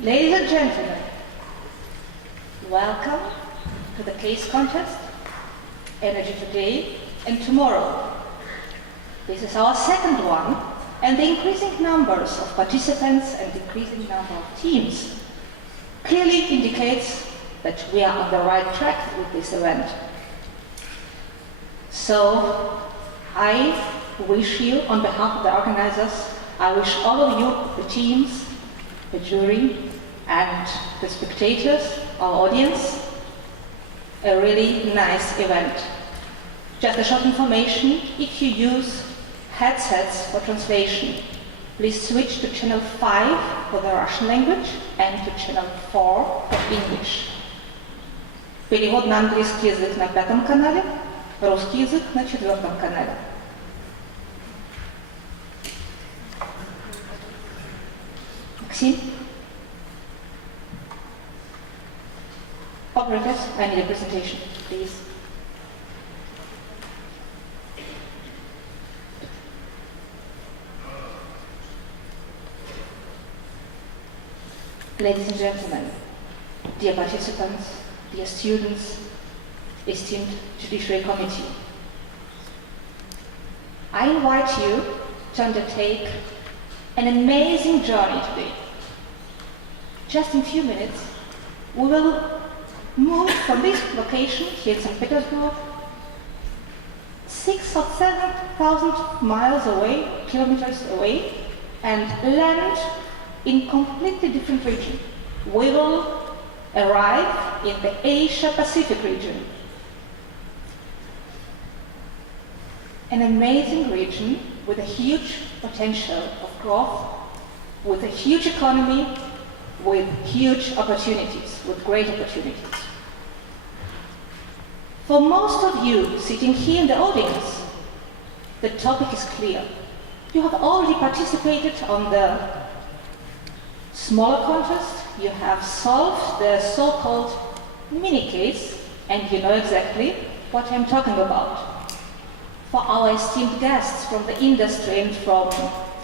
Ladies and gentlemen, welcome to the case contest, Energy Today and Tomorrow. This is our second one, and the increasing numbers of participants and increasing number of teams clearly indicates that we are on the right track with this event. So, I wish you, on behalf of the organizers, I wish all of you, the teams, the jury, and the spectators, our audience, a really nice event. Just a short information, if you use headsets for translation, please switch to channel 5 for the Russian language and to channel 4 for English. Перевод на английский язык на 5-м канале, русский язык на 4-м канале. Maxime? Operators, I need a presentation, please. Ladies and gentlemen, dear participants, dear students, esteemed Judiciary Committee, I invite you to undertake an amazing journey today. Just in a few minutes, we will move from this location here in St. Petersburg 6,000 or 7,000 miles away, kilometers away, and land in completely different region. We will arrive in the Asia-Pacific region. An amazing region with a huge potential of growth, with a huge economy, with huge opportunities, with great opportunities. For most of you sitting here in the audience, the topic is clear. You have already participated on the smaller contest, you have solved the so-called mini case, and you know exactly what I'm talking about. For our esteemed guests from the industry and from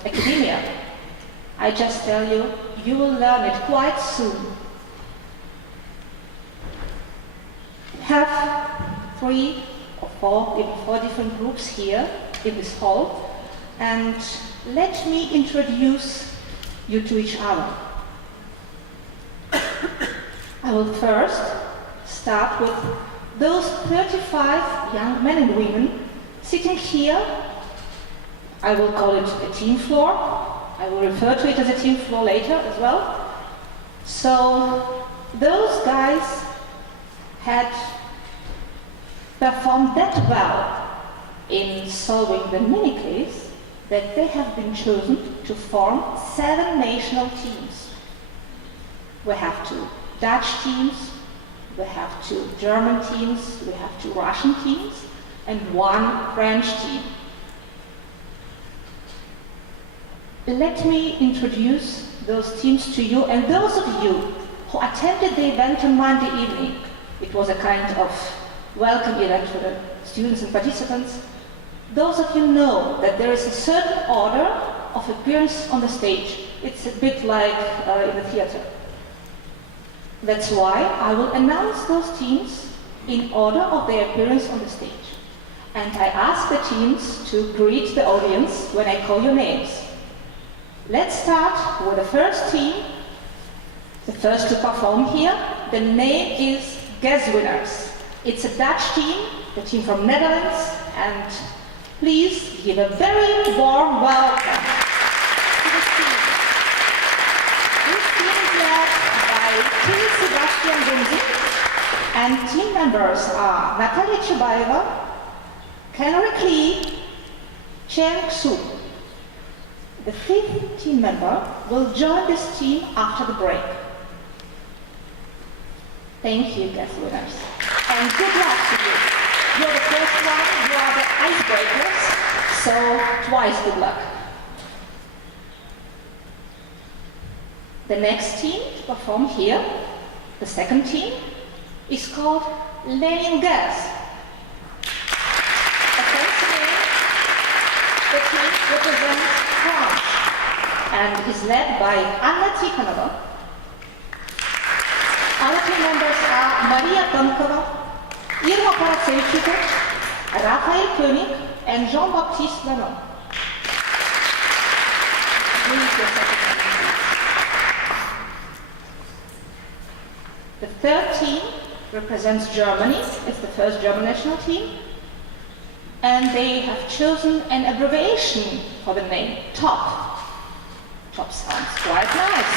academia, I just tell you, you will learn it quite soon. We have 3 or 4, even 4 different groups here in this hall, and let me introduce you to each other. I will first start with those 35 young men and women sitting here. I will call it a team floor. I will refer to it as a team floor later as well. So those guys had performed that well in solving the mini case that they have been chosen to form 7 national teams. We have 2 Dutch teams, we have 2 German teams, we have 2 Russian teams, and 1 French team. Let me introduce those teams to you, and those of you who attended the event on Monday evening. It was a kind of welcome event for the students and participants. Those of you know that there is a certain order of appearance on the stage. It's a bit like in the theater. That's why I will announce those teams in order of their appearance on the stage. And I ask the teams to greet the audience when I call your names. Let's start with the first team, the first to perform here. The name is Guess Winners. It's a Dutch team, the team from Netherlands, and please give a very warm welcome to this team. This team is led by Tim Sebastian Bunzik, and team members are Natalia Chubaeva, Kenrick Lee, Chen Xu. The 5th team member will join this team after the break. Thank you, Guess Winners. And good luck to you. You're the first one, you are the icebreakers, so twice good luck. The next team to perform here, the second team, is called Lenin Guess. The team represents France and is led by Anna Tikhonova, Selçuklu, Raphael König, and Jean-Baptiste Lanon. The third team represents Germany. It's the first German national team. And they have chosen an abbreviation for the name, TOP. TOP sounds quite nice.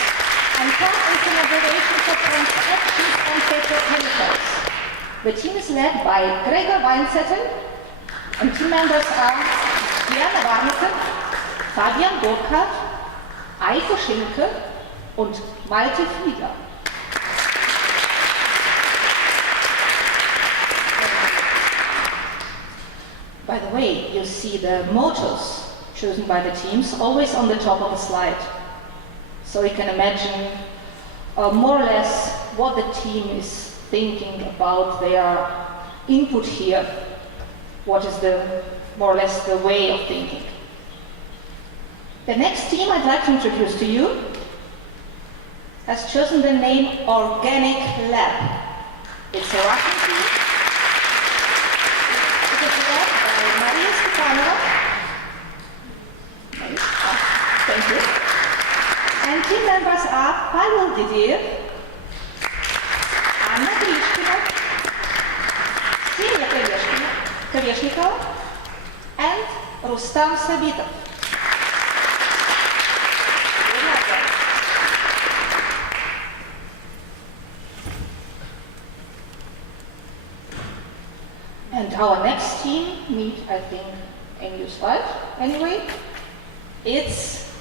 And TOP is an abbreviation for Transactions on Petrochemicals. The team is led by Gregor Weinzettel, and team members are Diana Warnecke, Fabian Burkhardt, Eiko Schinke und Malte Flieger. By the way, you see the mottos chosen by the teams always on the top of the slide. So you can imagine more or less what the team is thinking about their input here. What is more or less the way of thinking. The next team I'd like to introduce to you has chosen the name Organic Lab. It's a Russian team. It is led by Maria Stepanova. Thank you. And team members are Pavel Didier, Anna Grishkina, Syria Kaveshnikova, and Rustam Sabitov. And our next team meet, I think, a new slide anyway. It's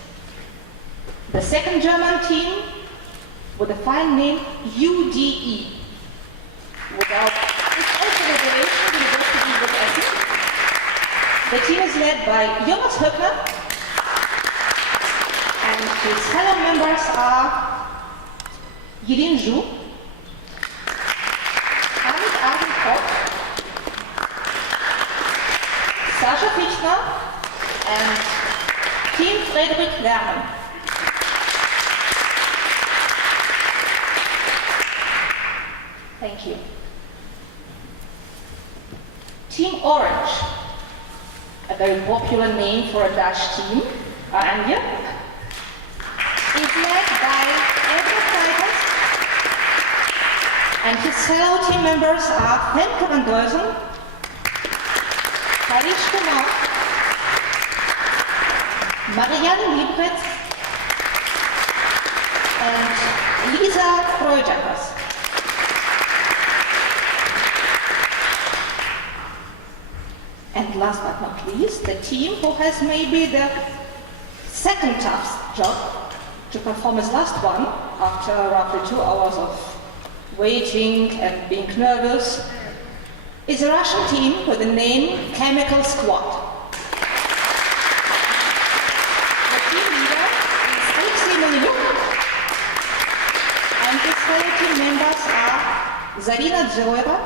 the second German team with a fine name, UDE. It's also an abbreviation, University of Essen. The team is led by Jonas Höckner, and his fellow members are Yirin Zhu, Hamid Arvin Koch, Sascha Fichtner, and Team Friedrich Lerman. Thank you. Team Orange, a very popular name for a Dutch team, Oranje, is led by Edward Kuipers, and his fellow team members are Femke van Deusen, Harish Kumar, Marianne Liebrecht, and Lisa Freujakers. And last but not least, the team who has maybe the second tough job to perform as last one after roughly 2 hours of waiting and being nervous is a Russian team with the name Chemical Squad. The team leader is Alexei Melnyuk, and his fellow team members are Zarina Dzhoeva,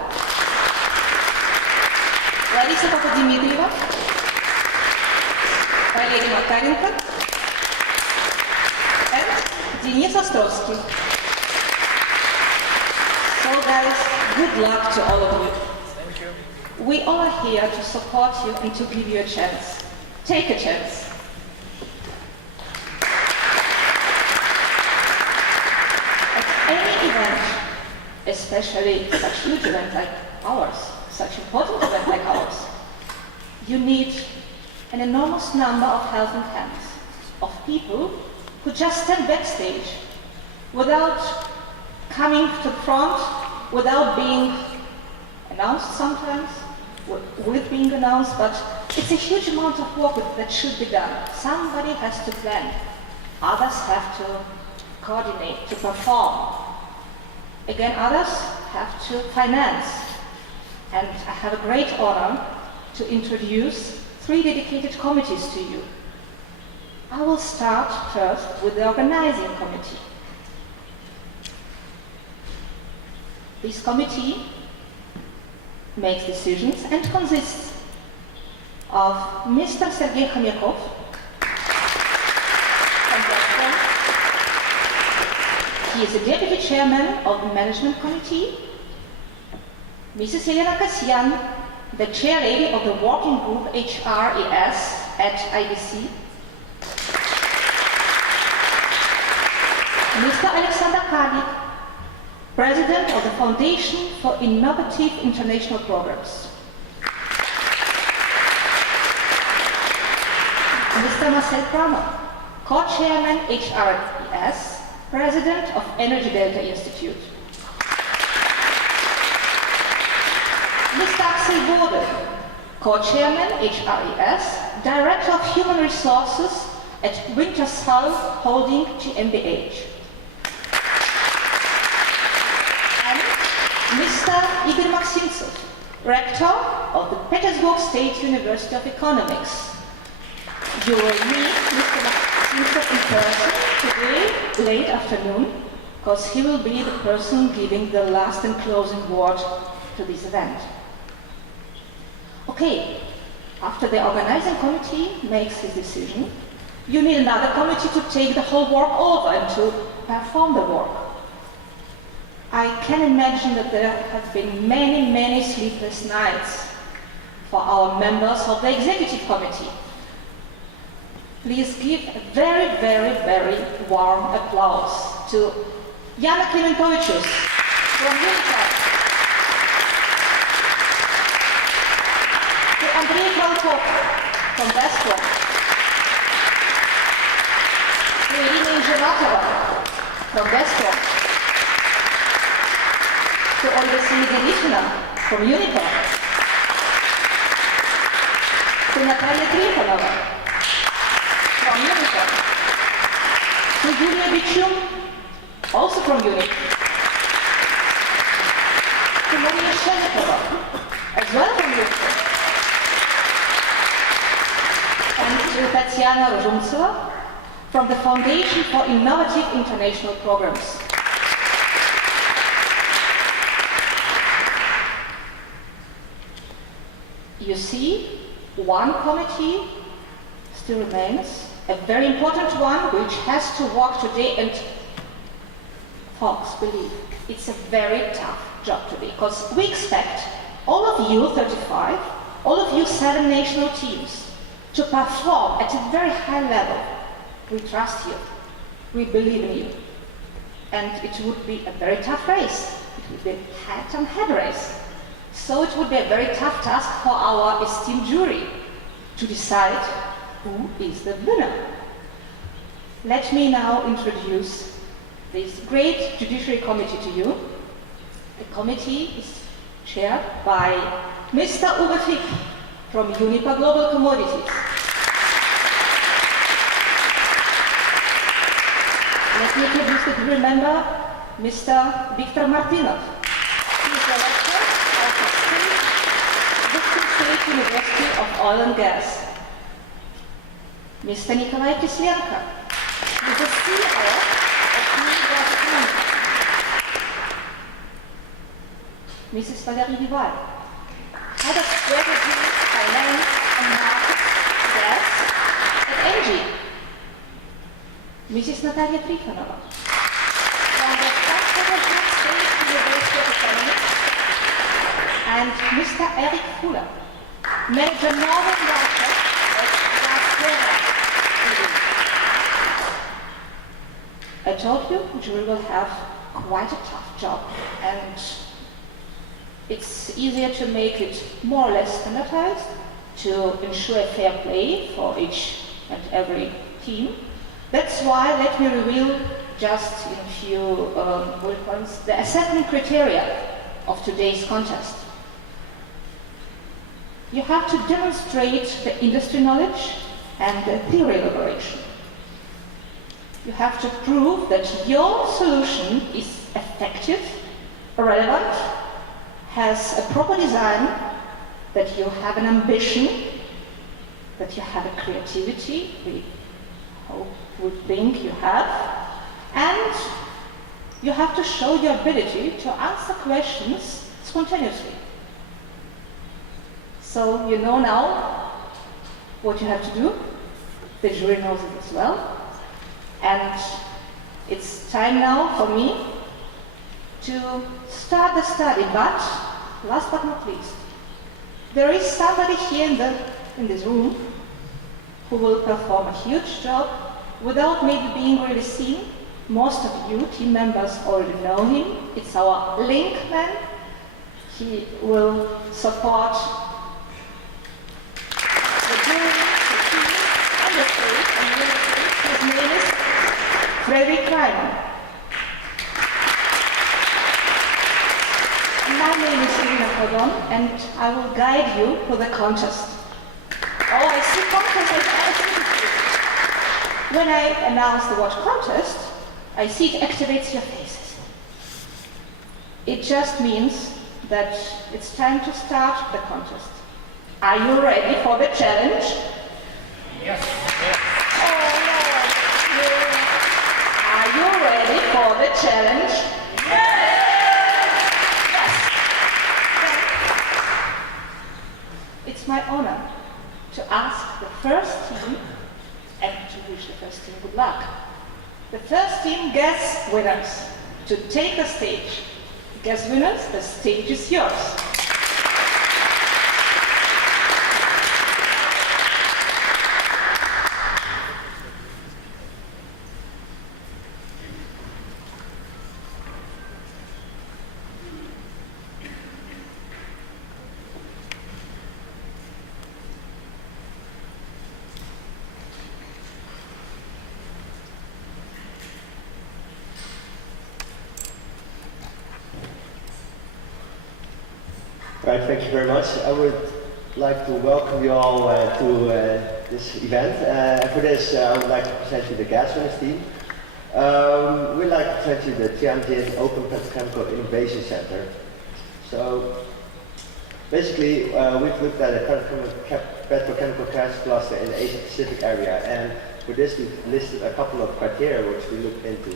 Larisa Papadimitrieva, Valery Makarenko, and Denis Ostrovsky. So guys, good luck to all of you. Thank you. We all are here to support you and to give you a chance. Take a chance. At any event, especially such huge event like ours, such important event like ours, you need an enormous number of helping hands, of people who just stand backstage without coming to front, without being announced sometimes, with being announced, but it's a huge amount of work that should be done. Somebody has to plan, others have to coordinate, to perform. Again, others have to finance. And I have a great honor to introduce 3 dedicated committees to you. I will start first with the organizing committee. This committee makes decisions and consists of Mr. Sergei Khomyakov, from Gazprom. He is the deputy chairman of the management committee. Mrs. Elena Kasyan, the chair lady of the working group HRES at IBC, Mr. Alexander Kadik, President of the Foundation for Innovative International Programs, Mr. Marcel Kramer, Co-Chairman HRES, President of Energy Delta Institute, Mr. Axel Bode, Co-Chairman HRES, Director of Human Resources at Wintershall Holding GmbH, and Mr. Igor Maximtsov, Rector of the Petersburg State University of Economics. You will meet Mr. Maximtsov in person today, late afternoon, because he will be the person giving the last and closing word to this event. Okay, after the organizing committee makes his decision, you need another committee to take the whole work over and to perform the work. I can imagine that there have been many, many sleepless nights for our members of the executive committee. Please give a very, very, very warm applause to Jana Klementovicius from UNICEF, to Andrei Kvalkov from Westworld, to Irina Ingevatova from Westworld, to Olga Semidelichina from UNICEF, to Natalia Trifonova from UNICEF, to Yulia Bichum, also from UNICEF, to Maria Shenikova, as well from UNICEF, and to Tatiana Rozhumtseva from the Foundation for Innovative International Programs. You see, one committee still remains, a very important one, which has to work today, and folks, believe, it's a very tough job today, because we expect all of you 35, all of you 7 national teams, to perform at a very high level. We trust you, we believe in you, and it would be a very tough race. It would be a head-on-head race. So it would be a very tough task for our esteemed jury to decide who is the winner. Let me now introduce this great Judiciary Committee to you. The committee is chaired by Mr. Uwe Fick from Unipa Global Commodities. Let me introduce the jury member, Mr. Viktor Martinov. He is the lecturer of the State University of Oil and Gas. Mr. Nikolai Kislenko. He is the CEO of University. Mrs. Valerie Duval, Head of Strategy, Finance and Markets, Gas at ENGIE. Mrs. Natalia Trifonova, from the Petersburg State University of Economics, and Mr. Eric Fuller, Major Northern Writer at Gazprom. I told you, the jury will have quite a tough job, and it's easier to make it more or less standardized, to ensure a fair play for each and every team. That's why let me reveal just in a few bullet points the assessment criteria of today's contest. You have to demonstrate the industry knowledge and the theory elaboration. You have to prove that your solution is effective, relevant, has a proper design, that you have an ambition, that you have a creativity, we hope, we think you have, and you have to show your ability to answer questions spontaneously. So you know now what you have to do. The jury knows it as well. And it's time now for me to start the study, but last but not least, There is somebody here in this room who will perform a huge job without maybe being really seen. Most of you, team members, already know him. It's our link man. He will support the jury, the team, and the state, and the state. His name is Frederick Reimann. My name is Irina Kodon, and I will guide you through the contest. Oh, I see contest. When I announce the word contest, I see it activates your faces. It just means that it's time to start the contest. Are you ready for the challenge? Yes. Oh, Lord. Are you ready for the challenge? Yes. It's my honor to ask the first team and to wish the first team good luck. The first team, guess winners, to take the stage. Guess winners, the stage is yours. Right, thank you very much. I would like to welcome you all to this event. And for this, I would like to present you the gas winners team. We'd like to present you the Tianjin Open Petrochemical Innovation Center. So, basically, we've looked at a petrochemical gas cluster in the Asia Pacific area, and for this we've listed a couple of criteria which we looked into.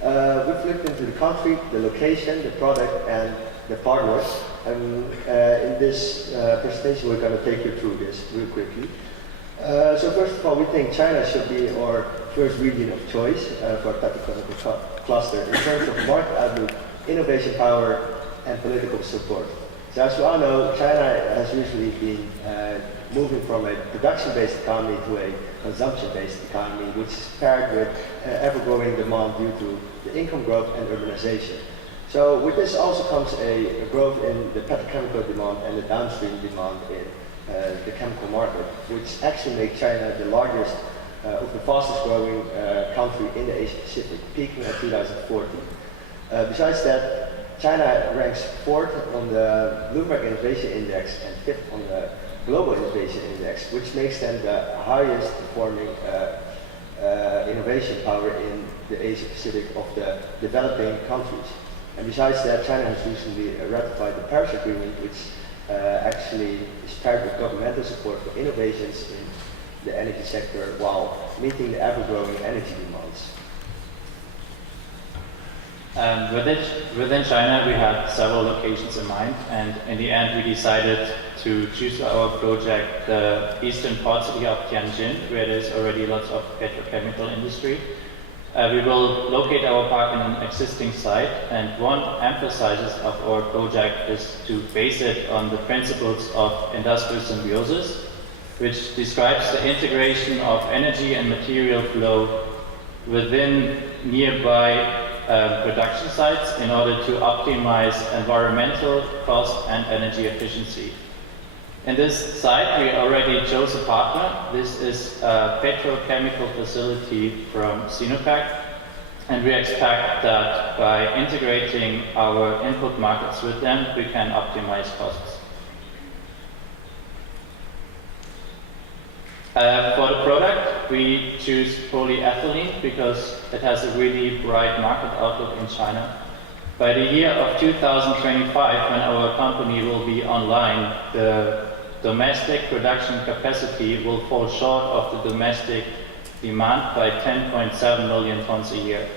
We've looked into the country, the location, the product, and the partners. And in this presentation, we're going to take you through this real quickly. So first of all, we think China should be our first region of choice for a petrochemical cluster in terms of market outlook, innovation power, and political support. So as you all know, China has usually been moving from a production-based economy to a consumption-based economy, which is paired with ever-growing demand due to the income growth and urbanization. So with this also comes a growth in the petrochemical demand and the downstream demand in the chemical market, which actually makes China the largest of the fastest growing country in the Asia Pacific, peaking at 2014. Besides that, China ranks 4th on the Bloomberg Innovation Index and 5th on the Global Innovation Index, which makes them the highest performing innovation power in the Asia Pacific of the developing countries. And besides that, China has recently ratified the Paris Agreement, which actually is paired with governmental support for innovations in the energy sector while meeting the ever-growing energy demands. Within China, we had several locations in mind, and in the end, we decided to choose our project the eastern port city of Tianjin, where there's already lots of petrochemical industry. We will locate our park in an existing site, and one emphasis of our project is to base it on the principles of industrial symbiosis, which describes the integration of energy and material flow within nearby production sites in order to optimize environmental, cost, and energy efficiency. In this site, we already chose a partner. This is a petrochemical facility from Sinopec, and we expect that by integrating our input markets with them, we can optimize costs. For the product, we choose polyethylene because it has a really bright market outlook in China. By the year of 2025, when our company will be online, the domestic production capacity will fall short of the domestic demand by 10.7 million tons a year.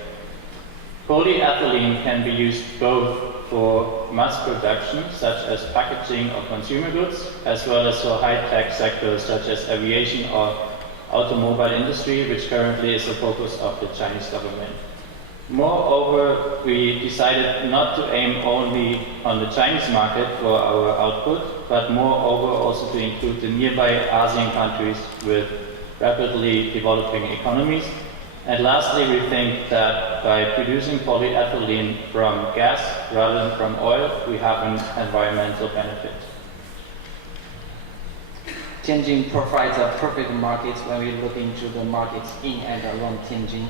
Polyethylene can be used both for mass production, such as packaging of consumer goods, as well as for high-tech sectors such as aviation or automobile industry, which currently is the focus of the Chinese government. Moreover, we decided not to aim only on the Chinese market for our output, but moreover also to include the nearby ASEAN countries with rapidly developing economies. And lastly, we think that by producing polyethylene from gas rather than from oil, we have an environmental benefit. Tianjin provides a perfect market when we look into the markets in and around Tianjin.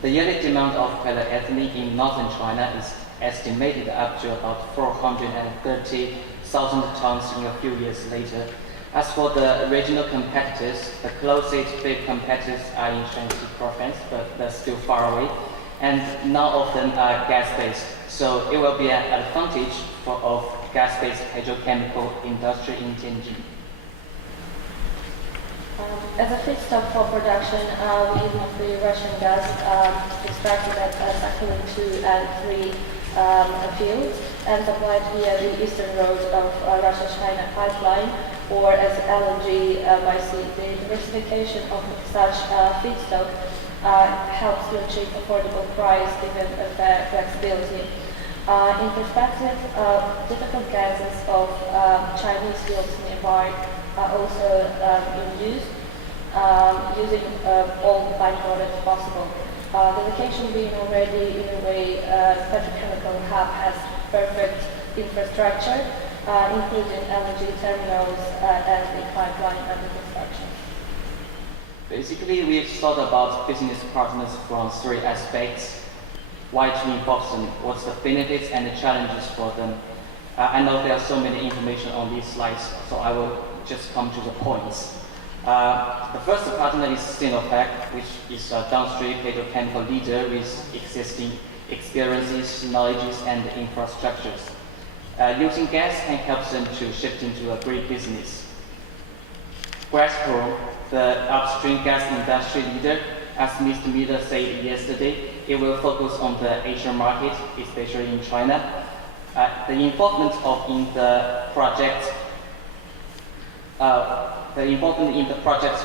The yearly demand of polyethylene in northern China is estimated up to about 430,000 tons in a few years later. As for the regional competitors, the closest big competitors are in Shanxi province, but they're still far away, and none of them are gas-based. So it will be an advantage of gas-based petrochemical industry in Tianjin. As a feedstock for production, we use mostly Russian gas extracted at Sakhalin 2 and 3 fields and supplied via the eastern road of Russia-China pipeline or as LNG by sea. The diversification of such feedstock helps to achieve affordable price given fair flexibility. In perspective, difficult gases of Chinese fields nearby are also in use, using all the byproducts possible. The location being already in a way petrochemical hub has perfect infrastructure, including LNG terminals and the pipeline under construction. Basically, we've thought about business partners from three aspects. Why to involve them, what's the benefits and the challenges for them. I know there are so many information on these slides, so I will just come to the points. The first partner is Sinopec, which is a downstream petrochemical leader with existing experiences, knowledges, and infrastructures. Using gas can help them to shift into a great business. Gazprom, the upstream gas industry leader, as Mr. Miller said yesterday, it will focus on the Asian market, especially in China. The involvement in the project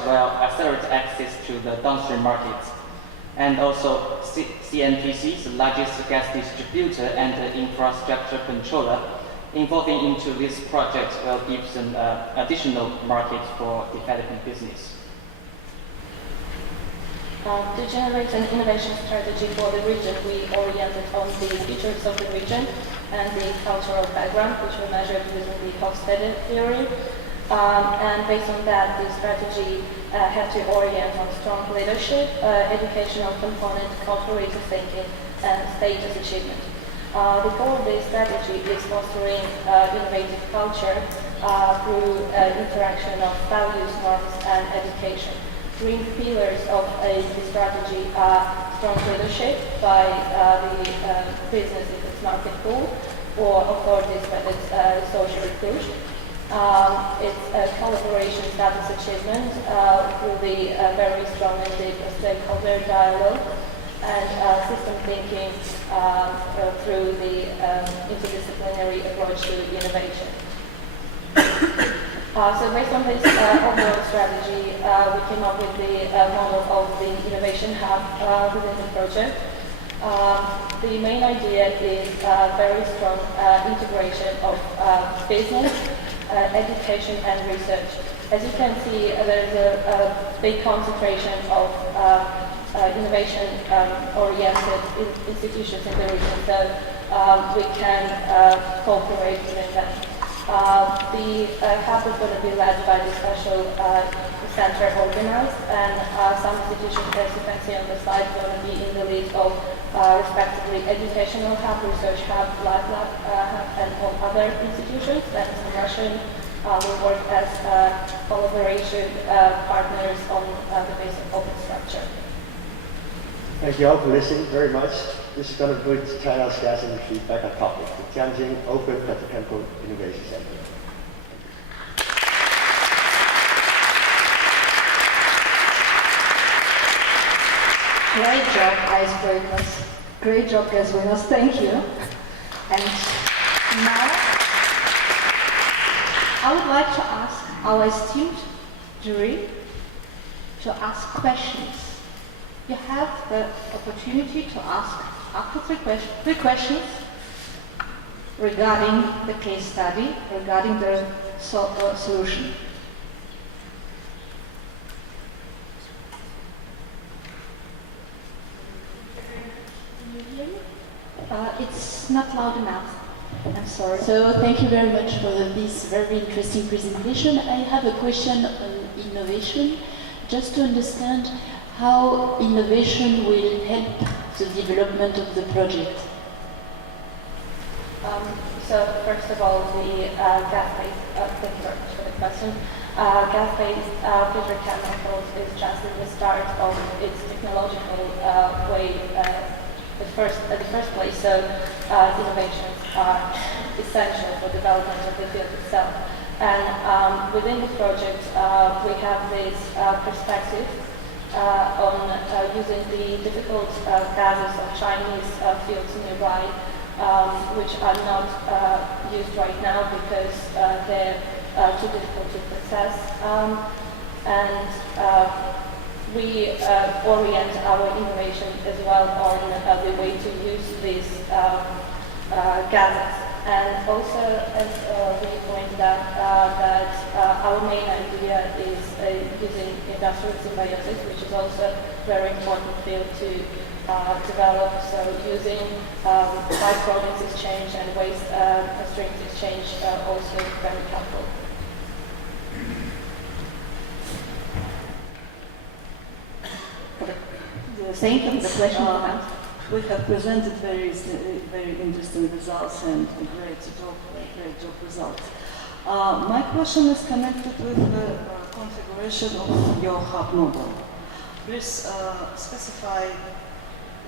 will accelerate access to the downstream markets. And also CNPC, the largest gas distributor and infrastructure controller, involving into this project will give an additional market for developing business. To generate an innovation strategy for the region, we oriented on the features of the region and the cultural background, which we measured using the Hofstede theory. And based on that, the strategy had to orient on strong leadership, educational component, cultural thinking, and status achievement. The goal of the strategy is fostering innovative culture through interaction of values, norms, and education. Three pillars of the strategy are strong leadership by the business if it's market pull, or authorities when it's socially pushed. It's collaboration status achievement through the very strong and deep stakeholder dialogue, and system thinking through the interdisciplinary approach to innovation. So based on this overall strategy, we came up with the model of the innovation hub within the project. The main idea is very strong integration of business, education, and research. As you can see, there's a big concentration of innovation-oriented institutions in the region, so we can cooperate within them. The hub is going to be led by the special center organized, and some institutions, as you can see on the slide, are going to be in the lead of respectively educational hub, research hub, lab hub, and all other institutions. And some Russian will work as collaboration partners on the basic open structure. Thank you all for listening very much. This is going to put China's gas industry back on topic, the Tianjin Open Petrochemical Innovation Center. Great job, icebreakers. Great job, gas winners. Thank you. And now, I would like to ask our esteemed jury to ask questions. You have the opportunity to ask up to three questions regarding the case study, regarding the solution. It's not loud enough. I'm sorry. So thank you very much for this very interesting presentation. I have a question on innovation, just to understand how innovation will help the development of the project. So first of all, the gas-based, thank you very much for the question. Gas-based petrochemicals is just in the start of its technological way at the first place. So innovations are essential for development of the field itself. And within the project, we have this perspective on using the difficult gases of Chinese fields nearby, which are not used right now because they're too difficult to process. And we orient our innovation as well on the way to use these gases. And also, as we pointed out, that our main idea is using industrial symbiosis, which is also a very important field to develop. So using byproducts exchange and waste streams exchange also very helpful. Thank you for the question. We have presented very interesting results and great job results. My question is connected with the configuration of your hub model. Please specify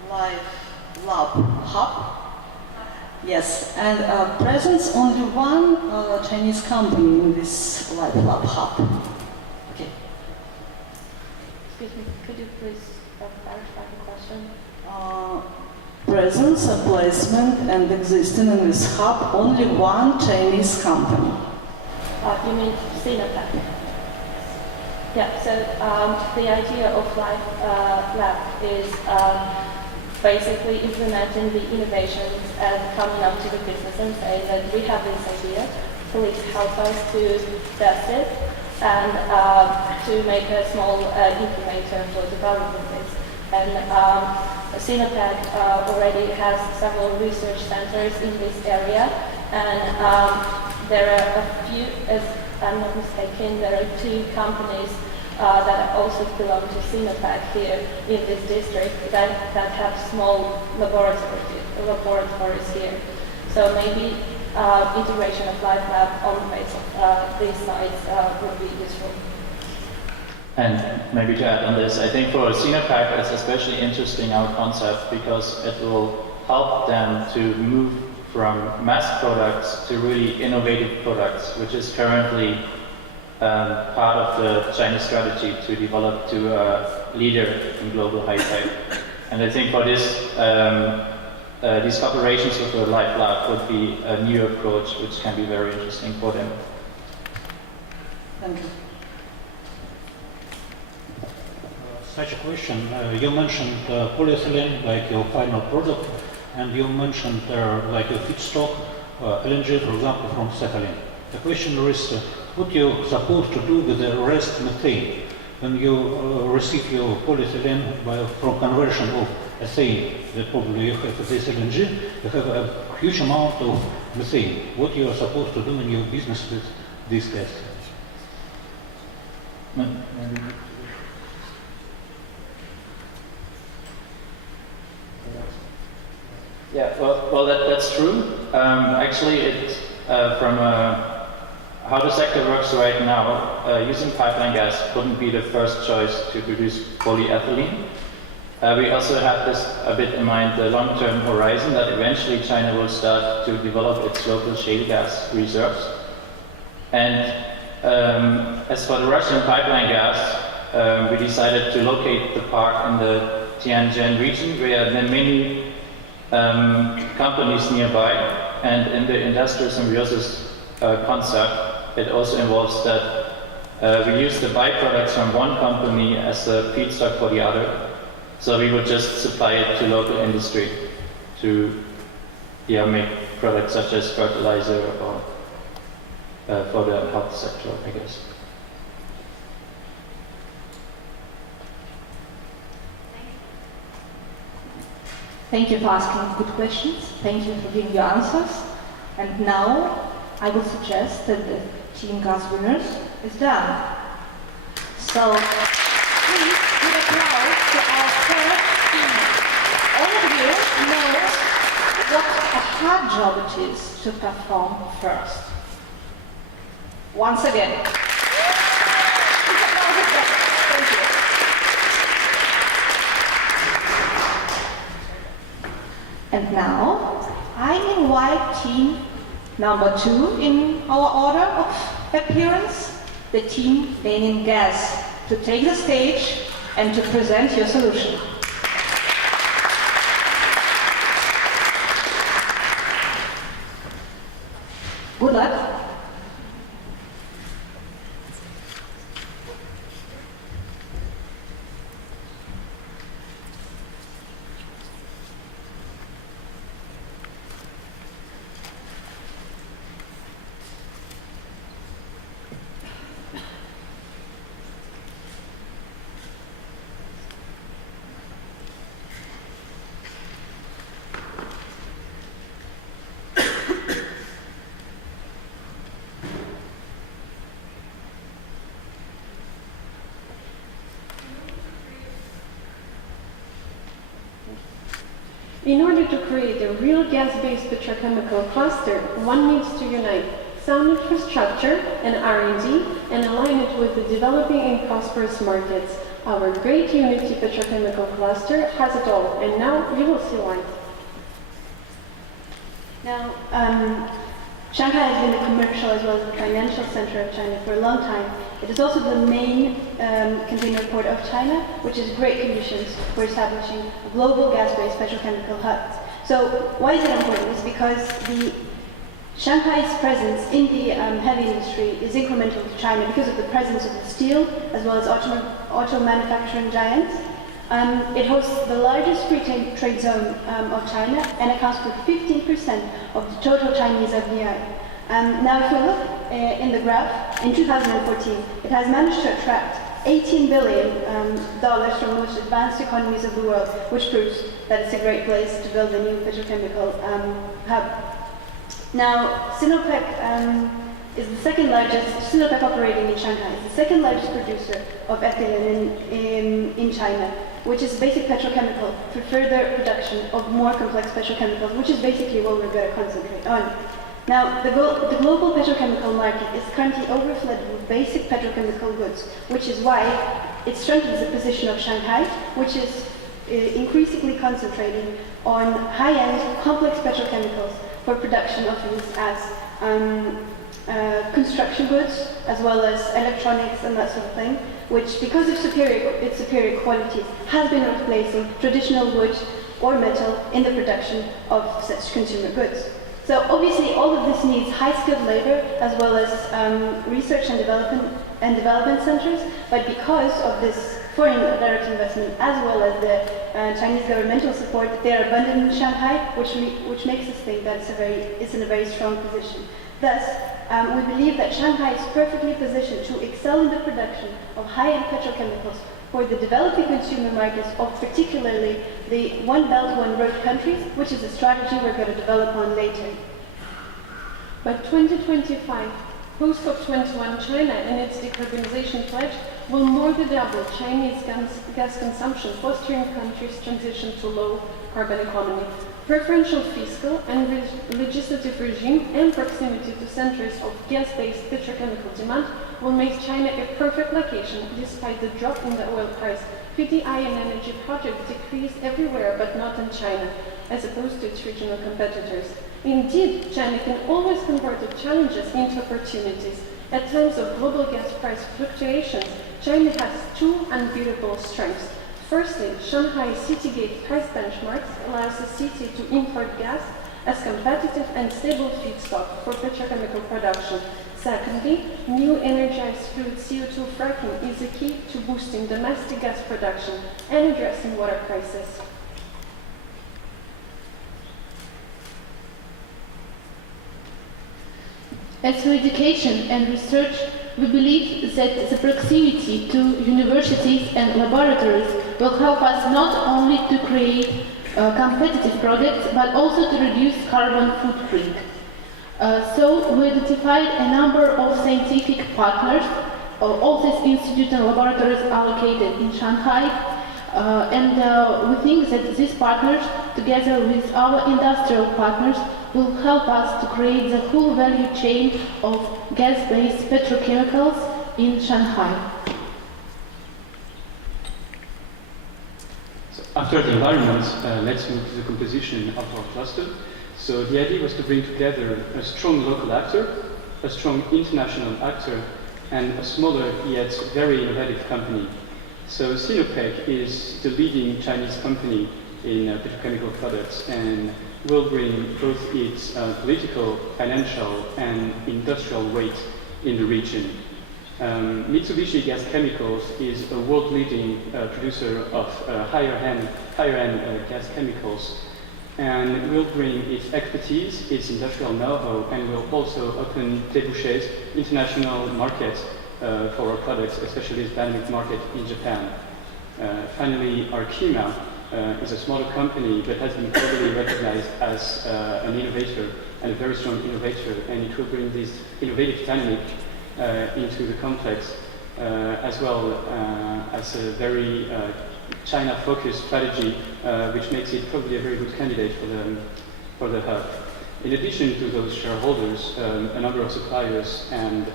live lab hub. Yes, and presence only one Chinese company in this live lab hub. Okay. Excuse me, could you please clarify the question? Presence, placement, and existing in this hub only one Chinese company. You mean Sinopec? Yeah, so the idea of Life Lab is basically implementing the innovations and coming up to the business and saying that we have this idea, please help us to test it and to make a small incubator for developing this. And Sinopec already has several research centers in this area, and there are a few, as I'm not mistaken, there are 2 companies that also belong to Sinopec here in this district that have small laboratories here. So maybe integration of Life Lab on the base of these sites would be useful. And maybe to add on this, I think for Sinopec it's especially interesting our concept because it will help them to move from mass products to really innovative products, which is currently part of the Chinese strategy to develop to a leader in global high tech. And I think for this, these cooperations with the Life Lab would be a new approach which can be very interesting for them. Thank you. Such a question. You mentioned polyethylene like your final product, and you mentioned like a feedstock, LNG, for example, from Sakhalin. The question is, what you supposed to do with the rest methane when you receive your polyethylene from conversion of ethane? That probably you have this LNG, you have a huge amount of methane. What you are supposed to do in your business with this gas? Yeah, well that's true. Actually, it from how the sector works right now, using pipeline gas wouldn't be the first choice to produce polyethylene. We also have this a bit in mind, the long-term horizon, that eventually China will start to develop its local shale gas reserves. And as for the Russian pipeline gas, we decided to locate the park in the Tianjin region, where there are many companies nearby, and in the industrial symbiosis concept, it also involves that we use the byproducts from one company as a feedstock for the other. So we would just supply it to local industry to make products such as fertilizer or for the health sector, I guess. Thank you for asking good questions. Thank you for giving your answers. And now I would suggest that the team gas winners is done. So please give applause to our first team. All of you know what a hard job it is to perform first. Once again. Thank you. And now, I invite team number 2 in our order of appearance, the team Lenin Gas, to take the stage and to present your solution. Good luck. In order to create a real gas-based petrochemical cluster, one needs to unite sound infrastructure and R&D and align it with the developing and prosperous markets. Our great Unity petrochemical cluster has it all, and now you will see why. Now, Shanghai has been the commercial as well as the financial center of China for a long time. It is also the main container port of China, which is great conditions for establishing a global gas-based petrochemical hub. So why is it important? It's because Shanghai's presence in the heavy industry is incremental to China because of the presence of the steel as well as auto manufacturing giants. It hosts the largest free trade zone of China and accounts for 15% of the total Chinese FDI. Now, if we look in the graph, in 2014, it has managed to attract $18 billion from the most advanced economies of the world, which proves that it's a great place to build a new petrochemical hub. Now, Sinopec is the second largest, Sinopec operating in Shanghai, is the second largest producer of ethylene in China, which is basic petrochemical for further production of more complex petrochemicals, which is basically what we're going to concentrate on. Now, the global petrochemical market is currently overflooded with basic petrochemical goods, which is why it strengthens the position of Shanghai, which is increasingly concentrating on high-end, complex petrochemicals for production of these as construction goods, as well as electronics and that sort of thing, which, because of its superior qualities, has been replacing traditional wood or metal in the production of such consumer goods. So obviously all of this needs high-skilled labor as well as research and development centers, but because of this foreign direct investment as well as the Chinese governmental support, they are abundant in Shanghai, which makes us think that it's in a very strong position. Thus, we believe that Shanghai is perfectly positioned to excel in the production of high-end petrochemicals for the developing consumer markets of particularly the One Belt, One Road countries, which is a strategy we're going to develop on later. By 2025, post-COP21 China and its decarbonization pledge will more than double Chinese gas consumption, fostering countries' transition to low-carbon economy. Preferential fiscal and legislative regime and proximity to centers of gas-based petrochemical demand will make China a perfect location despite the drop in the oil price. PDI and energy projects decreased everywhere but not in China, as opposed to its regional competitors. Indeed, China can always convert its challenges into opportunities. At times of global gas price fluctuations, China has two unbeatable strengths. Firstly, Shanghai's city gate price benchmarks allows the city to import gas as competitive and stable feedstock for petrochemical production. Secondly, new energized fluid CO2 fracking is the key to boosting domestic gas production and addressing water crisis. As for education and research, we believe that the proximity to universities and laboratories will help us not only to create competitive products, but also to reduce carbon footprint. So we identified a number of scientific partners. All these institutes and laboratories are located in Shanghai, and we think that these partners, together with our industrial partners, will help us to create the whole value chain of gas-based petrochemicals in Shanghai. So after the environment, let's move to the composition of our cluster. So the idea was to bring together a strong local actor, a strong international actor, and a smaller yet very innovative company. So Sinopec is the leading Chinese company in petrochemical products and will bring both its political, financial, and industrial weight in the region. Mitsubishi Gas Chemicals is a world-leading producer of higher-end gas chemicals, and will bring its expertise, its industrial know-how, and will also open Debouché's international market for our products, especially its dynamic market in Japan. Finally, Arkema is a smaller company but has been globally recognized as an innovator and a very strong innovator, and it will bring this innovative dynamic into the complex as well as a very China-focused strategy, which makes it probably a very good candidate for the hub. In addition to those shareholders, a number of suppliers and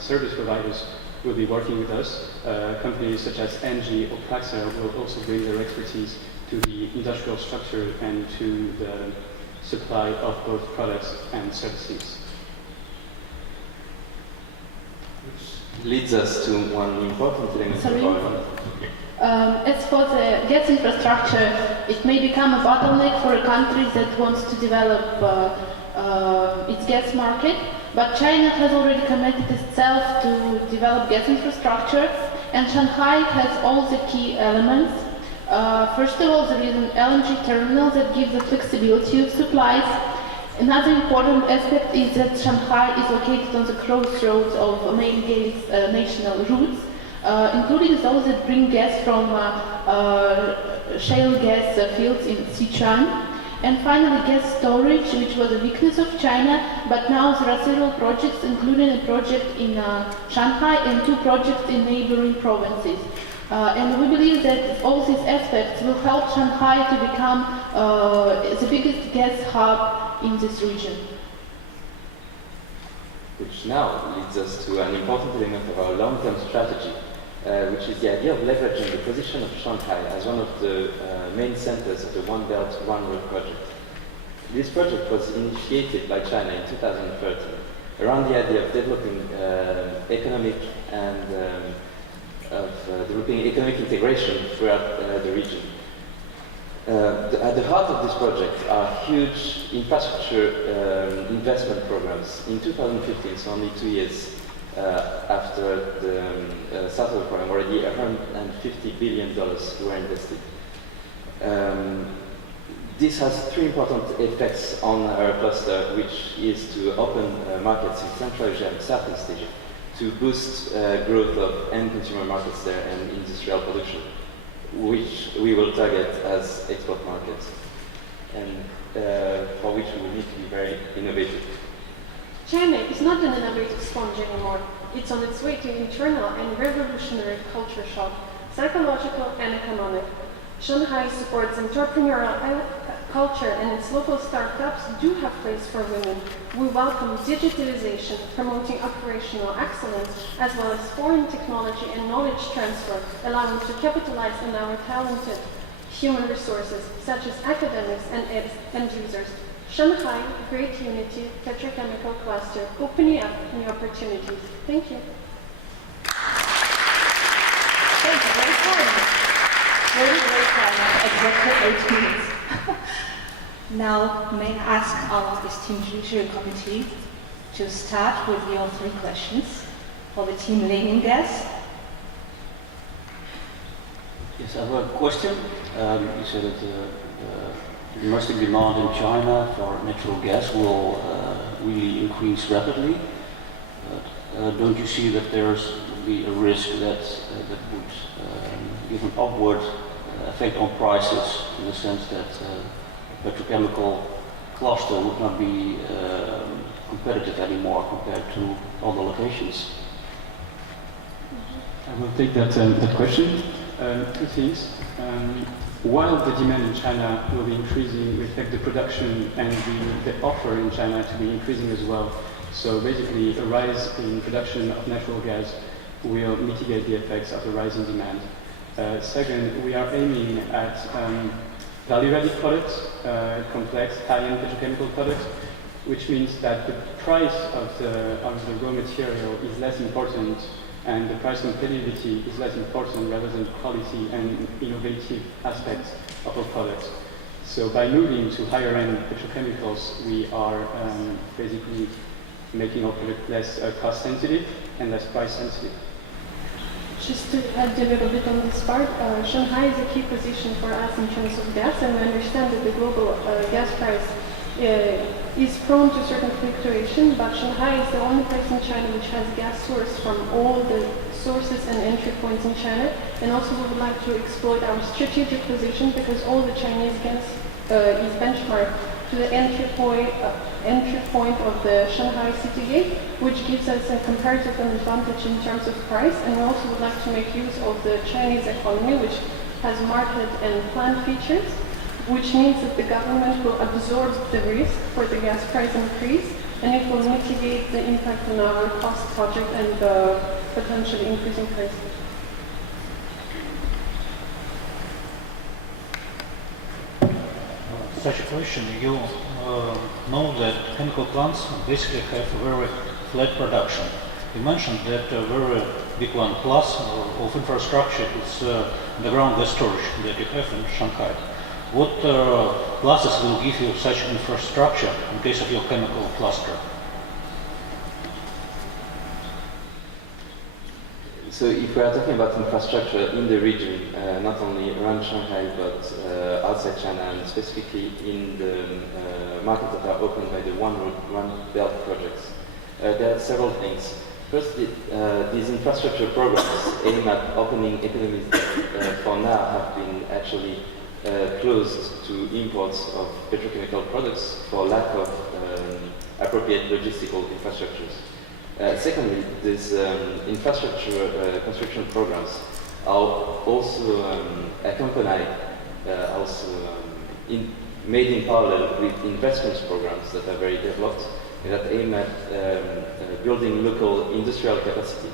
service providers will be working with us. Companies such as Engie or Praxa will also bring their expertise to the industrial structure and to the supply of both products and services. Which leads us to one important element of our as for the gas infrastructure, it may become a bottleneck for a country that wants to develop its gas market, but China has already committed itself to develop gas infrastructure, and Shanghai has all the key elements. First of all, there is an LNG terminal that gives the flexibility of supplies. Another important aspect is that Shanghai is located on the crossroads of main gas national routes, including those that bring gas from shale gas fields in Sichuan. And finally, gas storage, which was a weakness of China, but now there are several projects, including a project in Shanghai and 2 projects in neighboring provinces. And we believe that all these aspects will help Shanghai to become the biggest gas hub in this region. Which now leads us to an important element of our long-term strategy, which is the idea of leveraging the position of Shanghai as one of the main centers of the One Belt, One Road project. This project was initiated by China in 2013 around the idea of developing economic integration throughout the region. At the heart of this project are huge infrastructure investment programs. In 2015, so only 2 years after the start of the program, already $150 billion were invested. This has 3 important effects on our cluster, which is to open markets in Central Asia and Southeast Asia, to boost growth of end consumer markets there and industrial production, which we will target as export markets, and for which we will need to be very innovative. China is not an innovative sponge anymore. It's on its way to internal and revolutionary culture shock, psychological and economic. Shanghai supports entrepreneurial culture, and its local startups do have place for women. We welcome digitalization, promoting operational excellence, as well as foreign technology and knowledge transfer, allowing to capitalize on our talented human resources, such as academics and end users. Shanghai, Great Unity, Petrochemical Cluster, opening up new opportunities. Thank you. Thank you, very kind. Very kind, exactly 8 minutes. Now, may I ask our esteemed Judiciary Committee to start with your 3 questions for the team Lenin Gas. Yes, I have a question. You said that the domestic demand in China for natural gas will really increase rapidly. Don't you see that there's be a risk that that would give an upward effect on prices, in the sense that petrochemical cluster would not be competitive anymore compared to other locations? I will take that question. Two things. While the demand in China will be increasing, we expect the production and the offer in China to be increasing as well. So basically, a rise in production of natural gas will mitigate the effects of a rise in demand. Second, we are aiming at value-added products, complex, high-end petrochemical products, which means that the price of the raw material is less important, and the price competitivity is less important rather than quality and innovative aspects of our products. So by moving to higher-end petrochemicals, we are basically making our product less cost-sensitive and less price-sensitive. Just to add a little bit on this part, Shanghai is a key position for us in terms of gas, and we understand that the global gas price is prone to certain fluctuation, but Shanghai is the only place in China which has gas source from all the sources and entry points in China. And also we would like to exploit our strategic position, because all the Chinese gas is benchmarked to the entry point of the Shanghai city gate, which gives us a comparative advantage in terms of price. And we also would like to make use of the Chinese economy, which has market and plant features, which means that the government will absorb the risk for the gas price increase, and it will mitigate the impact on our cost project and potentially increasing prices. Such a question. You know that chemical plants basically have a very flat production. You mentioned that a very big one plus of infrastructure is the ground gas storage that you have in Shanghai. What pluses will give you such infrastructure in case of your chemical cluster? So if we are talking about infrastructure in the region, not only around Shanghai, but outside China, and specifically in the markets that are opened by the One Road, One Belt projects, there are several things. First, these infrastructure programs aim at opening economies that for now have been actually closed to imports of petrochemical products for lack of appropriate logistical infrastructures. Secondly, these infrastructure construction programs are also accompanied, made in parallel with investment programs that are very developed and that aim at building local industrial capacity,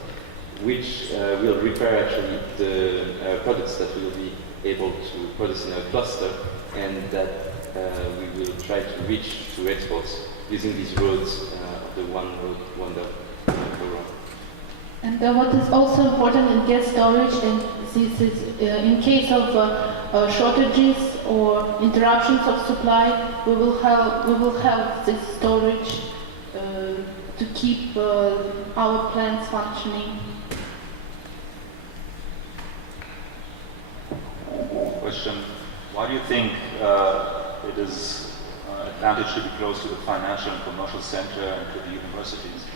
which will repair actually the products that we will be able to produce in a cluster, and that we will try to reach to exports using these roads of the One Road, One Belt program. And what is also important in gas storage, and this is in case of shortages or interruptions of supply, we will have this storage to keep our plants functioning. Question: why do you think it is advantage to be close to the financial and commercial center and to the universities?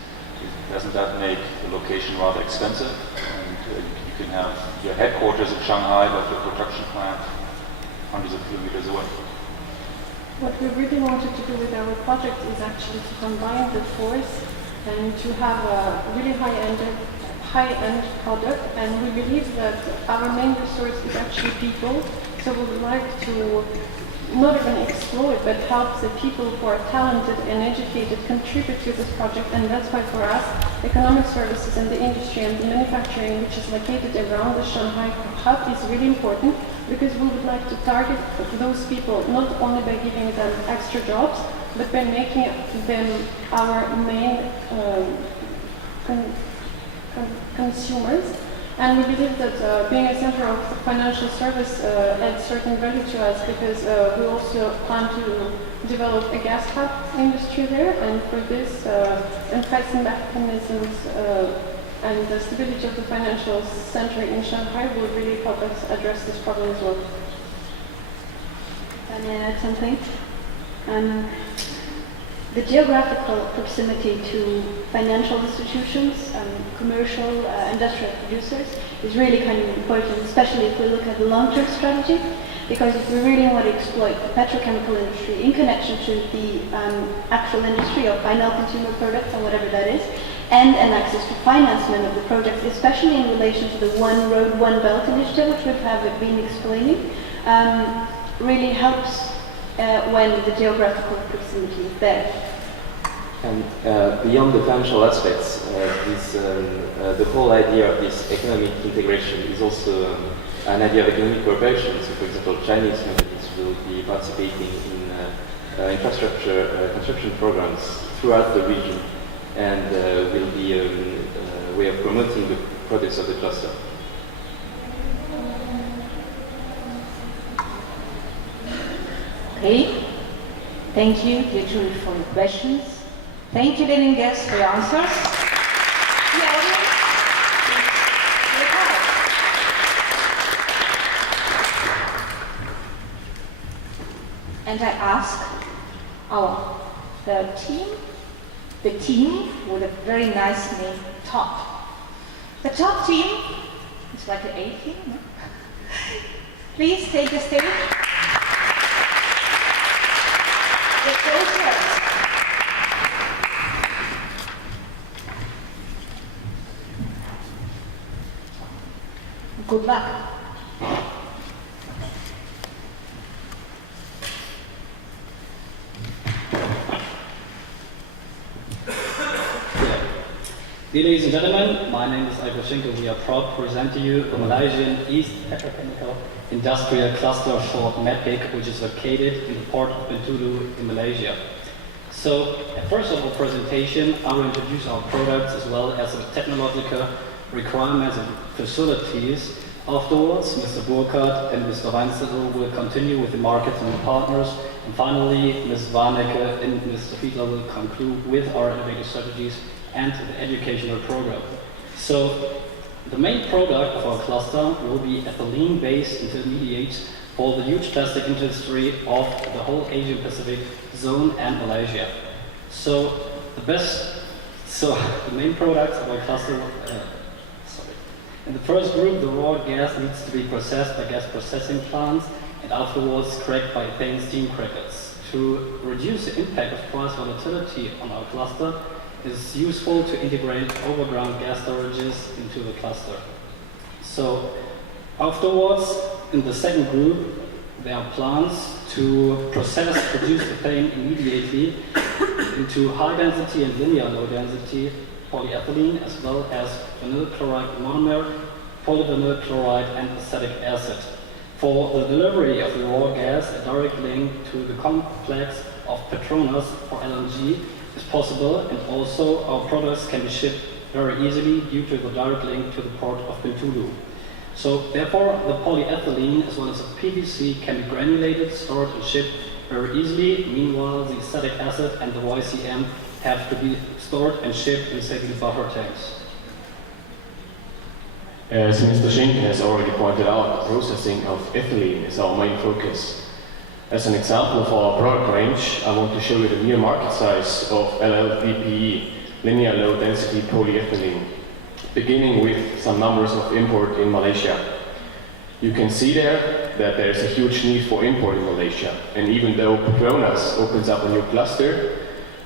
Doesn't that make the location rather expensive? And you can have your headquarters in Shanghai, but your production plant hundreds of kilometers away. What we really wanted to do with our project is actually to combine the force and to have a really high-end product, and we believe that our main resource is actually people, so we would like to not even exploit, but help the people who are talented and educated contribute to this project. And that's why for us, economic services and the industry and the manufacturing, which is located around the Shanghai hub, is really important, because we would like to target those people not only by giving them extra jobs, but by making them our main consumers. And we believe that being a center of financial service adds certain value to us, because we also plan to develop a gas hub industry there, and for this, pricing mechanisms and the stability of the financial center in Shanghai will really help us address this problem as well. Can I add something? The geographical proximity to financial institutions, commercial, industrial producers is really kind of important, especially if we look at the long-term strategy, because if we really want to exploit the petrochemical industry in connection to the actual industry of final consumer products and whatever that is, and an access to financement of the projects, especially in relation to the One Road, One Belt initiative, which we have been explaining, really helps when the geographical proximity is there. And beyond the financial aspects, the whole idea of this economic integration is also an idea of economic cooperation. So, for example, Chinese companies will be participating in infrastructure construction programs throughout the region, and will be a way of promoting the products of the cluster. Okay. Thank you, dear jury, for your questions. Thank you, leading guests, for your answers. The audience, please recover. And I ask our third team, the team with a very nice name, Top. The Top team is like an A team, no? Please take the stage. The closers. Good luck. Dear ladies and gentlemen, my name is Aiko Schinkel. We are proud to present to you the Malaysian East Petrochemical Industrial Cluster, short MAPIC, which is located in the port of Bintulu in Malaysia. So, first of our presentation, I will introduce our products as well as the technological requirements and facilities. Afterwards, Mr. Burkhardt and Mr. Weinzettel will continue with the markets and the partners. And finally, Ms. Warnecke and Mr. Fiedler will conclude with our innovative strategies and the educational program. So, the main product of our cluster will be ethylene-based intermediates for the huge plastic industry of the whole Asian Pacific zone and Malaysia. So, the main products of our cluster, in the first group, the raw gas needs to be processed by gas processing plants and afterwards cracked by ethane steam crackers. To reduce the impact of price volatility on our cluster, it is useful to integrate overground gas storages into the cluster. So afterwards, in the second group, there are plants to produce ethane immediately into high density and linear low density polyethylene, as well as vinyl chloride monomer, polyvinyl chloride, and acetic acid. For the delivery of the raw gas, a direct link to the complex of Petronas for LNG is possible, and also our products can be shipped very easily due to the direct link to the port of Bintulu. So therefore, the polyethylene as well as the PVC can be granulated, stored and shipped very easily. Meanwhile, the acetic acid and the YCM have to be stored and shipped in safety buffer tanks. As Mr. Schinkel has already pointed out, the processing of ethylene is our main focus. As an example of our product range, I want to show you the near market size of LLDPE, linear low density polyethylene, beginning with some numbers of import in Malaysia. You can see there that there is a huge need for import in Malaysia, and even though Petronas opens up a new cluster,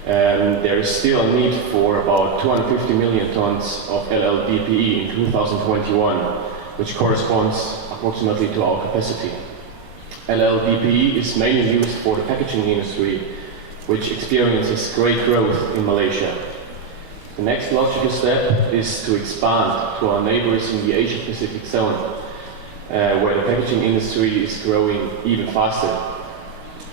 there is still a need for about 250 million tons of LLDPE in 2021, which corresponds approximately to our capacity. LLDPE is mainly used for the packaging industry, which experiences great growth in Malaysia. The next logical step is to expand to our neighbors in the Asia Pacific zone, where the packaging industry is growing even faster.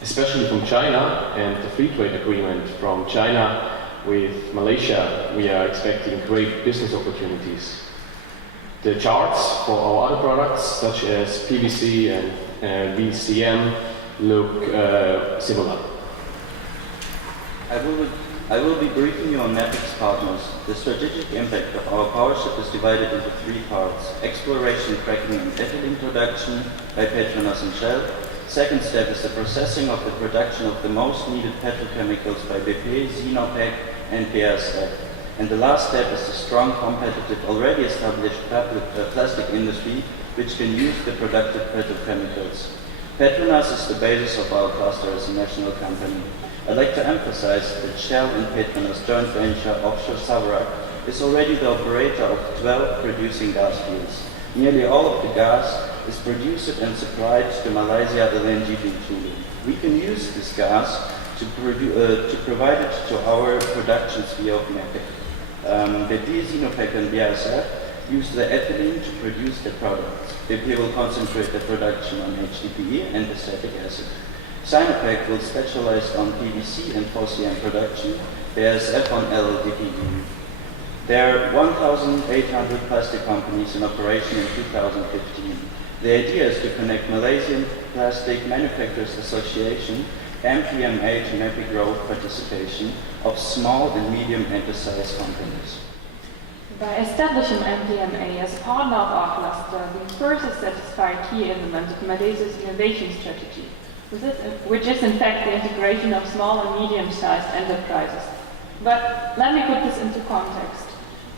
Especially from China and the free trade agreement from China with Malaysia, we are expecting great business opportunities. The charts for our other products, such as PVC and VCM, look similar. I will be briefing you on MAPIC's partners. The strategic impact of our partnership is divided into three parts: exploration, cracking and ethylene production by Petronas and Shell, Second step is the processing of the production of the most needed petrochemicals by BP, Sinopec, and BASF. And the last step is the strong, competitive, already established plastic industry, which can use the productive petrochemicals. Petronas is the basis of our cluster as a national company. I'd like to emphasize that Shell and Petronas joint venture offshore Savarach is already the operator of 12 producing gas fields. Nearly all of the gas is produced and supplied to Malaysia LNG field. We can use this gas to provide it to our production sphere of MEPEC. BP, Sinopec and BASF use the ethylene to produce their products. BP will concentrate their production on HDPE and acetic acid. Sinopec will specialize on PVC and FOCM production, BASF on LLDPE. There are 1,800 plastic companies in operation in 2015. The idea is to connect Malaysian Plastic Manufacturers Association, MPMA, to MEPI growth participation of small and medium enterprise companies. By establishing MPMA as partner of our cluster, we further satisfy a key element of Malaysia's innovation strategy, which is in fact the integration of small and medium-sized enterprises. But let me put this into context.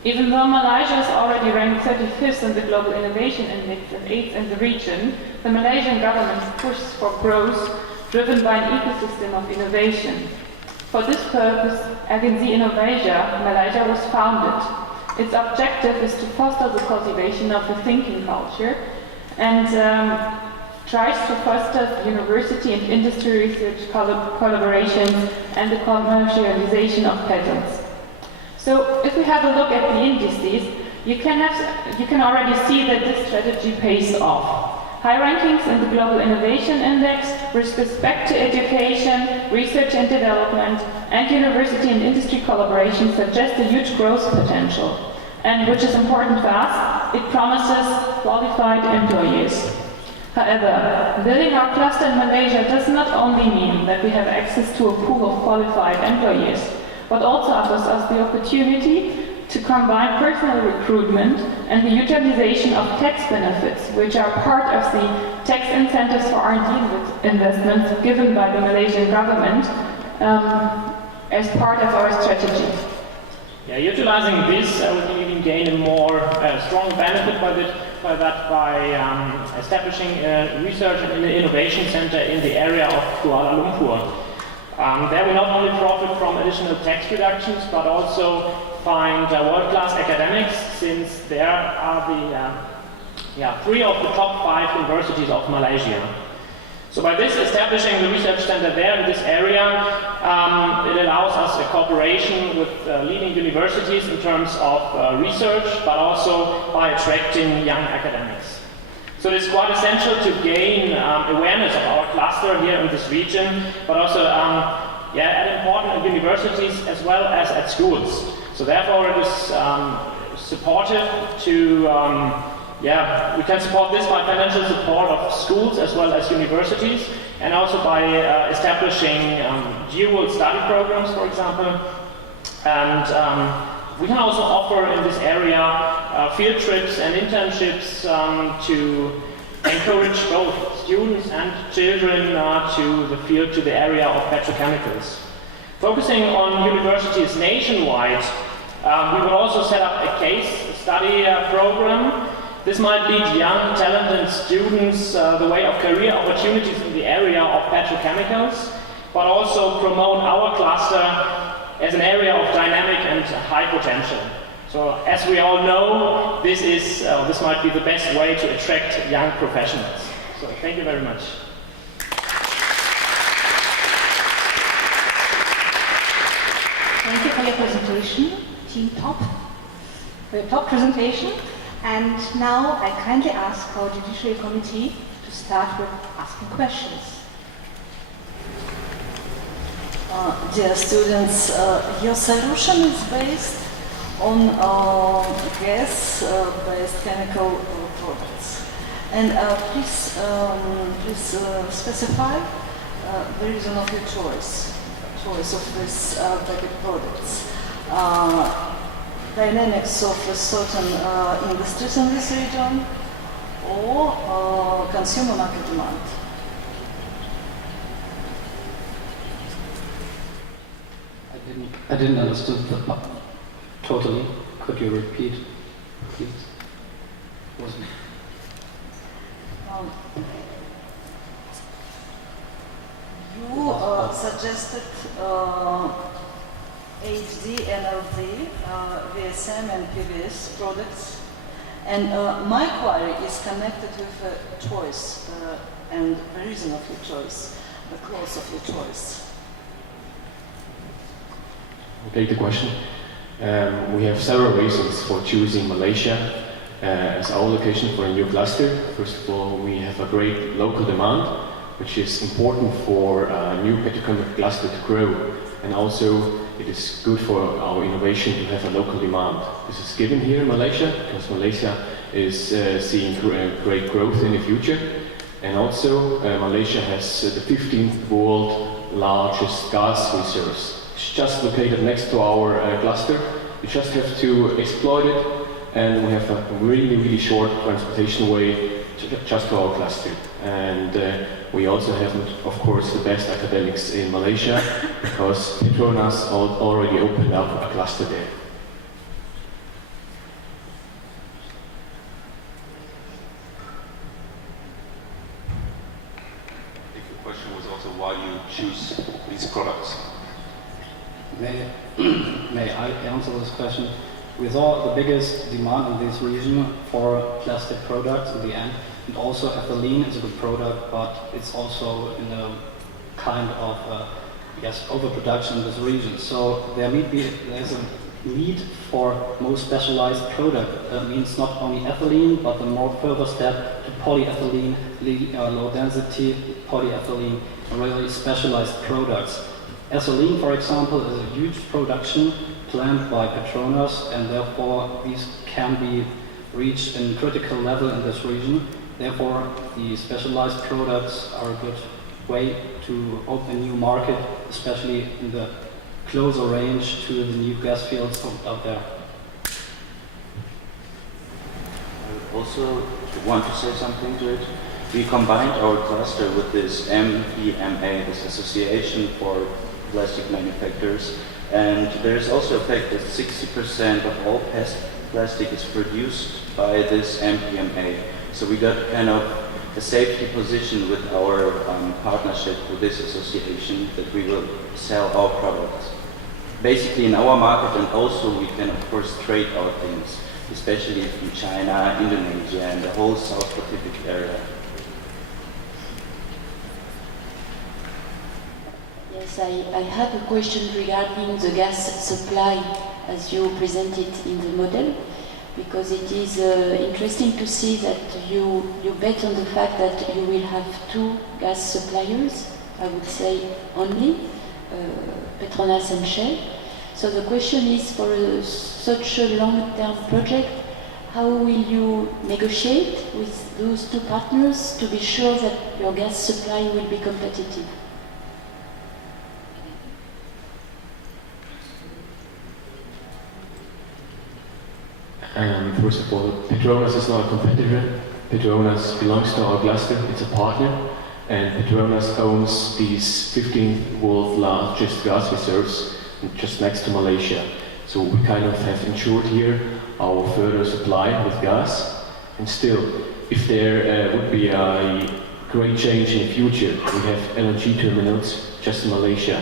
Even though Malaysia is already ranked 35th in the Global Innovation Index and 8th in the region, the Malaysian government pushes for growth driven by an ecosystem of innovation. For this purpose, Agency Innovasia, Malaysia was founded. Its objective is to foster the cultivation of a thinking culture and tries to foster university and industry research collaborations and the commercialization of patents. So if we have a look at the indices, you can already see that this strategy pays off. High rankings in the Global Innovation Index with respect to education, research and development, and university and industry collaboration suggest a huge growth potential. And which is important to us, it promises qualified employees. However, building our cluster in Malaysia does not only mean that we have access to a pool of qualified employees, but also offers us the opportunity to combine personal recruitment and the utilization of tax benefits, which are part of the tax incentives for R&D investments given by the Malaysian government as part of our strategy. Yeah, utilizing this, we can even gain a more strong benefit by establishing a research and innovation center in the area of Kuala Lumpur. There we not only profit from additional tax reductions, but also find world-class academics, since there are the 3 of the top 5 universities of Malaysia. So by this establishing the research center there in this area, it allows us a cooperation with leading universities in terms of research, but also by attracting young academics. So it is quite essential to gain awareness of our cluster here in this region, but also at important universities as well as at schools. So therefore it is supportive to, we can support this by financial support of schools as well as universities, and also by establishing dual study programs, for example. And we can also offer in this area field trips and internships to encourage both students and children to the field, to the area of petrochemicals. Focusing on universities nationwide, we will also set up a case study program. This might lead young, talented students the way of career opportunities in the area of petrochemicals, but also promote our cluster as an area of dynamic and high potential. So, as we all know, this might be the best way to attract young professionals. So, thank you very much. Thank you for your presentation, Team Top, for your top presentation. And now I kindly ask our Judiciary Committee to start with asking questions. Dear students, your solution is based on gas-based chemical products. And please specify the reason of your choice of this packet products. Dynamics of certain industries in this region, or consumer market demand. I didn't understand totally. Could you repeat, please? Wasn't. You suggested HD, NLD, VSM and PVS products. And my query is connected with choice and the reason of your choice, the clause of your choice. I'll take the question. We have several reasons for choosing Malaysia as our location for a new cluster. First of all, we have a great local demand, which is important for a new petrochemical cluster to grow. And also, it is good for our innovation to have a local demand. This is given here in Malaysia, because Malaysia is seeing great growth in the future. And also, Malaysia has the 15th world largest gas reserves. It's just located next to our cluster. We just have to exploit it, and we have a really, really short transportation way just to our cluster. And we also have, of course, the best academics in Malaysia, because Petronas already opened up a cluster there. I think the question was also why you choose these products. May I answer this question? We saw the biggest demand in this region for plastic products in the end, and also ethylene is a good product, but it's also in a kind of overproduction in this region. So there's a need for more specialized product. That means not only ethylene, but the more further step to polyethylene, low density polyethylene, really specialized products. Ethylene, for example, is a huge production planned by Petronas, and therefore these can be reached in critical level in this region. Therefore, the specialized products are a good way to open a new market, especially in the closer range to the new gas fields out there. I also want to say something to it. We combined our cluster with this MPMA, this Association for Plastic Manufacturers, and there is also a fact that 60% of all plastic is produced by this MPMA. So we got kind of a safety position with our partnership with this association that we will sell our products basically in our market, and also we can of course trade our things, especially from China, Indonesia, and the whole South Pacific area. Yes, I have a question regarding the gas supply as you presented in the model, because it is interesting to see that you bet on the fact that you will have two gas suppliers, I would say only, Petronas and Shell. So the question is, for such a long-term project, how will you negotiate with those two partners to be sure that your gas supply will be competitive? First of all, Petronas is not a competitor. Petronas belongs to our cluster, it's a partner, and Petronas owns these 15 world largest gas reserves just next to Malaysia. So we kind of have ensured here our further supply with gas. And still, if there would be a great change in the future, we have LNG terminals just in Malaysia.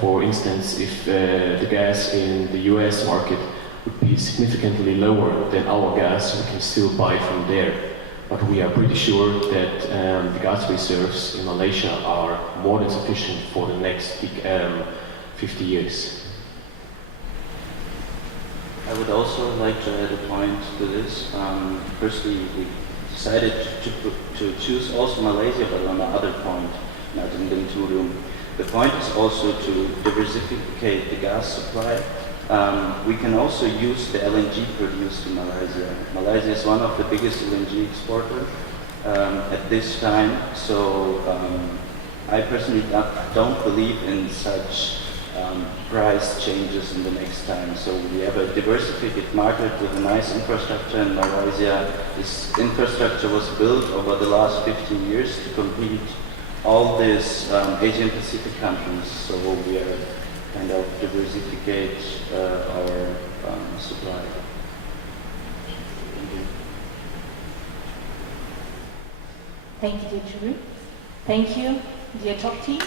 For instance, if the gas in the US market would be significantly lower than our gas, we can still buy from there. But we are pretty sure that the gas reserves in Malaysia are more than sufficient for the next 50 years. I would also like to add a point to this. Firstly, we decided to choose also Malaysia, but on the other point, not in Bintulu. The point is also to diversify the gas supply. We can also use the LNG produced in Malaysia. Malaysia is one of the biggest LNG exporters at this time, so I personally don't believe in such price changes in the next time. So we have a diversified market with a nice infrastructure in Malaysia. This infrastructure was built over the last 15 years to compete all these Asian Pacific countries. So we are kind of diversificate our supply. Thank you, dear jury. Thank you, dear top team.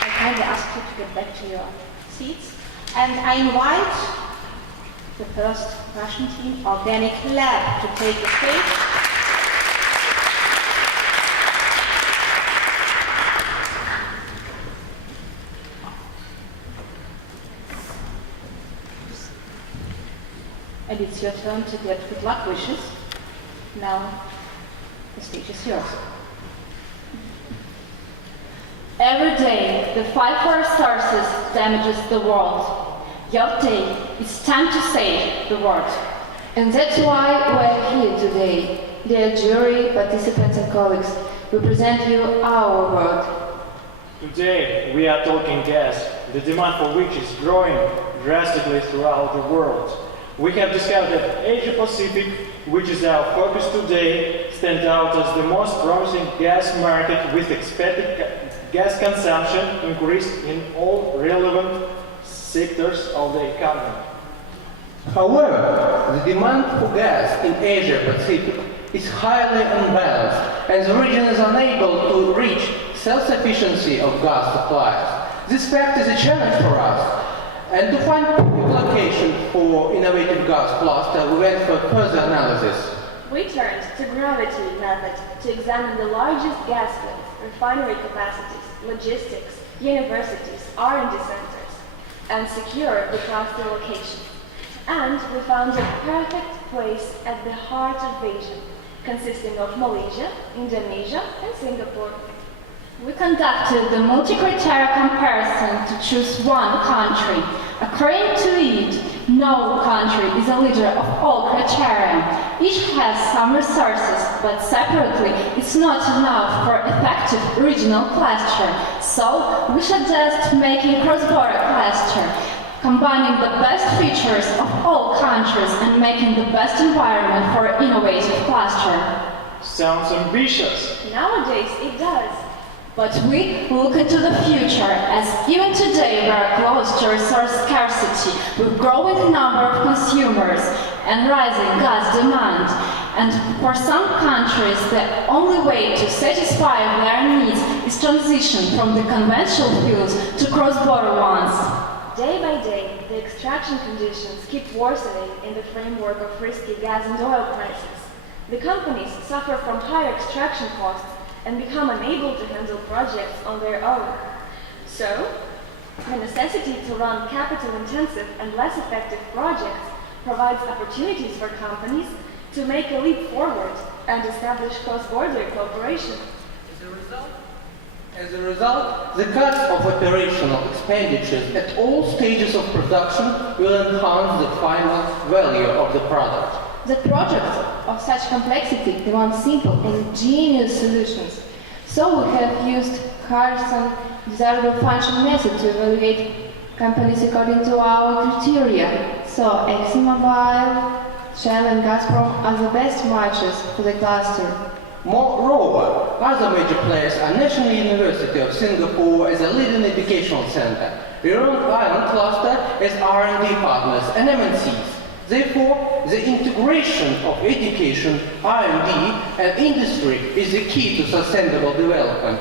I kindly ask you to get back to your seats. And I invite the first Russian team, Organic Lab, to take the stage. And it's your turn to get good luck wishes. Now, the stage is yours. Every day, the fire sources damages the world. Your day, it's time to save the world. And that's why we're here today. Dear jury, participants and colleagues, we present you our world. Today, we are talking gas, the demand for which is growing drastically throughout the world. We have discovered that Asia Pacific, which is our focus today, stands out as the most promising gas market with expected gas consumption increase in all relevant sectors of the economy. However, the demand for gas in Asia Pacific is highly unbalanced and the region is unable to reach self-sufficiency of gas supplies. This fact is a challenge for us. And to find practical location for innovative gas cluster, we went for further analysis. We turned to gravity method to examine the largest gas fields, refinery capacities, logistics, universities, R&D centers, and secure the cluster location. And we found a perfect place at the heart of Asia, consisting of Malaysia, Indonesia, and Singapore. We conducted the multi-criteria comparison to choose one country. According to it, no country is a leader of all criteria. Each has some resources, but separately it's not enough for effective regional cluster. So we suggest making cross-border cluster, combining the best features of all countries and making the best environment for innovative cluster. Sounds ambitious. Nowadays it does. But we look into the future, as even today we are close to resource scarcity, with growing number of consumers and rising gas demand. And for some countries, the only way to satisfy their needs is transition from the conventional fuels to cross-border ones. Day by day, the extraction conditions keep worsening in the framework of risky gas and oil prices. The companies suffer from higher extraction costs and become unable to handle projects on their own. So, the necessity to run capital-intensive and less effective projects provides opportunities for companies to make a leap forward and establish cross-border cooperation. As a result, the cuts of operational expenditures at all stages of production will enhance the final value of the product. The projects of such complexity demand simple and ingenious solutions. So we have used Carson desirable function method to evaluate companies according to our criteria. So ExxonMobil, Shell and Gazprom are the best matches for the cluster. Moreover, other major players are National University of Singapore as a leading educational center, Iran Island cluster as R&D partners and MNCs. Therefore, the integration of education, R&D, and industry is the key to sustainable development.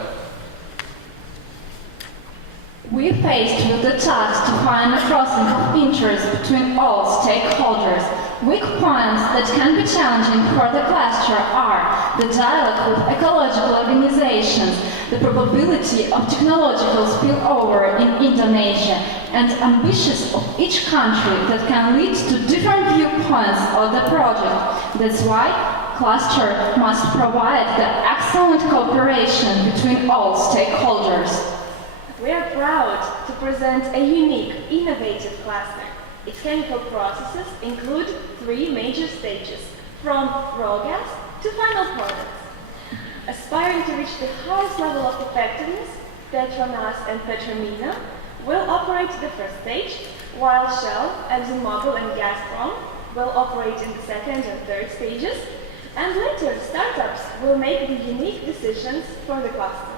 We are faced with the task to find a crossing of interest between all stakeholders. Weak points that can be challenging for the cluster are the dialogue with ecological organizations, the probability of technological spillover in Indonesia, and ambitions of each country that can lead to different viewpoints of the project. That's why cluster must provide the excellent cooperation between all stakeholders. We are proud to present a unique, innovative cluster. Its chemical processes include 3 major stages, from raw gas to final products. Aspiring to reach the highest level of effectiveness, Petronas and Petromina will operate the first stage, while Shell, ExxonMobil and Gazprom will operate in the second and third stages, And later, startups will make the unique decisions for the cluster.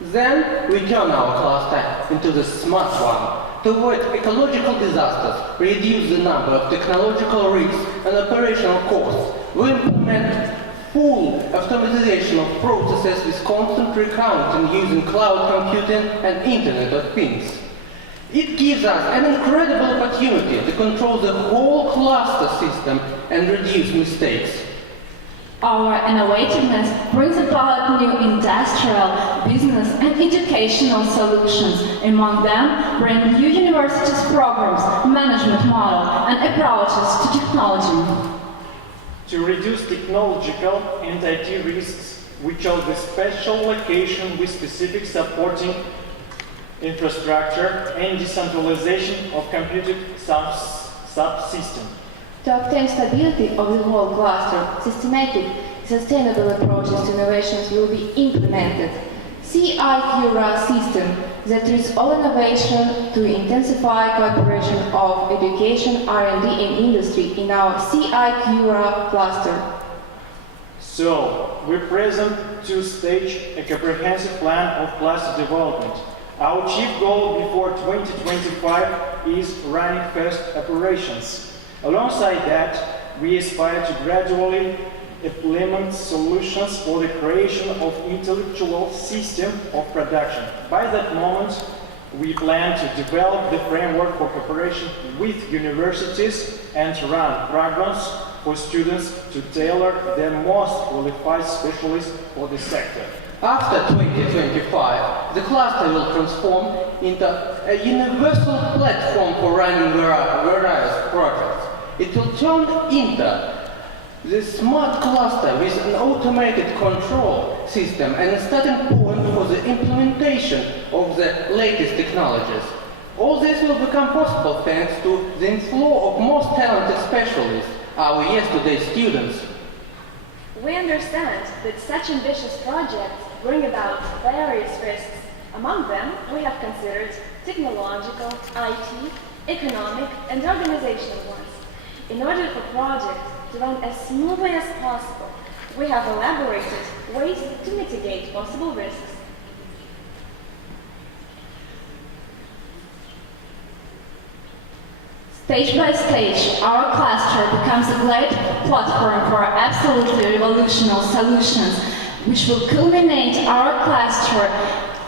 Then we turn our cluster into the smart one to avoid ecological disasters, reduce the number of technological risks and operational costs. We implement full automatization of processes with constant recounting using cloud computing and Internet of Things. It gives us an incredible opportunity to control the whole cluster system and reduce mistakes. Our innovativeness brings about new industrial, business and educational solutions. Among them, brand new universities programs, management model and approaches to technology. To reduce technological and IT risks, we chose a special location with specific supporting infrastructure and decentralization of computing subsystem. To obtain stability of the whole cluster, systematic, sustainable approaches to innovations will be implemented. CI/QRA system that treats all innovation to intensify cooperation of education, R&D and industry in our CI/QRA cluster. So, we present to stage a comprehensive plan of cluster development. Our chief goal before 2025 is running fast operations. Alongside that, we aspire to gradually implement solutions for the creation of intellectual system of production. By that moment, we plan to develop the framework for cooperation with universities and run programs for students to tailor the most qualified specialists for the sector. After 2025, the cluster will transform into a universal platform for running various projects. It will turn into the smart cluster with an automated control system and a starting point for the implementation of the latest technologies. All this will become possible thanks to the inflow of most talented specialists, our yesterday students. We understand that such ambitious projects bring about various risks. Among them, we have considered technological, IT, economic, and organizational ones. In order for projects to run as smoothly as possible, we have elaborated ways to mitigate possible risks. Stage by stage, our cluster becomes a great platform for absolutely revolutionary solutions, which will culminate our cluster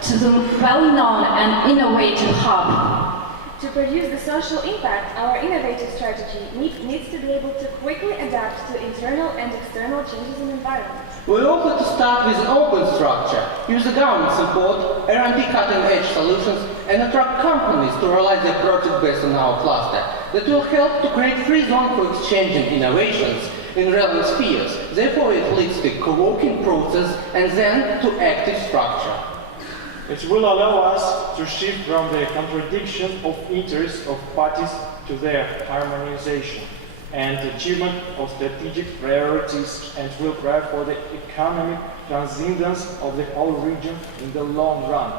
to the well-known and innovative hub. To produce the social impact, our innovative strategy needs to be able to quickly adapt to internal and external changes in environment. We offer to start with an open structure, use the government support, R&D cutting-edge solutions, and attract companies to realize their project based on our cluster. That will help to create free zone for exchanging innovations in relevant spheres. Therefore, it leads to co-working process and then to active structure. It will allow us to shift from the contradiction of interests of parties to their harmonization and achievement of strategic priorities, and will drive for the economic transcendence of the whole region in the long run.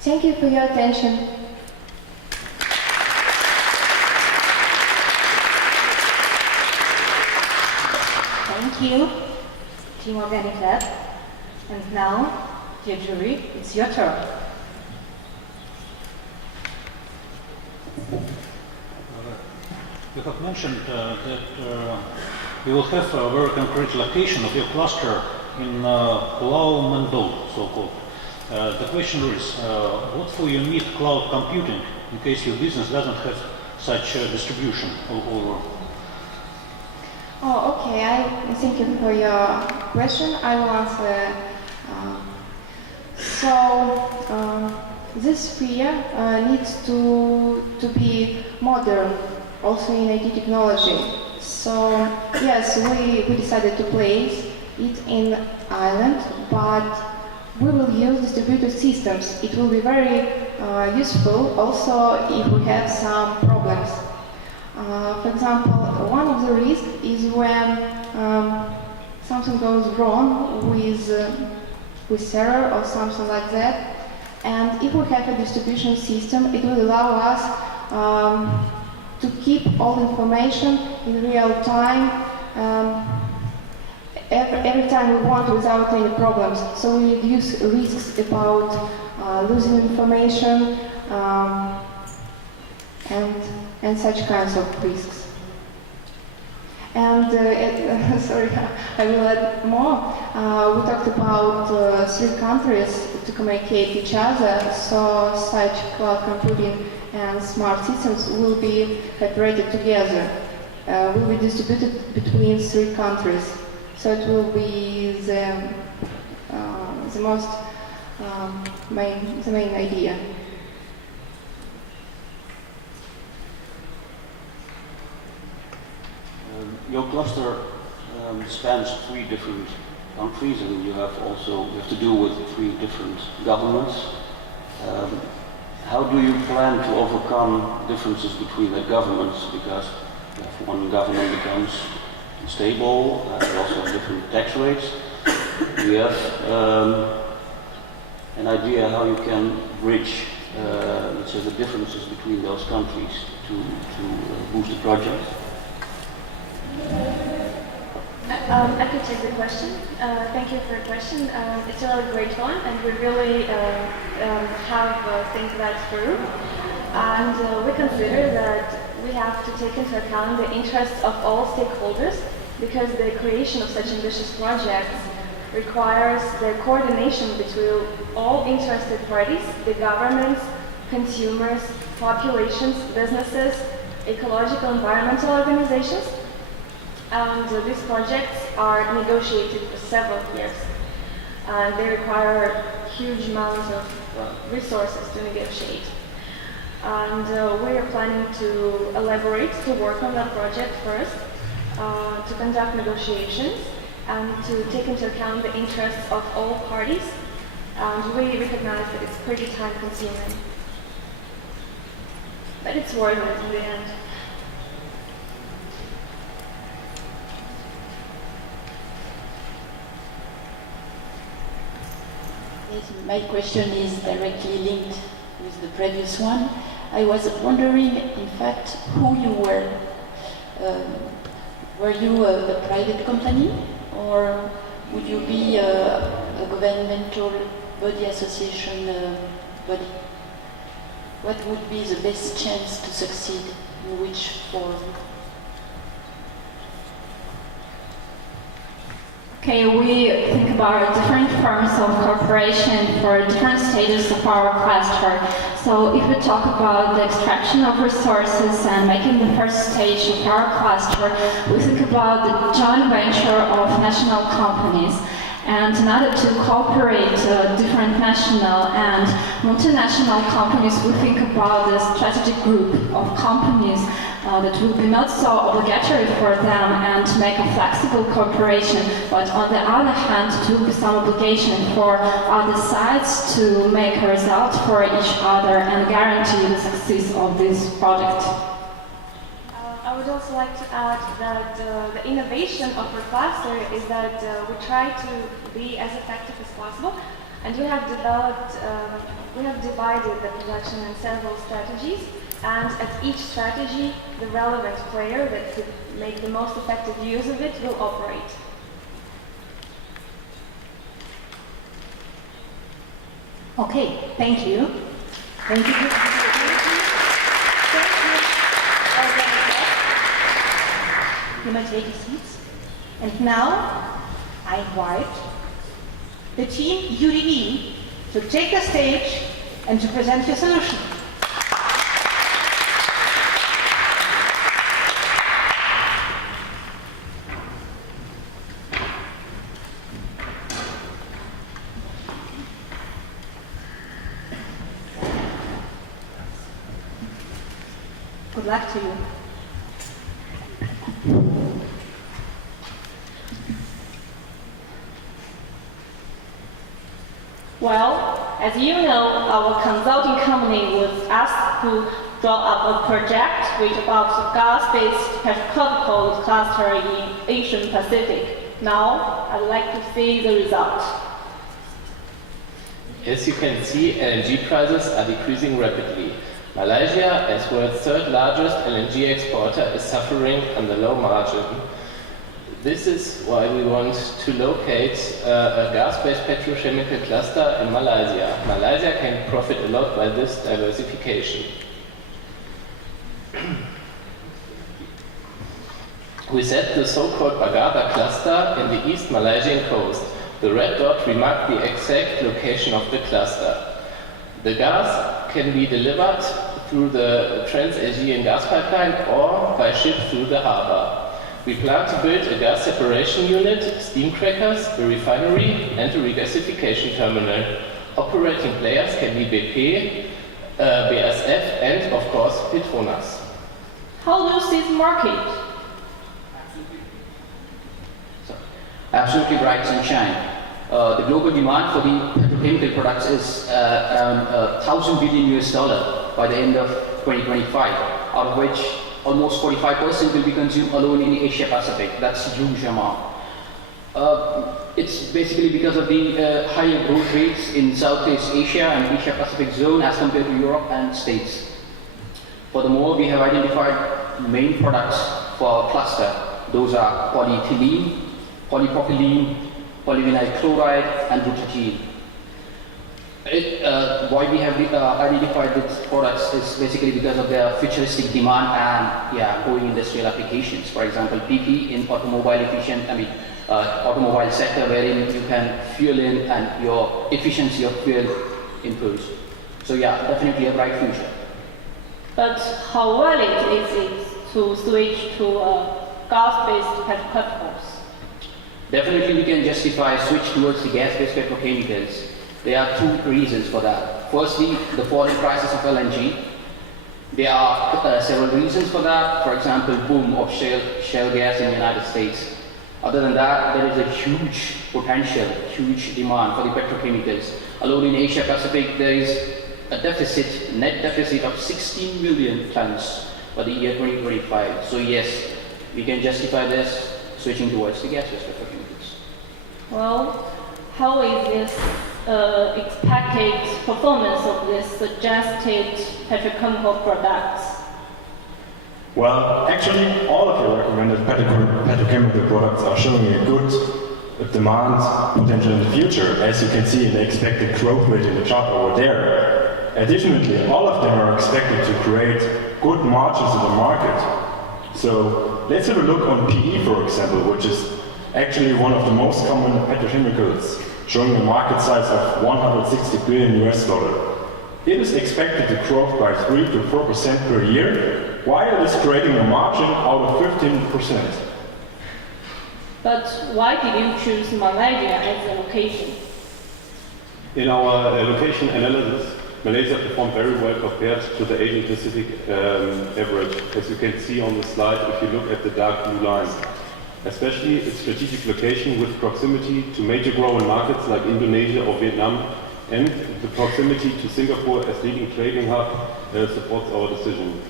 Thank you for your attention. Thank you, Team Organic Lab. And now, dear jury, it's your turn. You have mentioned that you will have a very concrete location of your cluster in Pulau so-called. The question is, what for you need cloud computing in case your business doesn't have such distribution all over? Oh, okay. Thank you for your question. I will answer. This sphere needs to be modern, also in IT technology. So yes, we decided to place it in Ireland, but we will use distributed systems. It will be very useful also if we have some problems. For example, one of the risks is when something goes wrong with server or something like that. And if we have a distribution system, it will allow us to keep all information in real time. every time we want without any problems. So we reduce risks about losing information and such kinds of risks. And sorry, I will add more. We talked about 3 countries to communicate each other, so such cloud computing and smart systems will be operated together, will be distributed between 3 countries. So it will be the main idea. Your cluster spans 3 different countries, and you have to do with 3 different governments. How do you plan to overcome differences between the governments? Because if one government becomes stable, they also have different tax rates. Do you have an idea how you can bridge, let's say, the differences between those countries to boost the project? I can take the question. Thank you for the question. It's a really great one, and we really have think that through. And we consider that we have to take into account the interests of all stakeholders, because the creation of such ambitious projects requires the coordination between all interested parties, the governments, consumers, populations, businesses, ecological environmental organizations. And these projects are negotiated for several years. And they require huge amounts of resources to negotiate. And we are planning to elaborate, to work on that project first, to conduct negotiations, and to take into account the interests of all parties. And we recognize that it's pretty time-consuming. But it's worth it in the end. My question is directly linked with the previous one. I was wondering, in fact, who you were. Were you a private company, or would you be a governmental body, association body? What would be the best chance to succeed, in which form? Okay, we think about different forms of cooperation for different stages of our cluster. So if we talk about the extraction of resources and making the first stage of our cluster, we think about the joint venture of national companies. And in order to cooperate different national and multinational companies, we think about the strategic group of companies that will be not so obligatory for them and make a flexible cooperation, but on the other hand, it will be some obligation for other sides to make a result for each other and guarantee the success of this project. I would also like to add that the innovation of our cluster is that we try to be as effective as possible, and we have divided the production in several strategies, and at each strategy, the relevant player that could make the most effective use of it will operate. Okay, thank you. Thank you. You may take your seats. And now, I invite the team UDE to take the stage and to present your solution. Good luck to you. Well, as you know, our consulting company was asked to draw up a project which about the gas-based petrochemical cluster in Asian Pacific. Now, I'd like to see the result. As you can see, LNG prices are decreasing rapidly. Malaysia, as world's third largest LNG exporter, is suffering under low margin. This is why we want to locate a gas-based petrochemical cluster in Malaysia. Malaysia can profit a lot by this diversification. We set the so-called Bagada cluster in the East Malaysian coast. The red dot remarks the exact location of the cluster. The gas can be delivered through the Trans-Asian gas pipeline or by ship through the harbor. We plan to build a gas separation unit, steam crackers, a refinery and a regasification terminal. Operating players can be BP, BASF and, of course, Petronas. How do you see the market? Absolutely right, Sunshine. The global demand for the petrochemical products is around $1,000 billion by the end of 2025, out of which almost 45% will be consumed alone in Asia Pacific. That's a huge amount. It's basically because of the higher growth rates in Southeast Asia and Asia Pacific zone as compared to Europe and States. Furthermore, we have identified main products for our cluster. Those are polyethylene, polypropylene, polyvinyl chloride, and butadiene. Why we have identified these products is basically because of their futuristic demand and growing industrial applications. For example, PP in automobile sector, wherein you can fuel in and your efficiency of fuel improves. So definitely a bright future. But how valid is it to switch to gas-based petrochemicals? Definitely we can justify a switch towards the gas-based petrochemicals. There are two reasons for that. Firstly, the falling prices of LNG. There are several reasons for that. For example, boom of shale gas in the United States. Other than that, there is a huge potential, huge demand for the petrochemicals. Alone in Asia Pacific, there is a deficit, net deficit of 16 million tons for the year 2025. So yes, we can justify this switching towards the gas-based petrochemicals. Well, how is this expected performance of this suggested petrochemical products? Well, actually, all of your recommended petrochemical products are showing a good demand potential in the future, as you can see in the expected growth rate in the chart over there. Additionally, all of them are expected to create good margins in the market. So let's have a look on PE, for example, which is actually one of the most common petrochemicals, showing a market size of $160 billion US. It is expected to grow by 3 to 4% per year, while it is creating a margin out of 15%. But why did you choose Malaysia as a location? In our location analysis, Malaysia performed very well compared to the Asian Pacific average, as you can see on the slide if you look at the dark blue line. Especially its strategic location with proximity to major growing markets like Indonesia or Vietnam, and the proximity to Singapore as leading trading hub supports our decision.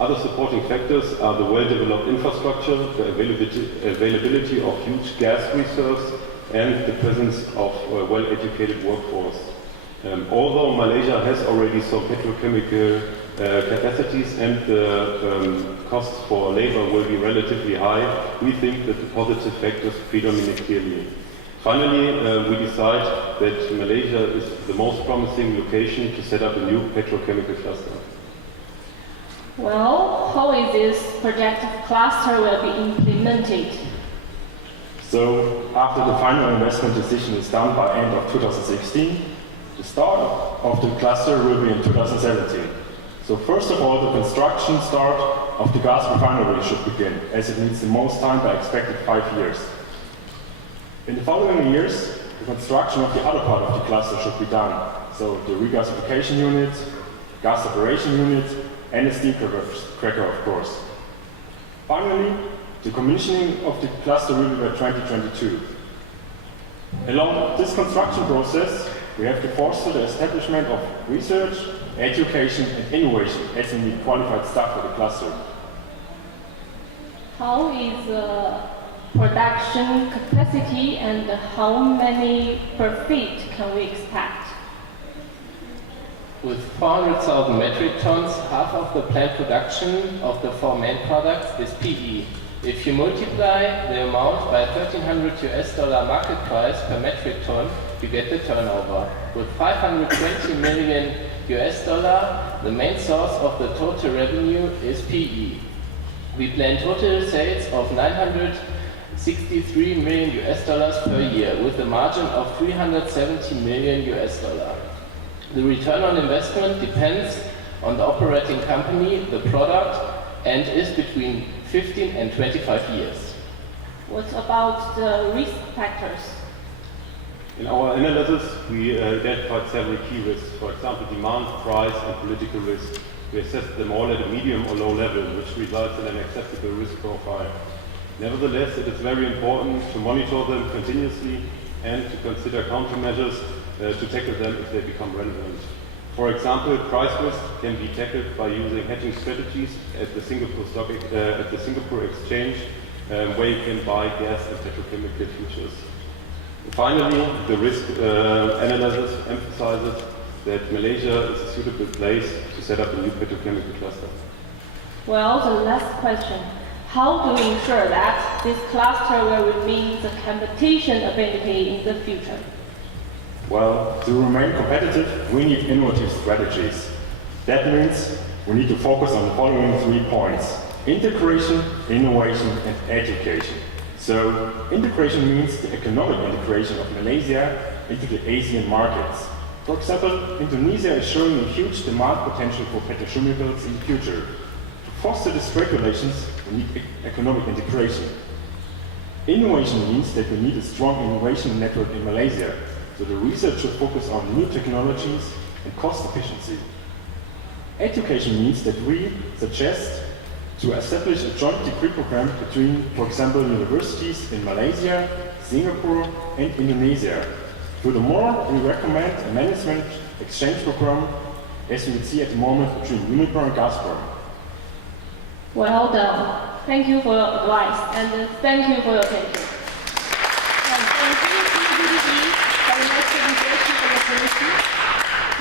Other supporting factors are the well-developed infrastructure, the availability of huge gas reserves, and the presence of a well-educated workforce. Although Malaysia has already some petrochemical capacities and the costs for labor will be relatively high, we think that the positive factors predominate clearly. Finally, we decide that Malaysia is the most promising location to set up a new petrochemical cluster. Well, how is this project cluster will be implemented? So, after the final investment decision is done by end of 2016, the start of the cluster will be in 2017. So first of all, the construction start of the gas refinery should begin, as it needs the most time by expected 5 years. In the following years, the construction of the other part of the cluster should be done. So the regasification unit, gas separation unit, and the steam cracker, of course. Finally, the commissioning of the cluster will be by 2022. Along this construction process, we have to foster the establishment of research, education, and innovation as we need qualified staff for the cluster. How is the production capacity and how many per feet can we expect? With 400,000 metric tons, half of the plant production of the 4 main products is PE. If you multiply the amount by $1,300 market price per metric ton, you get the turnover. With $520 million, the main source of the total revenue is PE. We plan total sales of $963 million per year, with a margin of $370 million. The return on investment depends on the operating company, the product, and is between 15 and 25 years. What about the risk factors? In our analysis, we identified several key risks. For example, demand, price, and political risk. We assessed them all at a medium or low level, which results in an acceptable risk profile. Nevertheless, it is very important to monitor them continuously and to consider countermeasures to tackle them if they become relevant. For example, price risk can be tackled by using hedging strategies at the Singapore Exchange, where you can buy gas and petrochemical futures. Finally, the risk analysis emphasizes that Malaysia is a suitable place to set up a new petrochemical cluster. Well, the last question. How do we ensure that this cluster will remain the competition ability in the future? Well, to remain competitive, we need innovative strategies. That means we need to focus on the following 3 points: integration, innovation, and education. So, integration means the economic integration of Malaysia into the Asian markets. For example, Indonesia is showing a huge demand potential for petrochemicals in the future. To foster these regulations, we need economic integration. Innovation means that we need a strong innovation network in Malaysia, so the research should focus on new technologies and cost efficiency. Education means that we suggest to establish a joint degree program between, for example, universities in Malaysia, Singapore, and Indonesia. Furthermore, we recommend a management exchange program, as you can see at the moment, between Uniper and Gazprom. Well done. Thank you for your advice and thank you for your attention. Thank you, EDDE, for the nice presentation and information.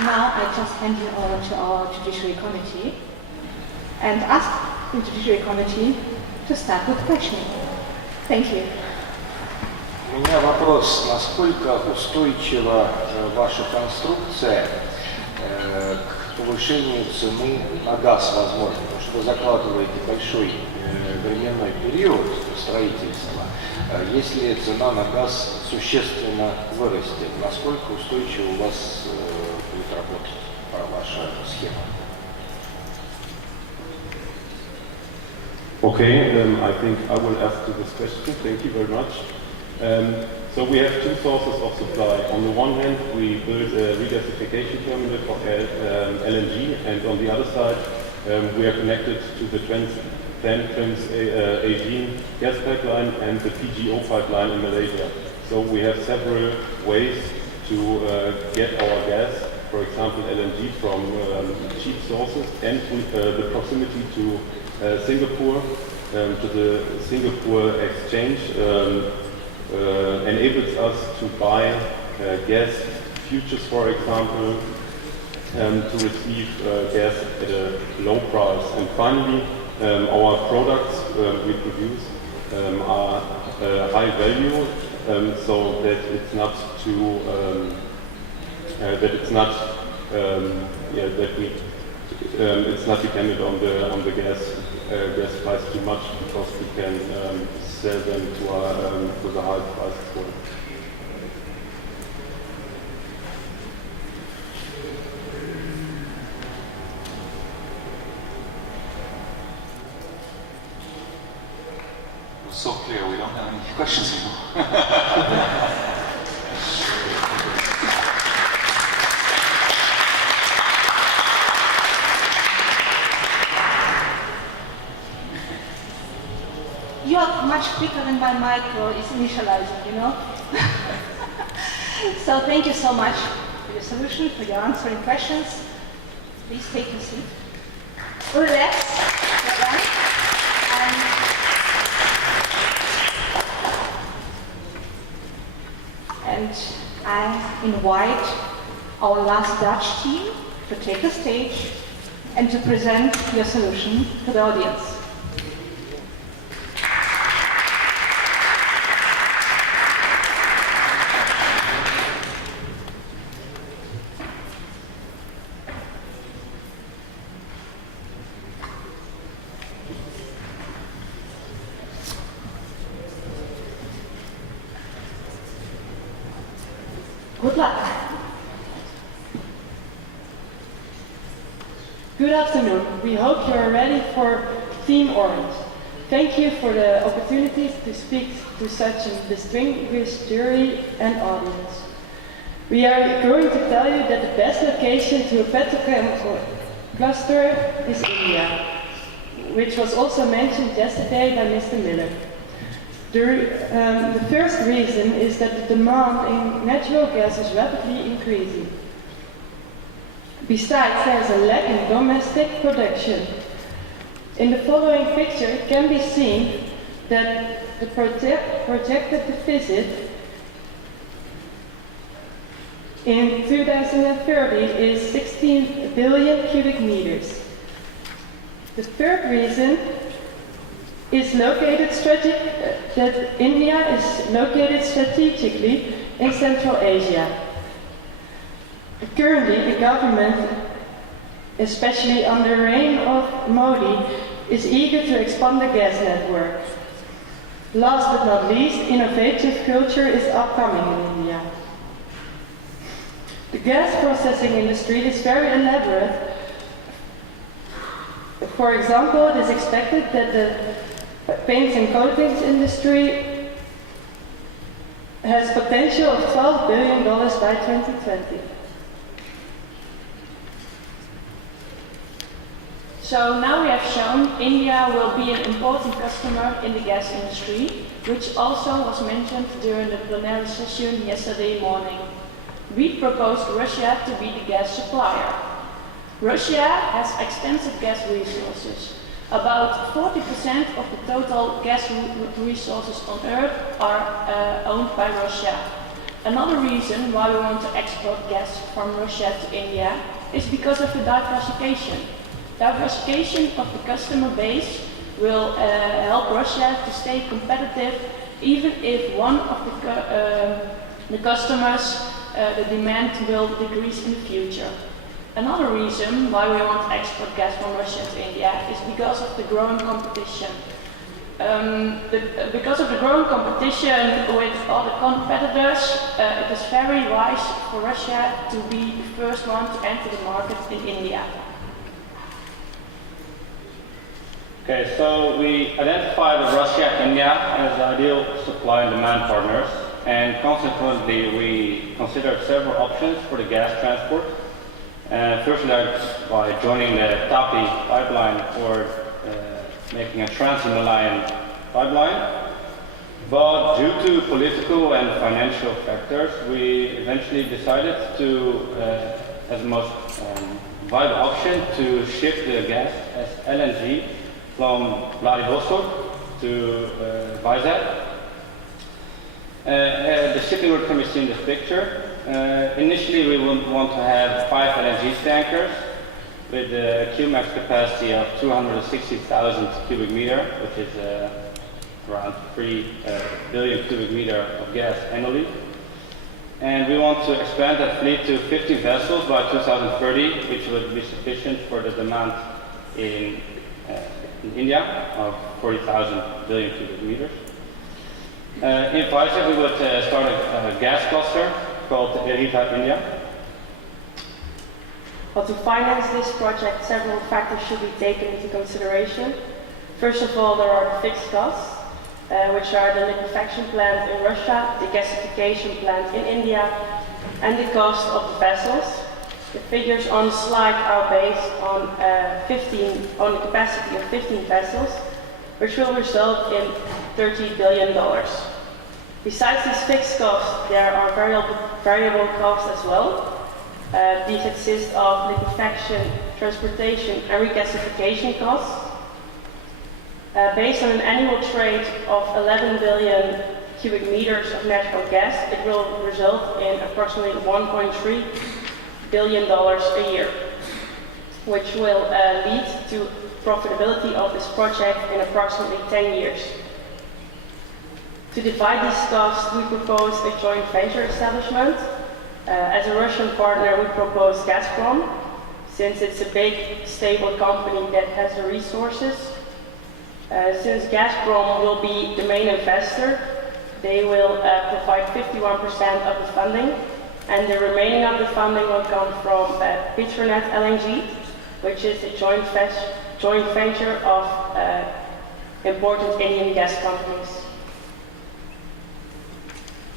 Now I just hand you over to our Judiciary Committee and ask the Judiciary Committee to start with questioning. Thank you. У меня вопрос, насколько устойчива ваша конструкция к повышению цены на газ, возможно, потому что вы закладываете большой временной период строительства. Если цена на газ существенно вырастет, насколько устойчиво у вас будет работать ваша схема? Okay, I think I will answer this question. Thank you very much. So we have 2 sources of supply. On the one hand, we build a regasification terminal for LNG, and on the other side, we are connected to the Trans-Asian gas pipeline and the PGO pipeline in Malaysia. So we have several ways to get our gas, for example LNG, from cheap sources, and the proximity to Singapore, to the Singapore Exchange, enables us to buy gas futures, for example, to receive gas at a low price. And finally, our products we produce are high value, so that it's not too it's not dependent on the gas price too much, because we can sell them with a high price as well. So clear, we don't have any questions anymore. You are much quicker than my micro is initializing, you know? So thank you so much for your solution, for your answering questions. Please take your seat. Relax. And I invite our last Dutch team to take the stage and to present your solution to the audience. Good afternoon. We hope you are ready for Team Orange. Thank you for the opportunity to speak to such a distinguished jury and audience. We are going to tell you that the best location to a petrochemical cluster is India, which was also mentioned yesterday by Mr. Miller. The first reason is that the demand in natural gas is rapidly increasing. Besides, there is a lack in domestic production. In the following picture, it can be seen that the projected deficit in 2030 is 16 billion cubic meters. The third reason is that India is located strategically in Central Asia. Currently, the government, especially under the reign of Modi, is eager to expand the gas network. Last but not least, innovative culture is upcoming in India. The gas processing industry is very elaborate. For example, it is expected that the paints and coatings industry has potential of $12 billion by 2020. So now we have shown India will be an important customer in the gas industry, which also was mentioned during the plenary session yesterday morning. We proposed Russia to be the gas supplier. Russia has extensive gas resources. About 40% of the total gas resources on Earth are owned by Russia. Another reason why we want to export gas from Russia to India is because of the diversification. Diversification of the customer base will help Russia to stay competitive, even if one of the customers, the demand will decrease in the future. Another reason why we want to export gas from Russia to India is because of the growing competition. Because of the growing competition with other competitors, it is very wise for Russia to be the first one to enter the market in India. Okay, so we identified Russia and India as ideal supply and demand partners, and consequently we considered several options for the gas transport. Firstly, by joining the TAPI pipeline or making a trans-Himalayan pipeline. But due to political and financial factors, we eventually decided to, as the most viable option, to ship the gas as LNG from Vladivostok to Vizag. The shipping route can be seen in this picture. Initially, we would want to have 5 LNG tankers with a Qmax capacity of 260,000 cubic meter, which is around 3 billion cubic meter of gas annually. And we want to expand that fleet to 50 vessels by 2030, which would be sufficient for the demand in India of 40,000 billion cubic meters. In Vizag, we would start a gas cluster called Riva India. Well, to finance this project, several factors should be taken into consideration. First of all, there are the fixed costs, which are the liquefaction plant in Russia, the gasification plant in India, and the cost of the vessels. The figures on the slide are based on the capacity of 15 vessels, which will result in $30 billion. Besides these fixed costs, there are variable costs as well. These consist of liquefaction, transportation, and regasification costs. Based on an annual trade of 11 billion cubic meters of natural gas, it will result in approximately $1.3 billion a year, which will lead to profitability of this project in approximately 10 years. To divide these costs, we propose a joint venture establishment. As a Russian partner, we propose Gazprom, since it's a big, stable company that has the resources. Since Gazprom will be the main investor, they will provide 51% of the funding, and the remaining of the funding will come from Petronet LNG, which is a joint venture of important Indian gas companies.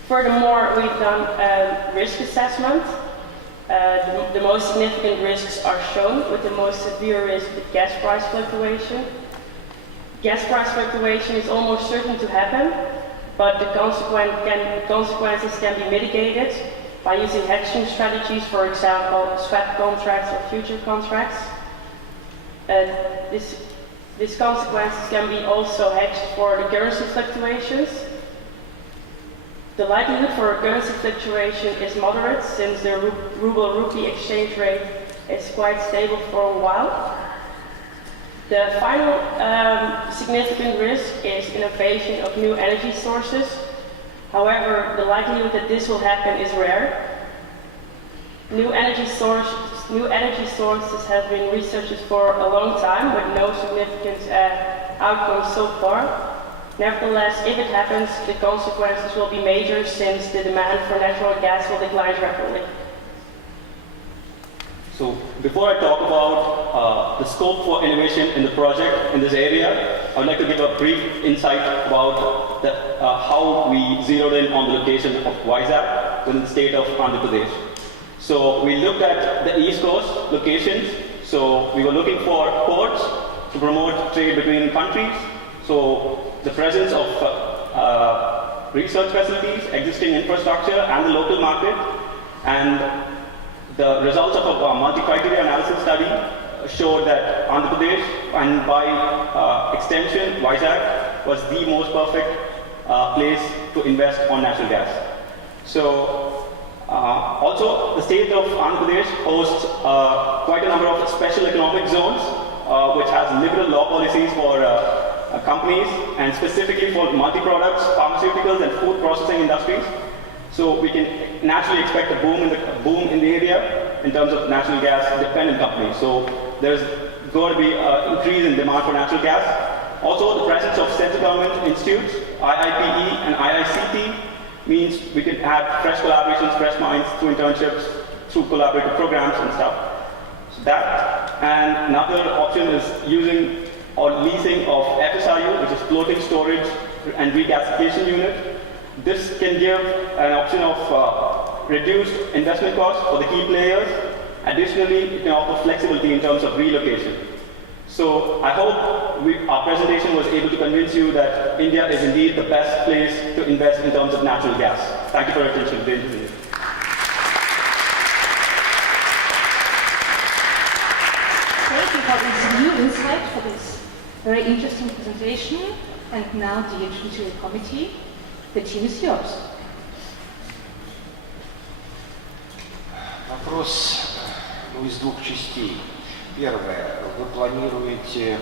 Furthermore, we've done risk assessment. The most significant risks are shown, with the most severe risk with gas price fluctuation. Gas price fluctuation is almost certain to happen, but the consequences can be mitigated by using hedging strategies, for example, swap contracts or future contracts. These consequences can be also hedged for the currency fluctuations. The likelihood for a currency fluctuation is moderate, since the ruble-rupee exchange rate is quite stable for a while. The final significant risk is innovation of new energy sources. However, the likelihood that this will happen is rare. New energy sources have been researched for a long time, with no significant outcomes so far. Nevertheless, if it happens, the consequences will be major, since the demand for natural gas will decline rapidly. So before I talk about the scope for innovation in the project in this area, I would like to give a brief insight about how we zeroed in on the location of Vizag within the state of Andhra Pradesh. So we looked at the East Coast locations. So we were looking for ports to promote trade between countries. So the presence of research facilities, existing infrastructure, and the local market, and the results of a multi-criteria analysis study showed that Andhra Pradesh, and by extension Vizag, was the most perfect place to invest on natural gas. So also the state of Andhra Pradesh hosts quite a number of special economic zones, which has liberal law policies for companies, and specifically for multi-products, pharmaceuticals, and food processing industries. So we can naturally expect a boom in the area in terms of natural gas dependent companies. So there's going to be an increase in demand for natural gas. Also, the presence of central government institutes, IIPE and IICT, means we can add fresh collaborations, fresh minds through internships, through collaborative programs and stuff. So that, and another option is using or leasing of FSRU, which is floating storage and regasification unit. This can give an option of reduced investment costs for the key players. Additionally, it can offer flexibility in terms of relocation. So I hope our presentation was able to convince you that India is indeed the best place to invest in terms of natural gas. Thank you for your attention. Thank you for this new insight, for this very interesting presentation. And now, dear Judiciary Committee, the team is yours. Вопрос из двух частей. Первое. Вы планируете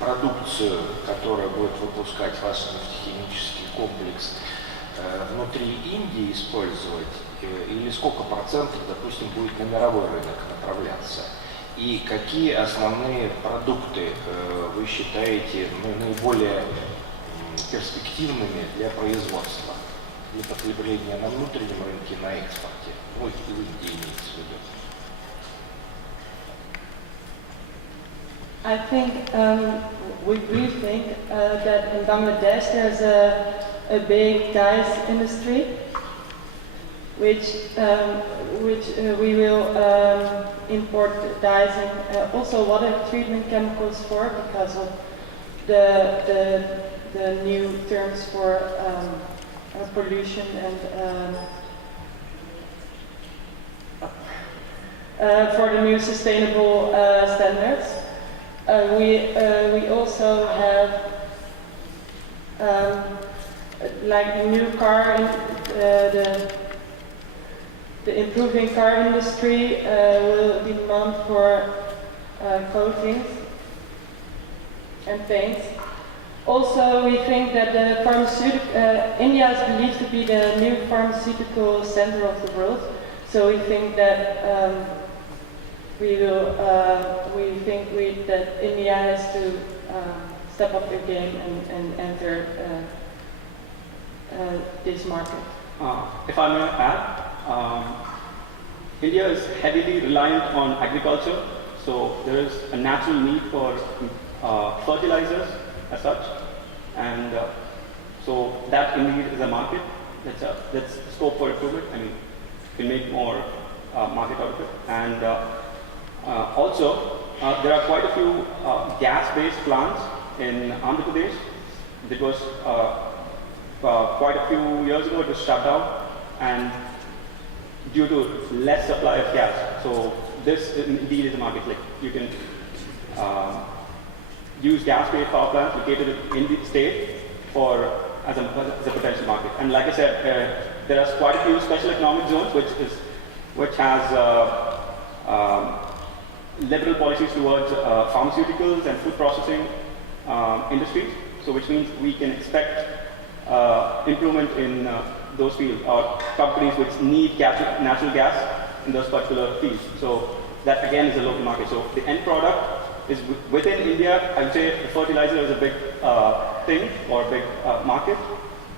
продукцию, которая будет выпускать ваш нефтехимический комплекс, внутри Индии использовать? Или сколько процентов, допустим, будет на мировой рынок направляться? И какие основные продукты вы считаете наиболее перспективными для производства, для потребления на внутреннем рынке, на экспорте? Ну, и в Индии имеется в виду. I think we think that in Bangladesh there's a big dyes industry, which we will import dyes and also water treatment chemicals for, because of the new terms for pollution and for the new sustainable standards. We also have like the new car, the improving car industry will demand for coatings and paints. Also, we think that the India is believed to be the new pharmaceutical center of the world. So we think that that India has to step up their game and enter this market. If I may add, India is heavily reliant on agriculture. So there is a natural need for fertilizers as such, and so that indeed is a market. That's scope for improvement. I mean, we can make more market out of it. And also, there are quite a few gas-based plants in Andhra Pradesh. It was quite a few years ago, it was shut down, and due to less supply of gas. So this indeed is a market. Like you can use gas-based power plants located in the state for as a potential market. And like I said, there are quite a few special economic zones which has liberal policies towards pharmaceuticals and food processing industries. So which means we can expect improvement in those fields, or companies which need natural gas in those particular fields. So that again is a local market. So the end product is within India. I would say the fertilizer is a big thing or a big market.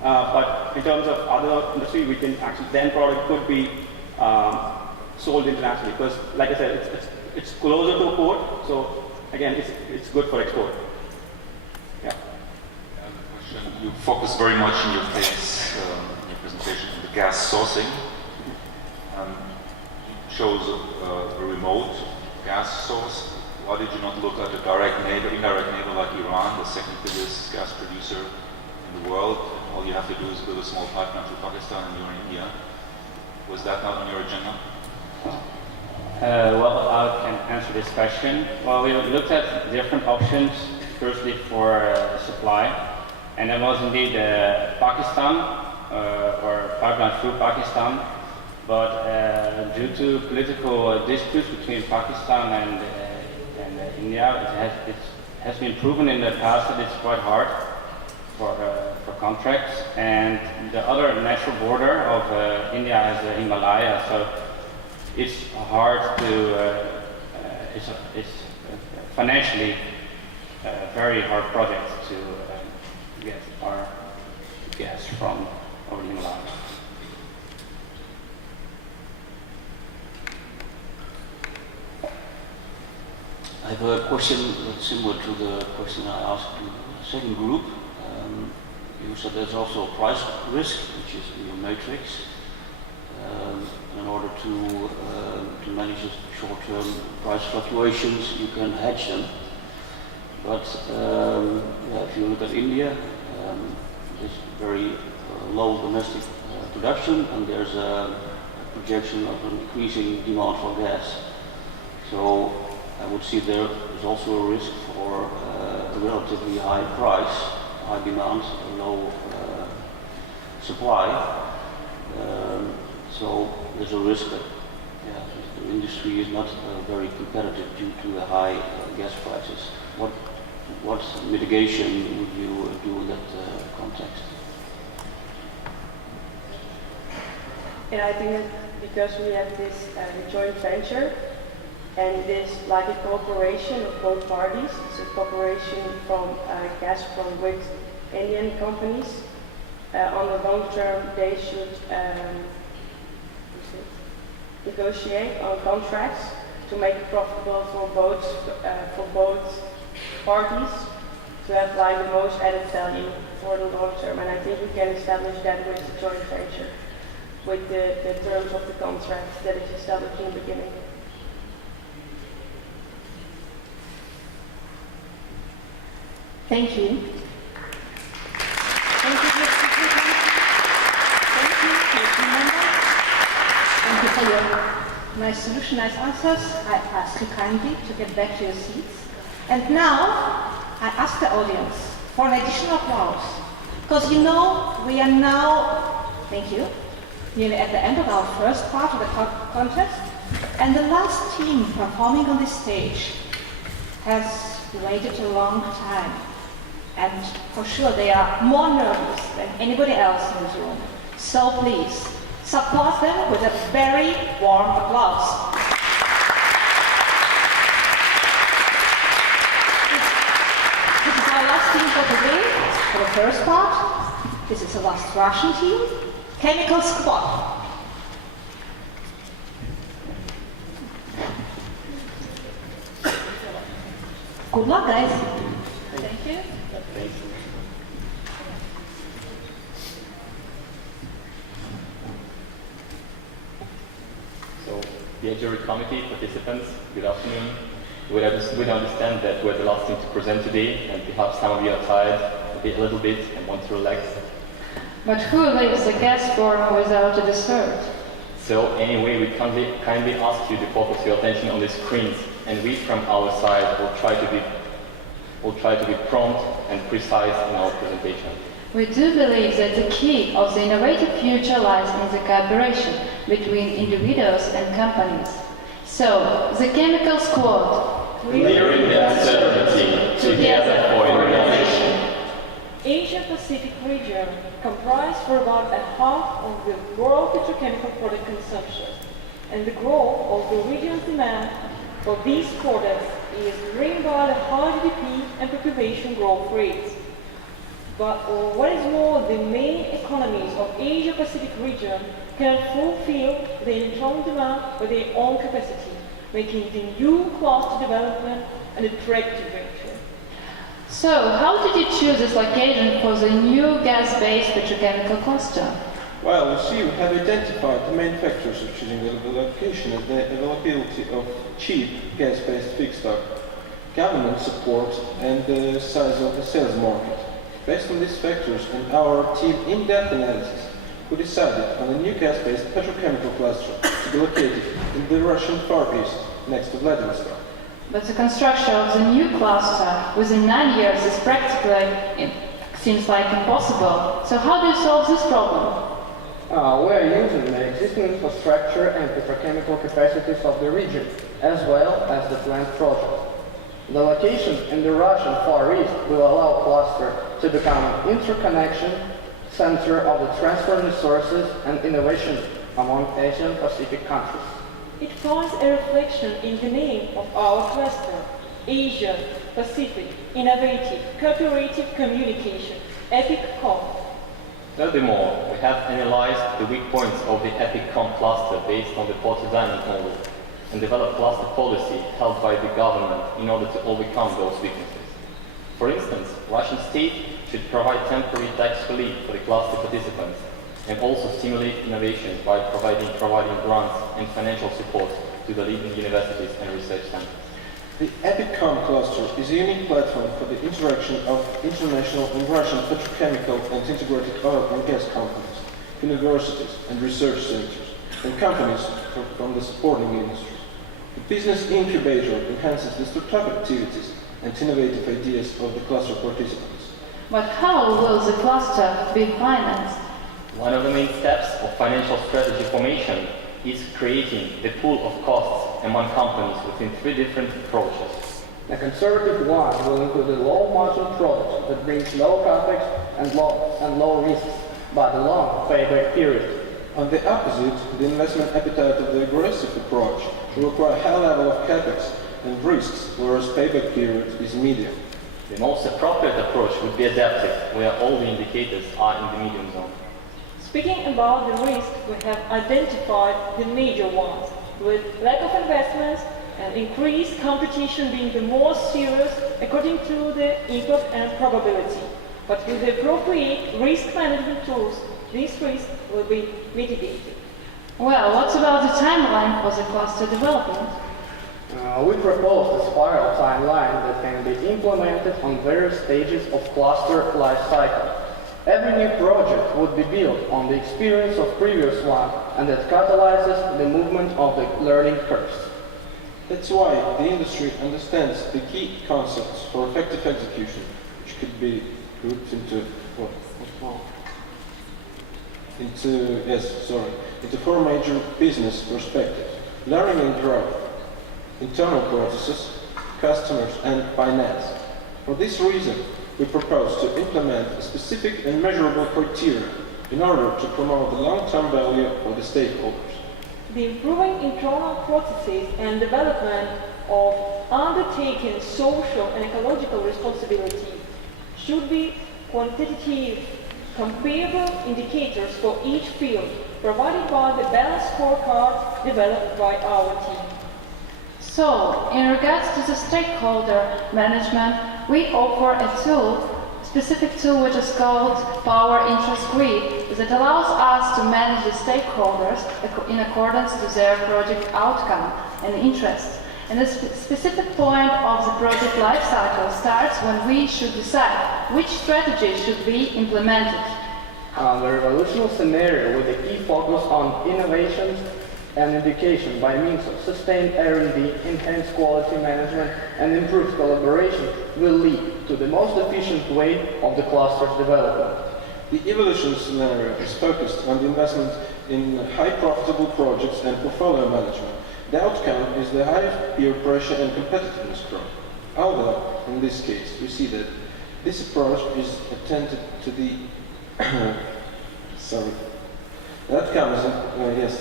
But in terms of other industry, we can actually, the end product could be sold internationally, because like I said, it's closer to a port. So again, it's good for export. Yeah. You focus very much in your case, in your presentation, on the gas sourcing. Shows a remote gas source. Why did you not look at a direct neighbor, indirect neighbor like Iran, the second biggest gas producer in the world? All you have to do is build a small pipeline to Pakistan and you're in India. Was that not on your agenda? Well, I can answer this question. Well, we looked at different options, firstly for supply, and there was indeed Pakistan, or pipeline through Pakistan, but due to political disputes between Pakistan and India, it has been proven in the past that it's quite hard for contracts, and the other natural border of India is the Himalaya, so it's hard to, it's financially a very hard project to get our gas from over the Himalaya. I have a question that's similar to the question I asked to the second group. You said there's also a price risk, which is in your matrix. In order to manage the short-term price fluctuations, you can hedge them. But if you look at India, there's very low domestic production, and there's a projection of an increasing demand for gas. So I would see there is also a risk for a relatively high price, high demand, low supply. So there's a risk that the industry is not very competitive due to the high gas prices. What mitigation would you do in that context? And I think that because we have this joint venture, and it is like a cooperation of both parties. It's a cooperation from Gazprom with Indian companies. On the long term, they should negotiate on contracts to make it profitable for both parties, to have like the most added value for the long term. And I think we can establish that with the joint venture, with the terms of the contract that is established in the beginning. Thank you. Thank you, Mr. President. Thank you, committee members. Thank you for your nice solution, nice answers. I ask you kindly to get back to your seats. And now, I ask the audience for an additional applause. Because you know, we are now, thank you, nearly at the end of our first part of the contest. And the last team performing on this stage has waited a long time. And for sure they are more nervous than anybody else in this room. So please, support them with a very warm applause. This is our last team for today, for the first part. This is the last Russian team, Chemical Squad. Good luck, guys. Thank you. So, Judiciary Committee participants, good afternoon. We understand that we're the last thing to present today, and perhaps some of you are tired a little bit and want to relax. But who leaves the guest forum without a dessert? So anyway, we kindly ask you to focus your attention on the screens, and we from our side will try to be prompt and precise in our presentation. We do believe that the key of the innovative future lies in the cooperation between individuals and companies. So, the Chemical Squad. Clearing the uncertainty together for innovation. Asia-Pacific region comprises for about a half of the world petrochemical product consumption, and the growth of the region's demand for these products is driven by the high GDP and population growth rates. But what is more, the main economies of Asia-Pacific region cannot fulfill the internal demand by their own capacity, making the new cluster development an attractive venture. So, how did you choose this location for the new gas-based petrochemical cluster? Well, you see, we have identified the main factors of choosing the location as the availability of cheap gas-based feedstock, government support, and the size of the sales market. Based on these factors and our team in-depth analysis, we decided on a new gas-based petrochemical cluster to be located in the Russian Far East, next to Vladivostok. But the construction of the new cluster within 9 years is practically, it seems like, impossible. So how do you solve this problem? We are using the existing infrastructure and petrochemical capacities of the region, as well as the planned project. The location in the Russian Far East will allow cluster to become an interconnection center of the transfer resources and innovation among Asian Pacific countries. It finds a reflection in the name of our cluster, Asia Pacific Innovative Cooperative Communication, EPIC-COM. Furthermore, we have analyzed the weak points of the EPIC-COM cluster based on the Potsdam model and developed cluster policy held by the government in order to overcome those weaknesses. For instance, Russian state should provide temporary tax relief for the cluster participants and also stimulate innovation by providing grants and financial support to the leading universities and research centers. The EPIC-COM cluster is a unique platform for the interaction of international and Russian petrochemical and integrated oil and gas companies, universities and research centers, and companies from the supporting industries. The business incubator enhances the startup activities and innovative ideas of the cluster participants. But how will the cluster be financed? One of the main steps of financial strategy formation is creating a pool of costs among companies within 3 different approaches. The conservative one will include a low-margin product that brings low capex and low risks, but a long payback period. On the opposite, the investment appetite of the aggressive approach will require a high level of capex and risks, whereas payback period is medium. The most appropriate approach would be adaptive, where all the indicators are in the medium zone. Speaking about the risk, we have identified the major ones, with lack of investments and increased competition being the most serious according to the impact and probability. But with the appropriate risk management tools, these risks will be mitigated. Well, what about the timeline for the cluster development? We propose a spiral timeline that can be implemented on various stages of cluster life cycle. Every new project would be built on the experience of previous one, and that catalyzes the movement of the learning curves. That's why the industry understands the key concepts for effective execution, which could be grouped into 4 major business perspectives: learning and growth, internal processes, customers, and finance. For this reason, we propose to implement specific and measurable criteria in order to promote the long-term value for the stakeholders. The improving internal processes and development of undertaking social and ecological responsibility should be quantitative, comparable indicators for each field, provided by the balanced scorecard developed by our team. So, in regards to the stakeholder management, we offer a tool, specific tool which is called Power Interest Grid, that allows us to manage the stakeholders in accordance to their project outcome and interest. And the specific point of the project lifecycle starts when we should decide which strategy should be implemented. The revolutionary scenario with a key focus on innovations and education by means of sustained R&D, enhanced quality management, and improved collaboration will lead to the most efficient way of the cluster's development. The evolution scenario is focused on the investment in high profitable projects and portfolio management. The outcome is the high peer pressure and competitiveness growth. Although, in this case, we see that this approach is attended to the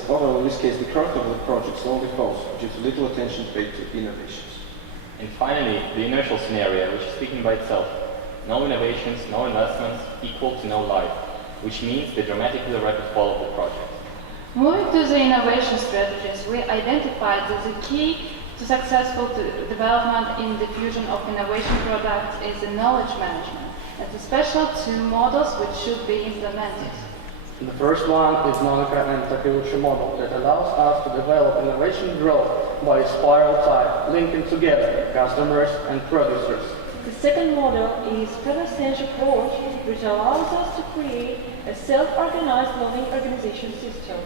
although in this case the growth of the projects only falls due to little attention paid to innovations. And finally, the inertial scenario, which is speaking by itself. No innovations, no investments, equal to no life, which means the dramatically rapid fall of the project. Moving to the innovation strategies, we identified that the key to successful development in the fusion of innovation products is the knowledge management, and the special two models which should be implemented. The first one is Monica and Takeuchi model that allows us to develop innovation growth by spiral type, linking together customers and producers. The second model is Prevent approach, which allows us to create a self-organized learning organization system,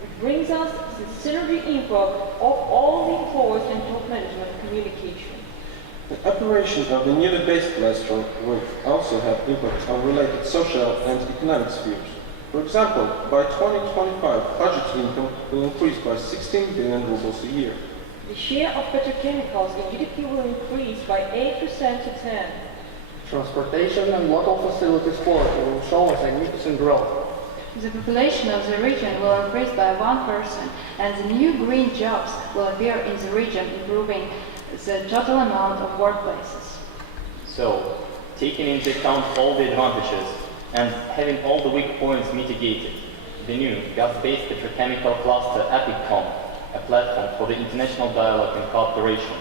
which brings us the synergy input of all the employees and top management communication. The operation of the newly based classroom will also have impact on related social and economic spheres. For example, by 2025, budget income will increase by 16 billion rubles a year. The share of petrochemicals in GDP will increase by 8% to 10%. Transportation and local facilities quality will show a significant growth. The population of the region will increase by 1%, and the new green jobs will appear in the region, improving the total amount of workplaces. So, taking into account all the advantages and having all the weak points mitigated, the new gas-based petrochemical cluster EPICCOM, a platform for the international dialogue and cooperation,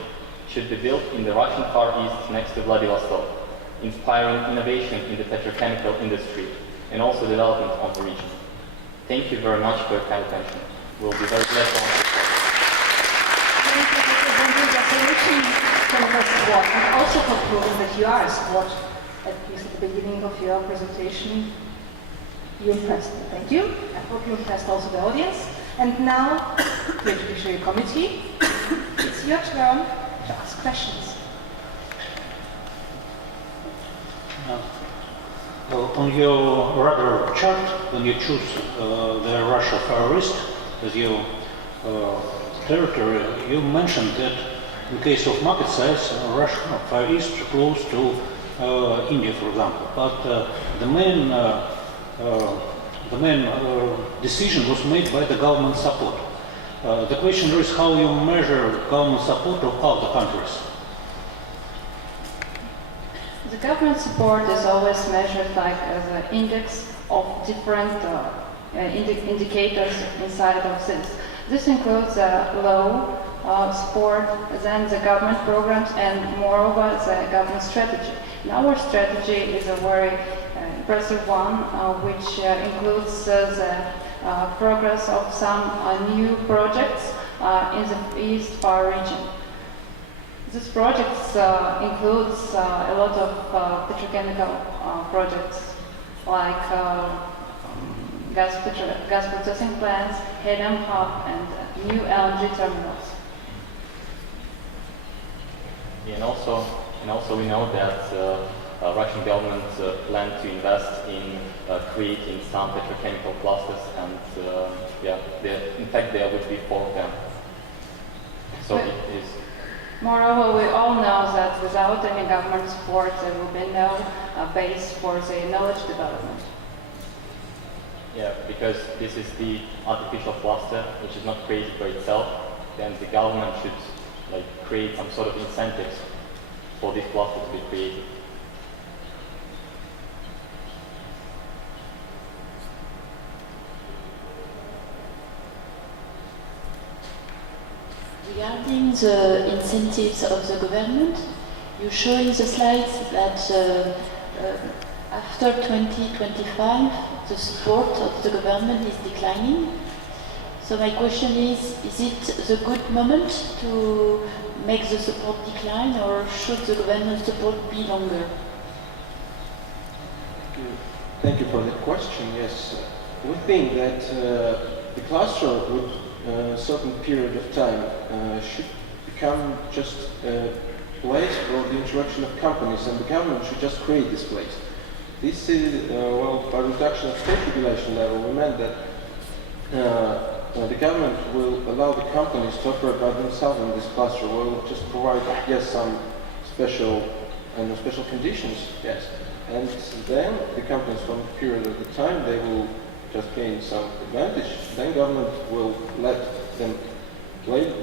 should be built in the Russian Far East next to Vladivostok, inspiring innovation in the petrochemical industry and also development of the region. Thank you very much for your kind attention. We'll be very glad to answer questions. And also for proving that you are a sport, at least at the beginning of your presentation, you impressed me. Thank you. I hope you impressed also the audience. And now, the Judiciary Committee, it's your turn to ask questions. On your rudder chart, when you choose the Russia Far East as your territory, you mentioned that in case of market size, Russia Far East close to India, for example. But the main decision was made by the government support. The question is how you measure government support of other countries. The government support is always measured like as an index of different indicators inside of this. This includes law, sport, then the government programs, and moreover the government strategy. And our strategy is a very impressive one, which includes the progress of some new projects in the East Far region. This project includes a lot of petrochemical projects like gas processing plants, helium hub, and new LNG terminals. Yeah, and also we know that Russian government plan to invest in creating some petrochemical clusters, and in fact there would be 4 of them. So it is. Moreover, we all know that without any government support, there will be no base for the knowledge development. Yeah, because this is the artificial cluster, which is not created by itself. Then the government should create some sort of incentives for this cluster to be created. Regarding the incentives of the government, you show in the slides that after 2025, the support of the government is declining. So my question is it the good moment to make the support decline, or should the government support be longer? Thank you for the question. Yes, we think that the cluster with a certain period of time should become just a place for the interaction of companies, and the government should just create this place. This is, well, by reduction of state regulation level, we meant that the government will allow the companies to operate by themselves in this cluster. Will just provide, yes, some special conditions, yes, and then the companies from a period of the time they will just gain some advantage. Then government will let them play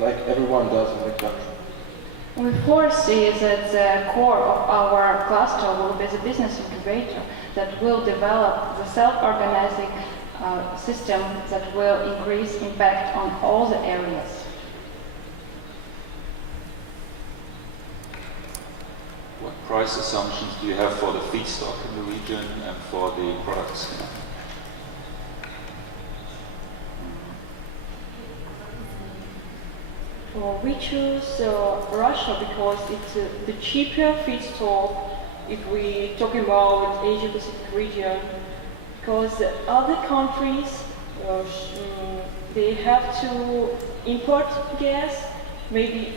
like everyone does in the country. We foresee that the core of our cluster will be the business incubator that will develop the self-organizing system that will increase impact on all the areas. What price assumptions do you have for the feedstock in the region and for the products? We choose Russia because it's the cheaper feedstock if we talk about Asia Pacific region. Because other countries, they have to import gas, maybe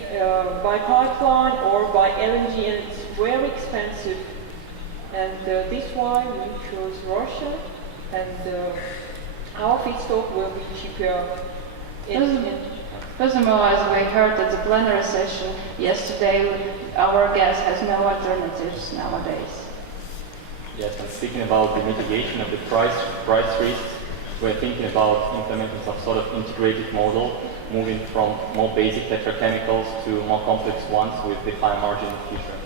by pipeline or by LNG, and it's very expensive. And this is why we chose Russia, and our feedstock will be cheaper. Furthermore, as we heard at the plenary session yesterday, our gas has no alternatives nowadays. Yes, and speaking about the mitigation of the price risks, we're thinking about implementing some sort of integrated model, moving from more basic petrochemicals to more complex ones with the high margin in the future.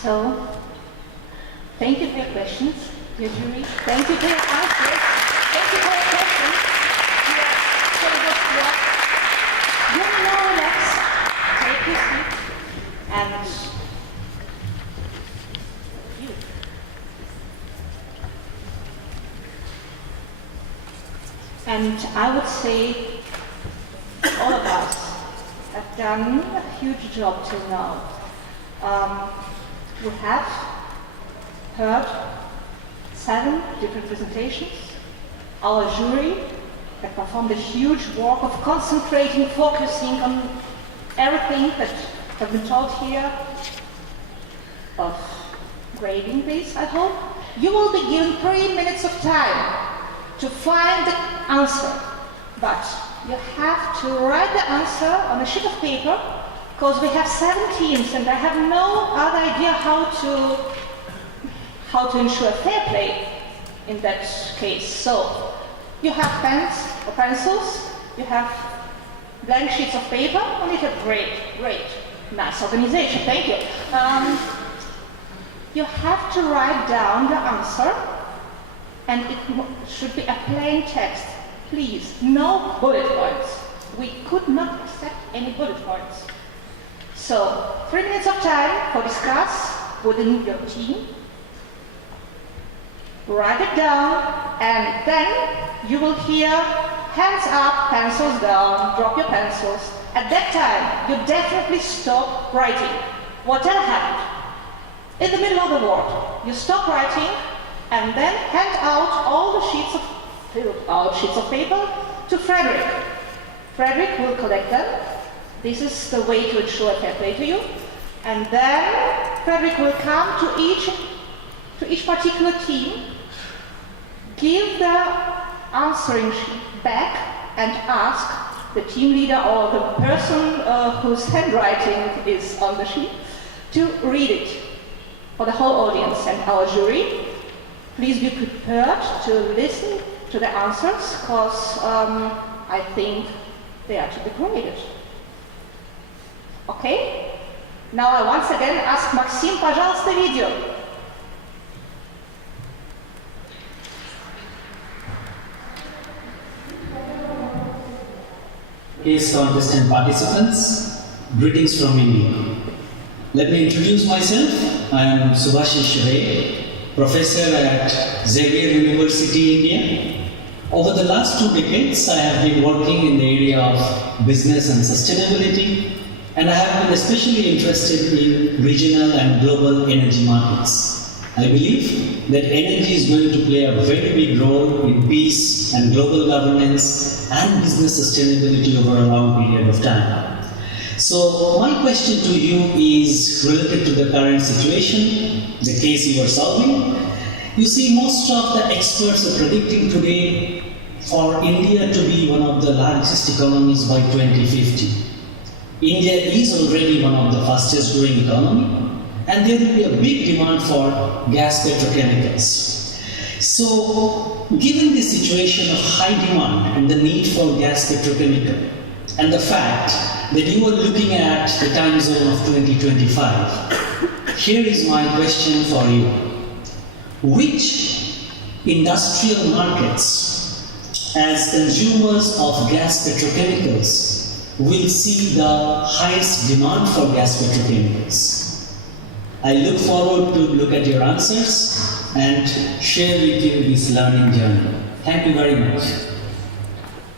So, thank you for your questions, dear jury. Thank you for your answers. Thank you for your questions. You may now relax, take your seat, and I would say all of us have done a huge job till now. We have heard 7 different presentations. Our jury have performed a huge work of concentrating, focusing on everything that have been taught here, of grading this, I hope. You will be given 3 minutes of time to find the answer, but you have to write the answer on a sheet of paper, because we have 7 teams and I have no other idea how to ensure fair play in that case. So you have pens or pencils, you have blank sheets of paper, and you have great, nice organization, thank you. You have to write down the answer, and it should be a plain text. Please, no bullet points. We could not accept any bullet points. So, 3 minutes of time for discuss within your team. Write it down, and then you will hear hands up, pencils down, drop your pencils. At that time, you definitely stop writing. Whatever happened. In the middle of the word, you stop writing, and then hand out all the sheets of paper to Frederick. Frederick will collect them. This is the way to ensure fair play to you. And then Frederick will come to each particular team, give the answering sheet back, and ask the team leader or the person whose handwriting is on the sheet to read it for the whole audience and our jury. Please be prepared to listen to the answers, because I think they are to be graded. Okay? Now I once again ask Maxim, пожалуйста, видео. Case contestant participants, greetings from India. Let me introduce myself. I am Subhashish Ray, professor at Xavier University, India. Over the last 2 decades, I have been working in the area of business and sustainability, and I have been especially interested in regional and global energy markets. I believe that energy is going to play a very big role in peace and global governance and business sustainability over a long period of time. So my question to you is related to the current situation, the case you are solving. You see, most of the experts are predicting today for India to be one of the largest economies by 2050. India is already one of the fastest growing economies, and there will be a big demand for gas petrochemicals. So, given the situation of high demand and the need for gas petrochemical, and the fact that you are looking at the time zone of 2025, here is my question for you. Which industrial markets, as consumers of gas petrochemicals, will see the highest demand for gas petrochemicals? I look forward to look at your answers and share with you this learning journey. Thank you very much.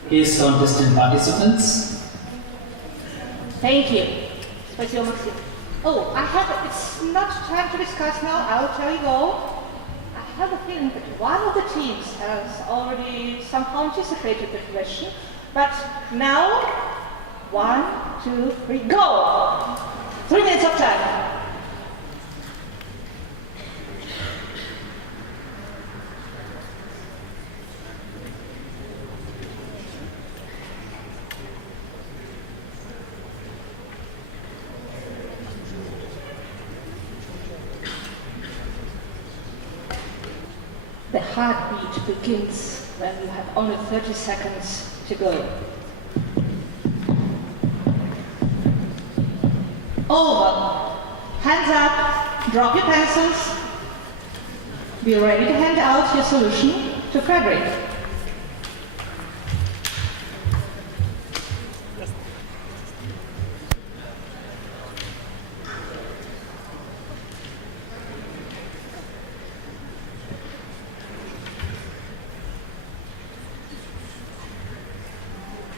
Case contestant participants. Thank you. Спасибо, Maxim. Oh, it's not time to discuss now, I will tell you all. I have a feeling that one of the teams has already somehow anticipated the question, but now, 1, 2, 3, go! 3 minutes of time. The heartbeat begins when you have only 30 seconds to go. Over. Hands up, drop your pencils. Be ready to hand out your solution to Frederick.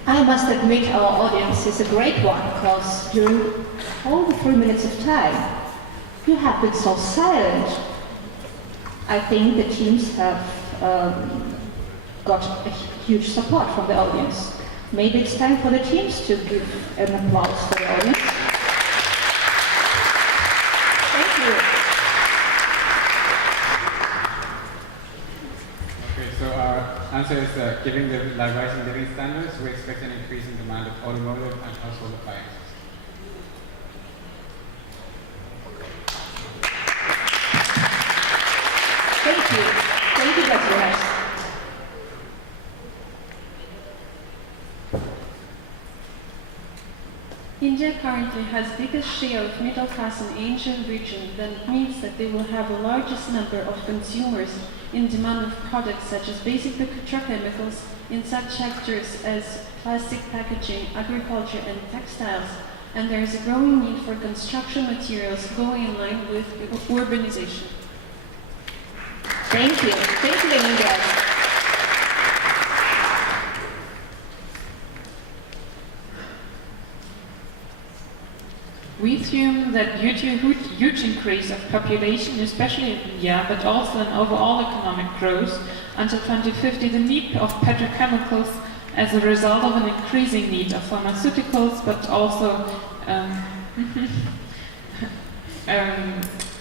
I must admit our audience is a great one, because during all the 3 minutes of time, you have been so silent. I think the teams have got a huge support from the audience. Maybe it's time for the teams to give an applause for the audience. Thank you. Okay, so our answer is given the rising living standards, we expect an increase in demand of automotive and household appliances. Thank you. Thank you, Dr. India currently has biggest share of middle class in Asian region. That means that they will have the largest number of consumers in demand of products such as basic petrochemicals in such sectors as plastic packaging, agriculture and textiles. And there is a growing need for construction materials going in line with urbanization. Thank you. Thank you, India. We assume that due to a huge increase of population, especially in India, but also in overall economic growth, until 2050 the need of petrochemicals as a result of an increasing need of pharmaceuticals, but also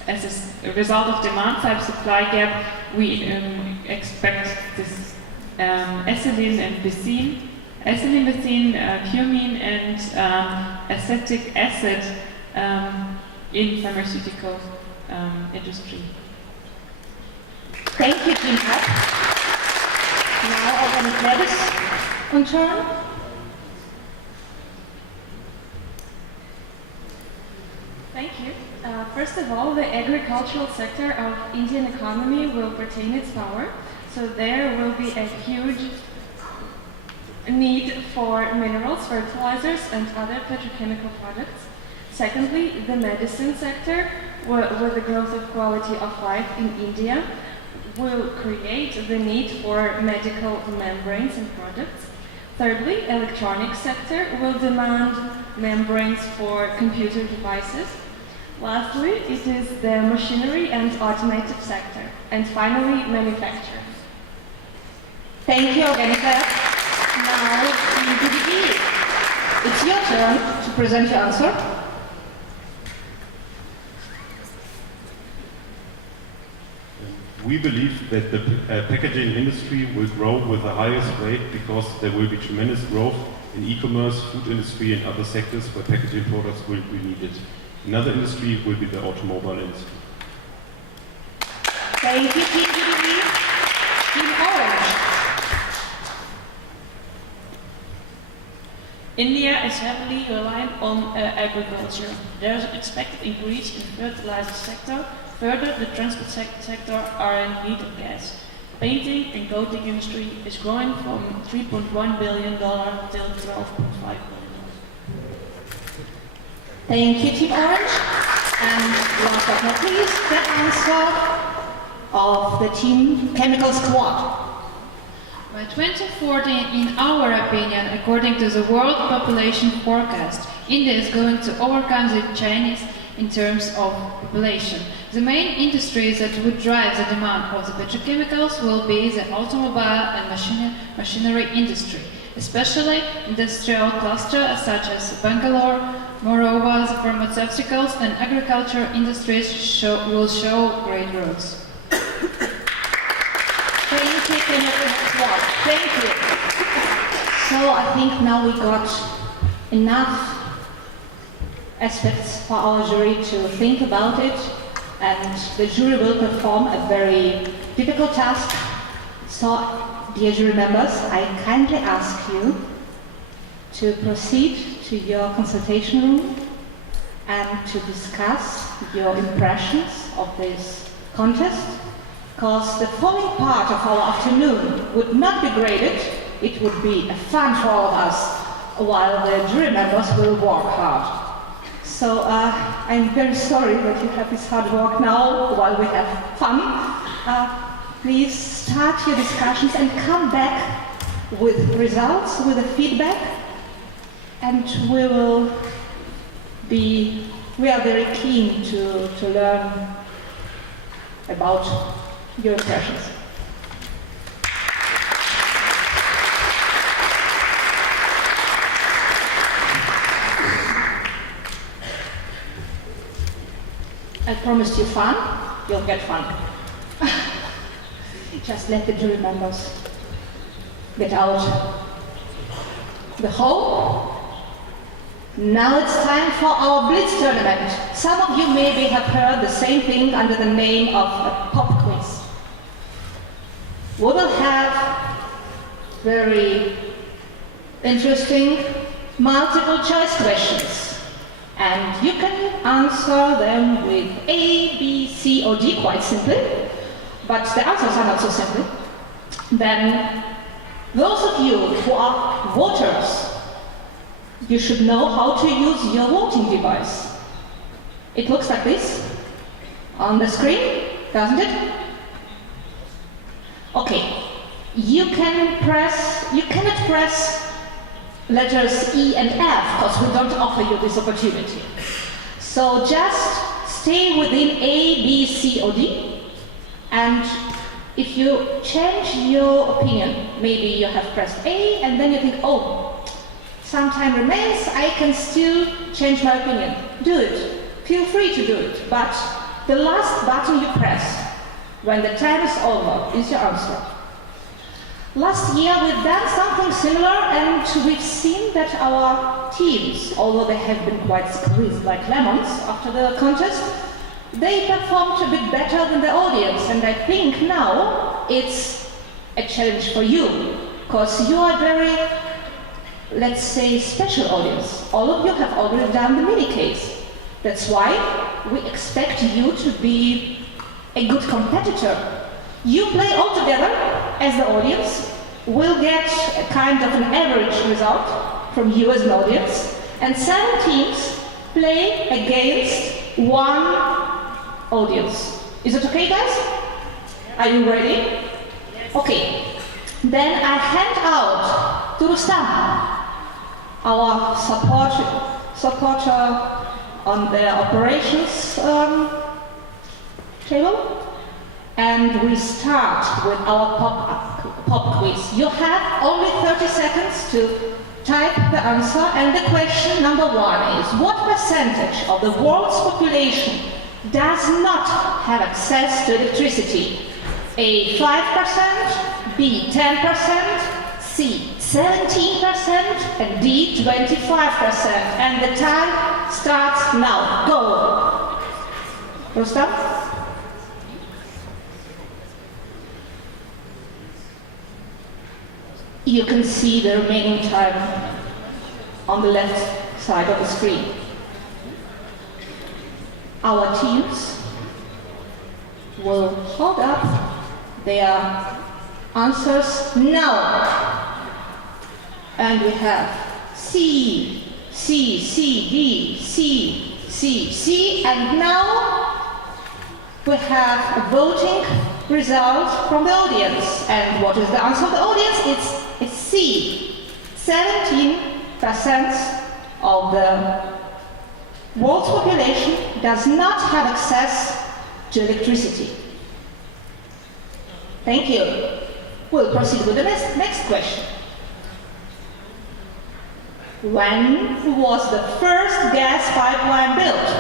as a result of demand-side supply gap, we expect this ethylene and benzene, cumene, and acetic acid in pharmaceutical industry. Thank you, Team Hub. Now organic medicine on turn. Thank you. First of all, the agricultural sector of Indian economy will retain its power. So there will be a huge need for minerals, fertilizers, and other petrochemical products. Secondly, the medicine sector, with the growth of quality of life in India, will create the need for medical membranes and products. Thirdly, electronics sector will demand membranes for computer devices. Lastly, it is the machinery and automotive sector. And finally, manufacturing. Thank you, Organica. Now, BDE. It's your turn to present your answer. We believe that the packaging industry will grow with the highest rate because there will be tremendous growth in e-commerce, food industry and other sectors where packaging products will be needed. Another industry will be the automobile industry. Thank you, Team BDE. Team Orange. India is heavily reliant on agriculture. There is an expected increase in the fertilizer sector. Further, the transport sector are in need of gas. Painting and coating industry is growing from $3.1 billion till $12.5 billion. Thank you, Team Orange. And last but not least, the answer of the Team Chemical Squad. By 2040, in our opinion, according to the World Population Forecast, India is going to overcome the Chinese in terms of population. The main industries that would drive the demand of the petrochemicals will be the automobile and machinery industry, especially industrial clusters such as Bangalore. Moreover, the pharmaceuticals and agriculture industries will show great growth. Thank you, Chemical Squad. Thank you. So I think now we got enough aspects for our jury to think about it, and the jury will perform a very difficult task. So, dear jury members, I kindly ask you to proceed to your consultation room and to discuss your impressions of this contest, because the following part of our afternoon would not be graded. It would be fun for all of us, while the jury members will work hard. So I'm very sorry that you have this hard work now while we have fun. Please start your discussions and come back with results, with the feedback, and we are very keen to learn about your impressions. I promised you fun, you'll get fun. Just let the jury members get out the hole. Now it's time for our blitz tournament. Some of you maybe have heard the same thing under the name of a pop quiz. We will have very interesting multiple choice questions. And you can answer them with A, B, C, or D quite simply, but the answers are not so simple. Then, those of you who are voters, you should know how to use your voting device. It looks like this on the screen, doesn't it? Okay, you cannot press letters E and F, because we don't offer you this opportunity. So just stay within A, B, C, or D, and if you change your opinion, maybe you have pressed A, and then you think, oh, some time remains, I can still change my opinion. Do it. Feel free to do it. But the last button you press, when the time is over, is your answer. Last year we've done something similar, and we've seen that our teams, although they have been quite squeezed like lemons after the contest, they performed a bit better than the audience, and I think now it's a challenge for you, because you are very, let's say, special audience. All of you have already done the mini case. That's why we expect you to be a good competitor. You play all together as the audience, will get a kind of an average result from you as an audience, and 7 teams play against 1 audience. Is it okay, guys? Are you ready? Okay. Then I hand out to Rustam, our supporter on the operations table, and we start with our pop quiz. You have only 30 seconds to type the answer, and the question number 1 is: what percentage of the world's population does not have access to electricity? A, 5%, B, 10%, C, 17%, and D, 25%. And the time starts now. Go. Rustam? You can see the remaining time on the left side of the screen. Our teams will hold up their answers now. And we have C, C, C, D, C, C, C, and now we have a voting result from the audience. And what is the answer of the audience? It's C. 17% of the world's population does not have access to electricity. Thank you. We'll proceed with the next question. When was the first gas pipeline built?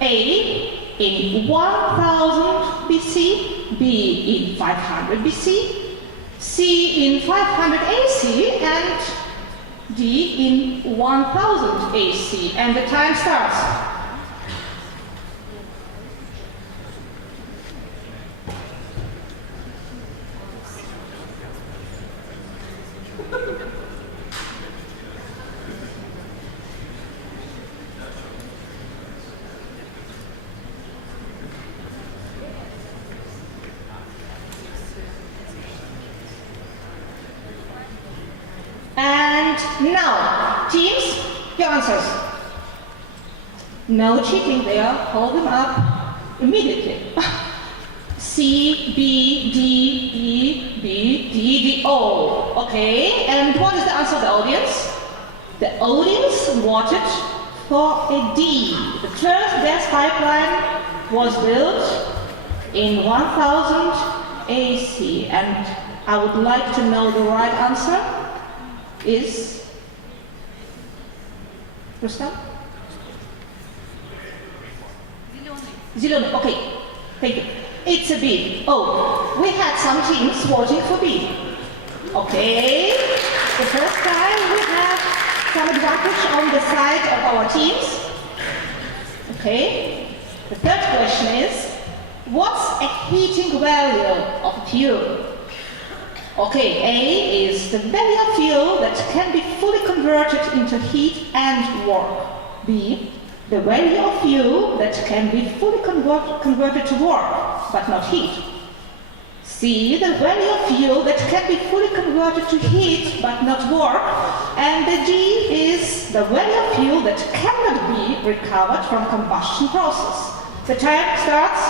A, in 1000 BC, B, in 500 BC, C, in 500 AC, and D, in 1000 AC. And the time starts. And now, teams, your answers. No cheating there, hold them up immediately. C, B, D, E, B, D, D, O. Okay, and what is the answer of the audience? The audience voted for a D. The first gas pipeline was built in 1000 AC, and I would like to know the right answer is Rustam? Zilone. Okay, thank you. It's a B. Oh, we had some teams voting for B. Okay, the first time we have some advantage on the side of our teams. Okay, the third question is, what's a heating value of fuel? Okay, A is the value of fuel that can be fully converted into heat and work. B, the value of fuel that can be fully converted to work, but not heat. C, the value of fuel that can be fully converted to heat, but not work. And the D is the value of fuel that cannot be recovered from combustion process. The time starts.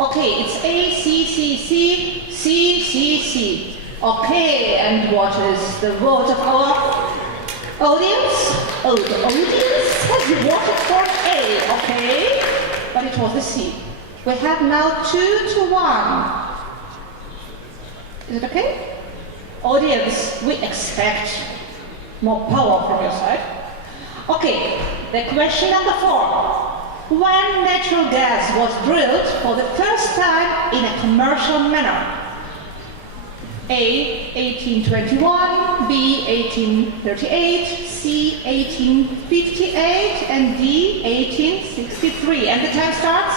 Okay, it's A, C, C, C, C, C, C. Okay, and what is the vote of our audience? Oh, the audience has voted for A, okay? But it was the C. We have now 2-1. Is it okay? Audience, we expect more power from your side. Okay, the question number 4. When natural gas was drilled for the first time in a commercial manner? A, 1821, B, 1838, C, 1858, and D, 1863. And the time starts?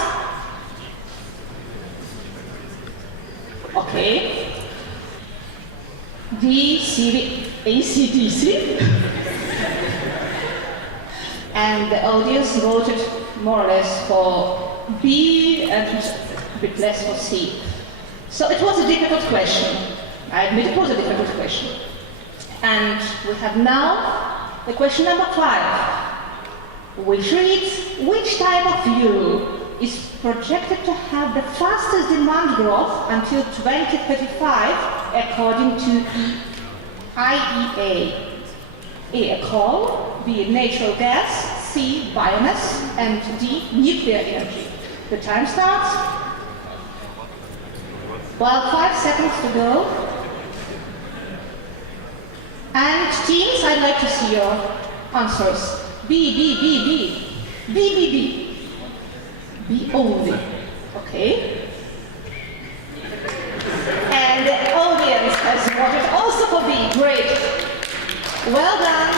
Okay. D, C, AC/DC. and the audience voted more or less for B and a bit less for C. So it was a difficult question. I admit it was a difficult question. And we have now the question number 5, which reads, which type of fuel is projected to have the fastest demand growth until 2035 according to IEA? A, coal, B, natural gas, C, biomass, and D, nuclear energy. The time starts. Well, 5 seconds to go. And teams, I'd like to see your answers. B, B, B, B. B, B, B. B only. Okay. And the audience has voted also for B. Great. Well done.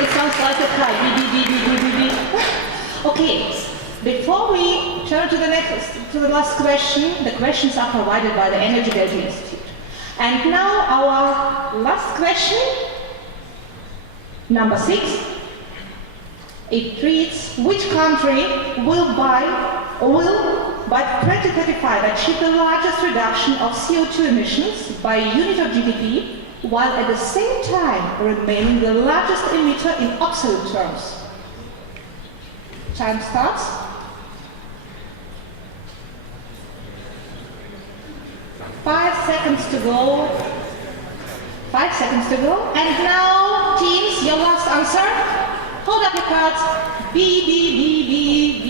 It sounds like a cry. B, B, B, B, B, B, B. Okay. Before we turn to the last question, the questions are provided by the Energy Delta Institute. And now our last question, number 6. It reads, which country will by 2035 achieve the largest reduction of CO2 emissions by unit of GDP, while at the same time remaining the largest emitter in absolute terms? Time starts. 5 seconds to go. 5 seconds to go. And now, teams, your last answer. Hold up your cards. B, B, B, B, B,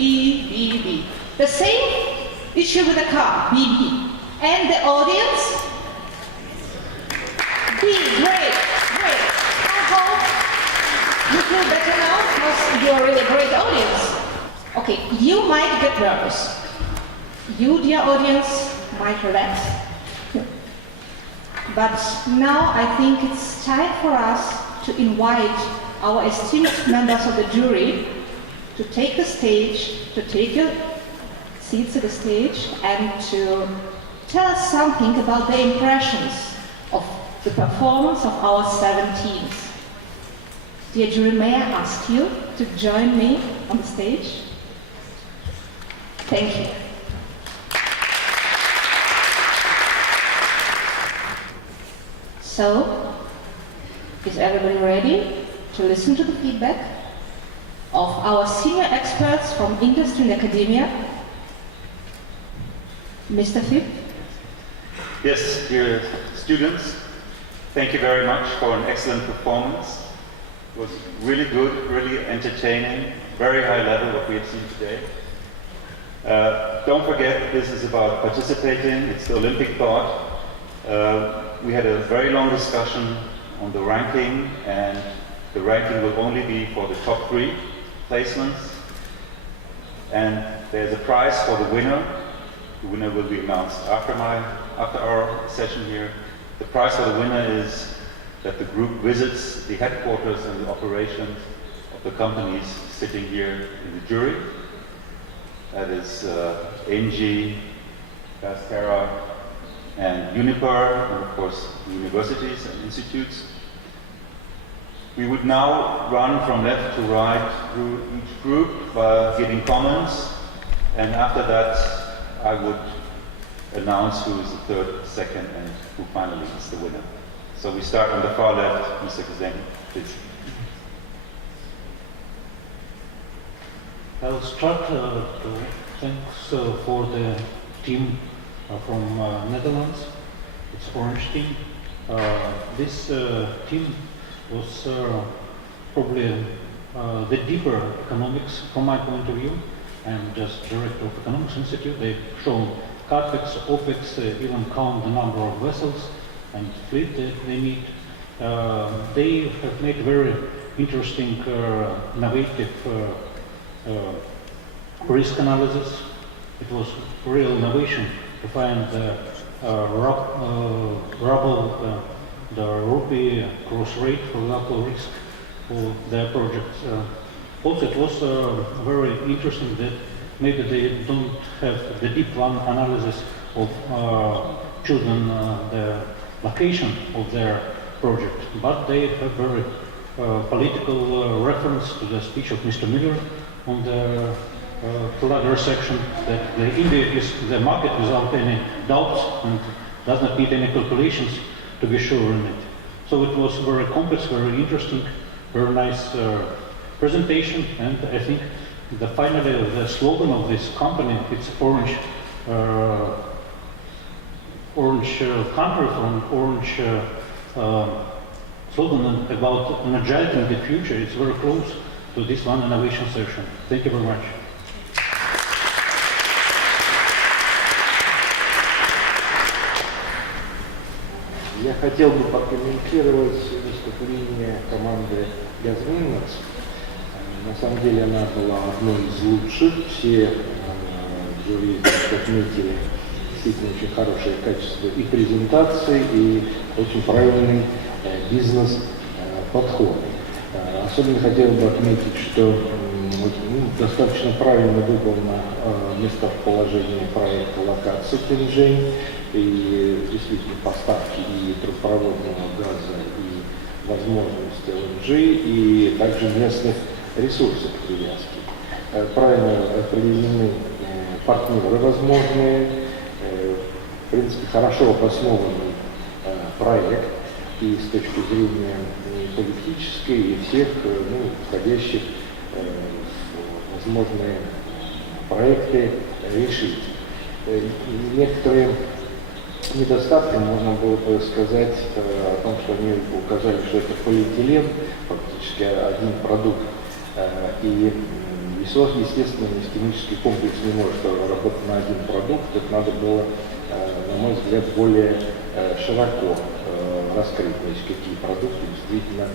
B, B. The same issue with the car. B, B. And the audience? B. Great. Great. I hope you feel better now because you're really a great audience. Okay, you might get nervous. You, dear audience, might relax. But now I think it's time for us to invite our esteemed members of the jury to take the stage, to take your seats at the stage, and to tell us something about their impressions of the performance of our 7 teams. Dear jury, may I ask you to join me on the stage? Thank you. So, is everybody ready to listen to the feedback of our senior experts from industry and academia? Mr. Fipp? Yes, dear students, thank you very much for an excellent performance. It was really good, really entertaining, very high level what we have seen today. Don't forget, this is about participating, it's the Olympic thought. We had a very long discussion on the ranking, and the ranking will only be for the top 3 placements. And there's a prize for the winner. The winner will be announced after our session here. The prize for the winner is that the group visits the headquarters and the operations of the companies sitting here in the jury. That is Engie, Gazprom, and Uniper, and of course universities and institutes. We would now run from left to right through each group giving comments, and after that I would announce who is the third, second, and who finally is the winner. So we start on the far left, Mr. Kazan, please. I'll start thanks for the team from Netherlands. It's Orange team. This team was probably the deeper economics from my point of view. I'm just director of Economics Institute. They've shown CAPEX, OPEX, even count the number of vessels and fleet that they need. They have made very interesting, innovative risk analysis. It was real innovation to find the ruble, the rupee cross rate, for example, risk for their projects. Also, it was very interesting that maybe they don't have the deep one analysis of choosing the location of their project, but they have very political reference to the speech of Mr. Miller on the latter section, that India is the market without any doubts and does not need any calculations to be sure in it. So it was very complex, very interesting, very nice presentation, and I think finally the slogan of this company, it's orange country from orange slogan about an agility in the future. It's very close to this one innovation session. Thank you very much. Я хотел бы прокомментировать выступление команды Газминерс. На самом деле она была одной из лучших. Все жюри отметили действительно очень хорошее качество и презентации, и очень правильный бизнес-подход. Особенно хотел бы отметить, что достаточно правильно выбрано местоположение проекта локации Тинжэнь, и действительно поставки и трубопроводного газа, и возможности ЛНЖ, и также местных ресурсов привязки. Правильно определены партнеры возможные, в принципе, хорошо обоснованный проект и с точки зрения политической, и всех входящих в возможные проекты решить. Некоторые недостатки можно было бы сказать о том, что они указали, что это полиэтилен, фактически один продукт, и естественно, нефтехимический комплекс не может работать на один продукт, это надо было, на мой взгляд, более широко раскрыть, то есть какие продукты действительно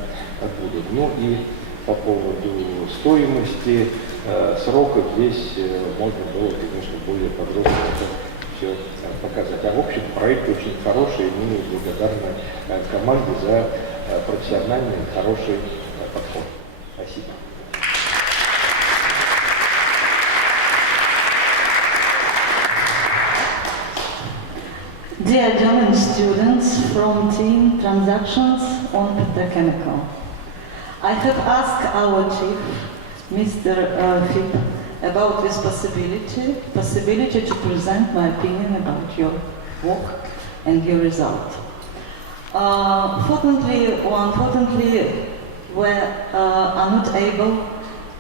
будут. Ну и по поводу стоимости, сроков здесь можно было, конечно, более подробно это все показать. А в общем, проект очень хороший, и мы благодарны команде за профессиональный и хороший подход. Спасибо. Dear German students from Team Transactions on Petrochemical, I have asked our chief, Mr. Fipp, about this possibility to present my opinion about your work and your result. Fortunately or unfortunately, we are not able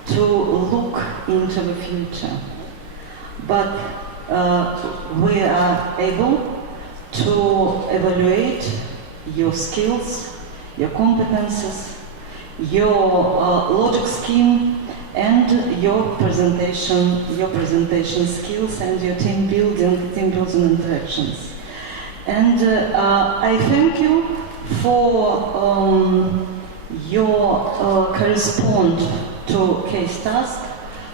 to look into the future, but we are able to evaluate your skills, your competences, your logic scheme, and your presentation skills and your team building interactions. And I thank you for your correspond to case task,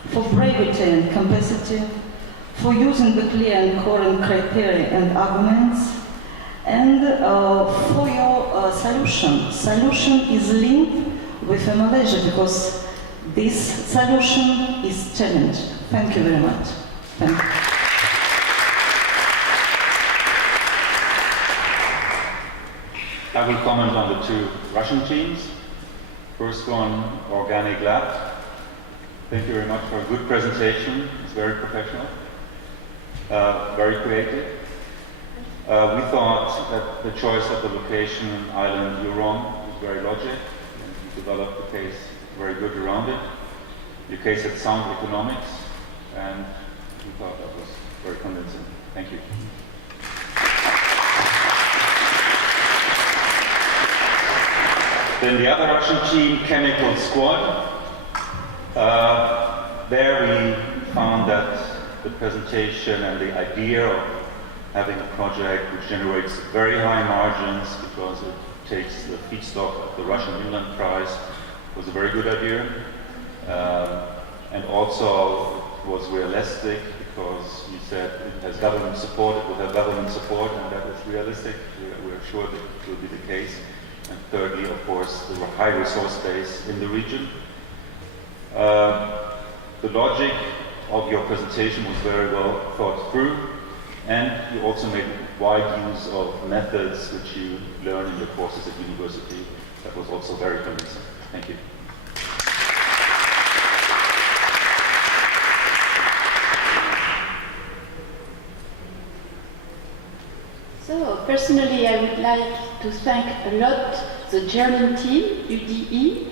for brevity and capacity, for using the clear and coherent criteria and arguments, and for your solution. Solution is linked with Malaysia because this solution is challenge. Thank you very much. Thank you. I will comment on the two Russian teams. First one, Organic Lab. Thank you very much for a good presentation. It's very professional, very creative. We thought that the choice of the location, island Euron, is very logical. You developed the case very good around it. Your case had sound economics, and we thought that was very convincing. Thank you. Then the other Russian team, Chemical Squad. There we found that the presentation and the idea of having a project which generates very high margins because it takes the feedstock of the Russian inland price was a very good idea. And also it was realistic because we said it has government support, it will have government support, and that is realistic. We're sure that it will be the case. And thirdly, of course, the high resource base in the region. The logic of your presentation was very well thought through, and you also made wide use of methods which you learn in your courses at university. That was also very convincing. Thank you. So, personally, I would like to thank a lot the German team, UDE,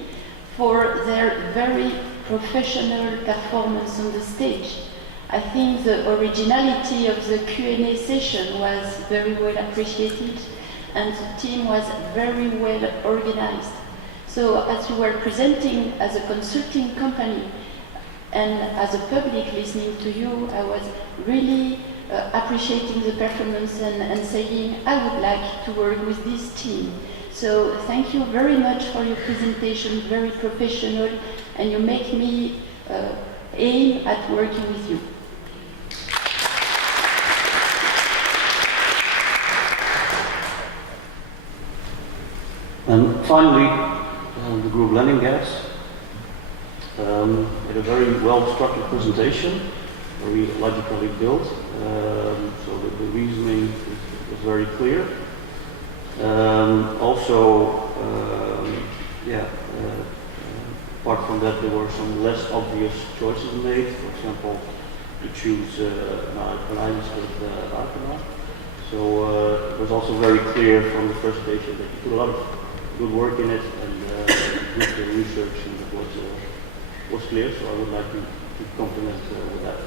for their very professional performance on the stage. I think the originality of the Q&A session was very well appreciated, and the team was very well organized. So, as you were presenting as a consulting company and as a public listening to you, I was really appreciating the performance and saying, I would like to work with this team. So thank you very much for your presentation, very professional, and you make me aim at working with you. And finally, the group lending gas had a very well-structured presentation, very logically built, so the reasoning was very clear. Apart from that, there were some less obvious choices made. For example, to choose an with alcohol. So it was also very clear from the presentation that you put a lot of good work in it and good research, and it was clear. So I would like to compliment with that.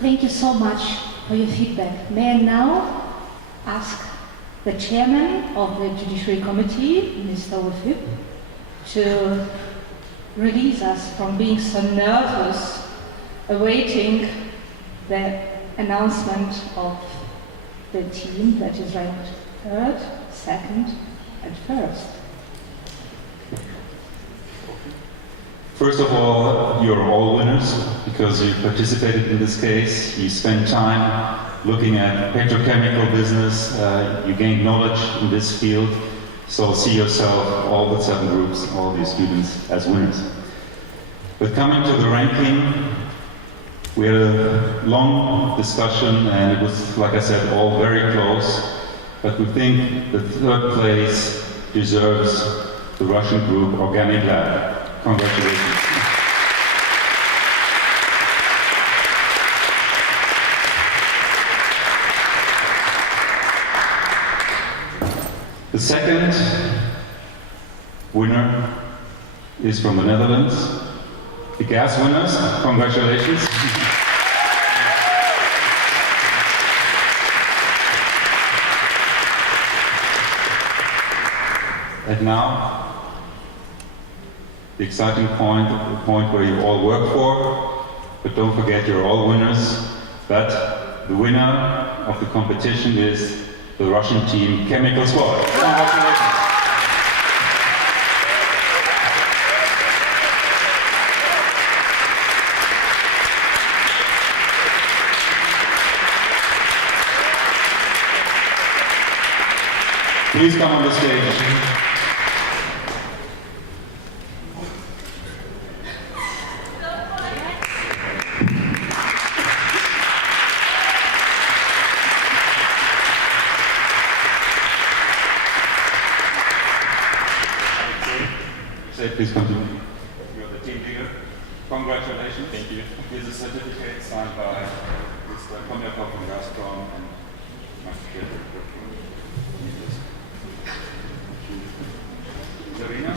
Thank you so much for your feedback. May I now ask the chairman of the Judiciary Committee, Mr. Wofib, to release us from being so nervous, awaiting the announcement of the team that is ranked third, second, and first. First of all, you're all winners because you participated in this case. You spent time looking at petrochemical business. You gained knowledge in this field. So see yourself, all the 7 groups, all these students, as winners. But coming to the ranking, we had a long discussion, and it was, like I said, all very close. But we think the 3rd place deserves the Russian group Organic Lab. Congratulations. The second winner is from the Netherlands. The gas winners, congratulations. And now, the exciting point, the point where you all work for, but don't forget you're all winners. But the winner of the competition is the Russian team Chemical Squad. Congratulations. Please come on the stage. Please continue. You're the team leader. Congratulations. Thank you. Here's a certificate signed by Mr. Komjakov from Gazprom and Zarina.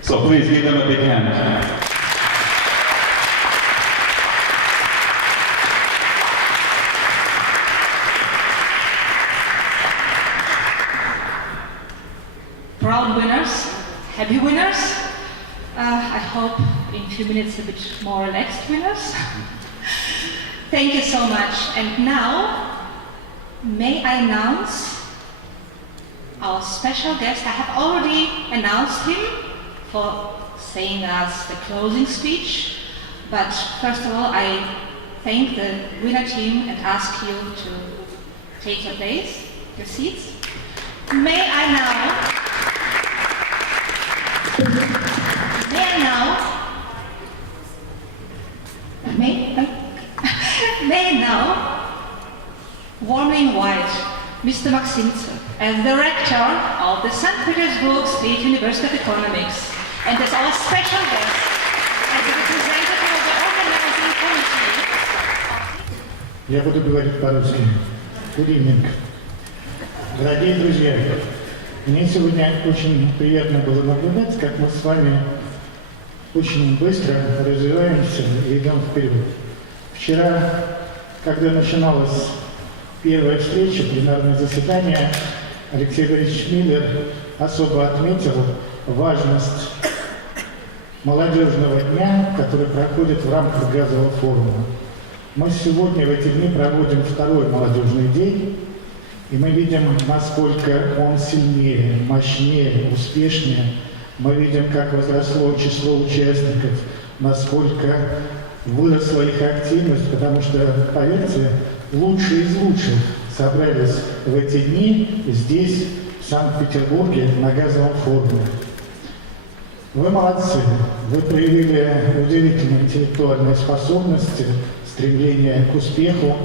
So please give them a big hand. Proud winners, happy winners. I hope in a few minutes a bit more relaxed winners. Thank you so much. And now, may I announce our special guest. I have already announced him for saying us the closing speech, but first of all, I thank the winner team and ask you to take your place, your seats. May I now warmly invite Mr. Maximtsev as the rector of the St. Petersburg State University of Economics and as our special guest, as the representative of the organizing committee. Я буду говорить по-русски. Good evening. Дорогие друзья, мне сегодня очень приятно было наблюдать, как мы с вами очень быстро развиваемся и идем вперед. Вчера, когда начиналась первая встреча, пленарное заседание, Алексей Борисович Миллер особо отметил важность молодежного дня, который проходит в рамках газового форума. Мы сегодня в эти дни проводим второй молодежный день, и мы видим, насколько он сильнее, мощнее, успешнее. Мы видим, как возросло число участников, насколько выросла их активность, потому что, поверьте, лучшие из лучших собрались в эти дни здесь, в Санкт-Петербурге, на газовом форуме. Вы молодцы, вы проявили удивительные интеллектуальные способности, стремление к успеху,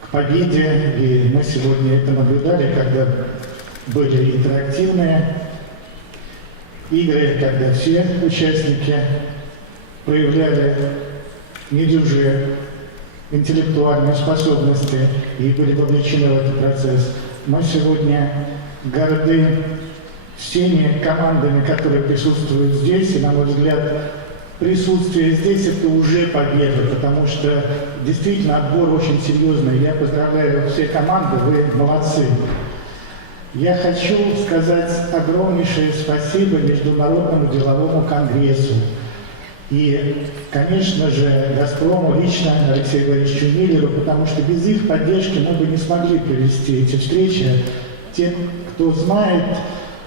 к победе, и мы сегодня это наблюдали, когда были интерактивные игры, когда все участники проявляли недюжие интеллектуальные способности и были вовлечены в этот процесс. Мы сегодня горды всеми командами, которые присутствуют здесь, и, на мой взгляд, присутствие здесь – это уже победа, потому что действительно отбор очень серьезный. Я поздравляю все команды, вы молодцы. Я хочу сказать огромнейшее спасибо Международному деловому конгрессу и, конечно же, «Газпрому», лично Алексею Борисовичу Миллеру, потому что без их поддержки мы бы не смогли провести эти встречи. Те, кто знает,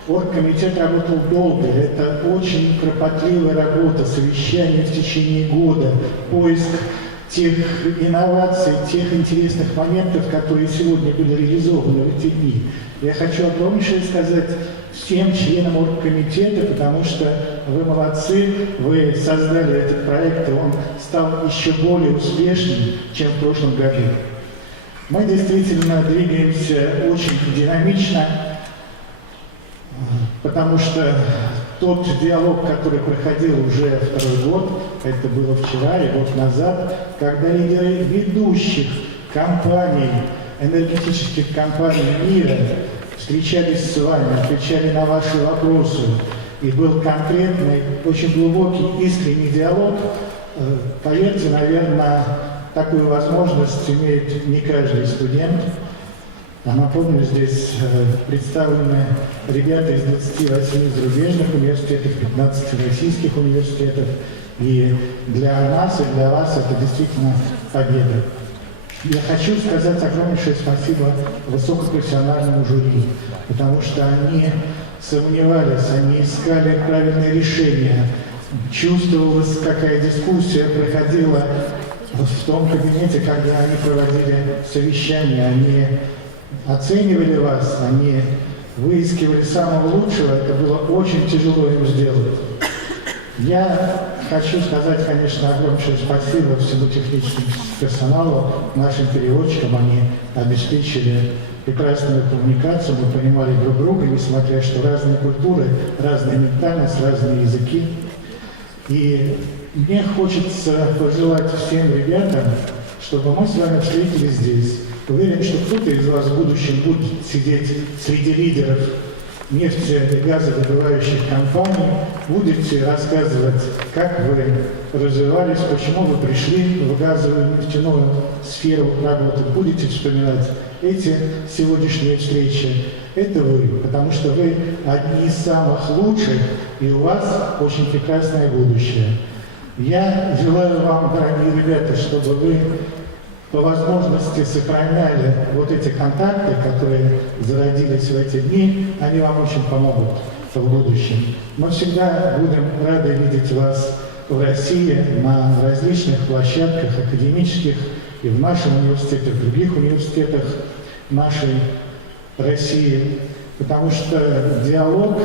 оргкомитет работал долго, это очень кропотливая работа, совещания в течение года, поиск тех инноваций, тех интересных моментов, которые сегодня были реализованы в эти дни. Я хочу огромнейшее сказать всем членам оргкомитета, потому что вы молодцы, вы создали этот проект, и он стал еще более успешным, чем в прошлом году. Мы действительно двигаемся очень динамично, потому что тот диалог, который проходил уже второй год, это было вчера и год назад, когда лидеры ведущих компаний, энергетических компаний мира встречались с вами, отвечали на ваши вопросы, и был конкретный, очень глубокий, искренний диалог, поверьте, наверное, такую возможность имеет не каждый студент. А напомню, здесь представлены ребята из 28 зарубежных университетов, 15 российских университетов. И для нас, и для вас это действительно победа. Я хочу сказать огромнейшее спасибо высокопрофессиональному жюри, потому что они сомневались, они искали правильное решение. Чувствовалась, какая дискуссия проходила в том кабинете, когда они проводили совещание. Они оценивали вас, они выискивали самого лучшего, это было очень тяжело им сделать. Я хочу сказать, конечно, огромнейшее спасибо всему техническому персоналу, нашим переводчикам, они обеспечили прекрасную коммуникацию, мы понимали друг друга, несмотря что разные культуры, разная ментальность, разные языки. И мне хочется пожелать всем ребятам, чтобы мы с вами встретились здесь. Уверен, что кто-то из вас в будущем будет сидеть среди лидеров нефти- и газодобывающих компаний, будете рассказывать, как вы развивались, почему вы пришли в газовую нефтяную сферу работать, будете вспоминать эти сегодняшние встречи. Это вы, потому что вы одни из самых лучших, и у вас очень прекрасное будущее. Я желаю вам, дорогие ребята, чтобы вы по возможности сохраняли вот эти контакты, которые зародились в эти дни, они вам очень помогут в будущем. Мы всегда будем рады видеть вас в России на различных площадках академических и в нашем университете, в других университетах нашей России, потому что диалог,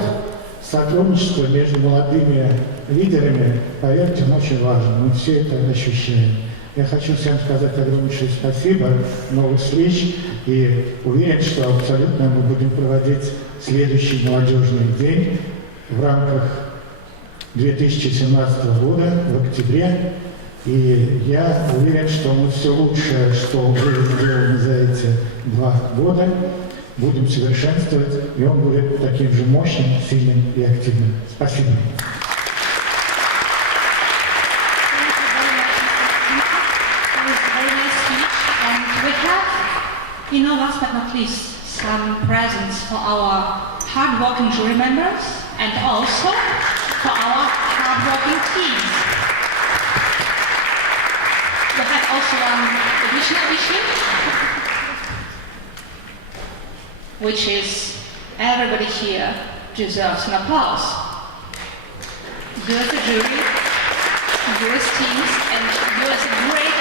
сотрудничество между молодыми лидерами, поверьте, он очень важен, мы все это ощущаем. Я хочу всем сказать огромнейшее спасибо, новых встреч, и уверен, что абсолютно мы будем проводить следующий молодежный день в рамках 2017 года в октябре. И я уверен, что мы все лучшее, что было сделано за эти 2 года, будем совершенствовать, и он будет таким же мощным, сильным и активным. Спасибо. Last but not least, some presents for our hard-working jury members and also for our hard-working teams. We have also one additional issue, which is everybody here deserves an applause. You as a jury, you as teams, and you as a great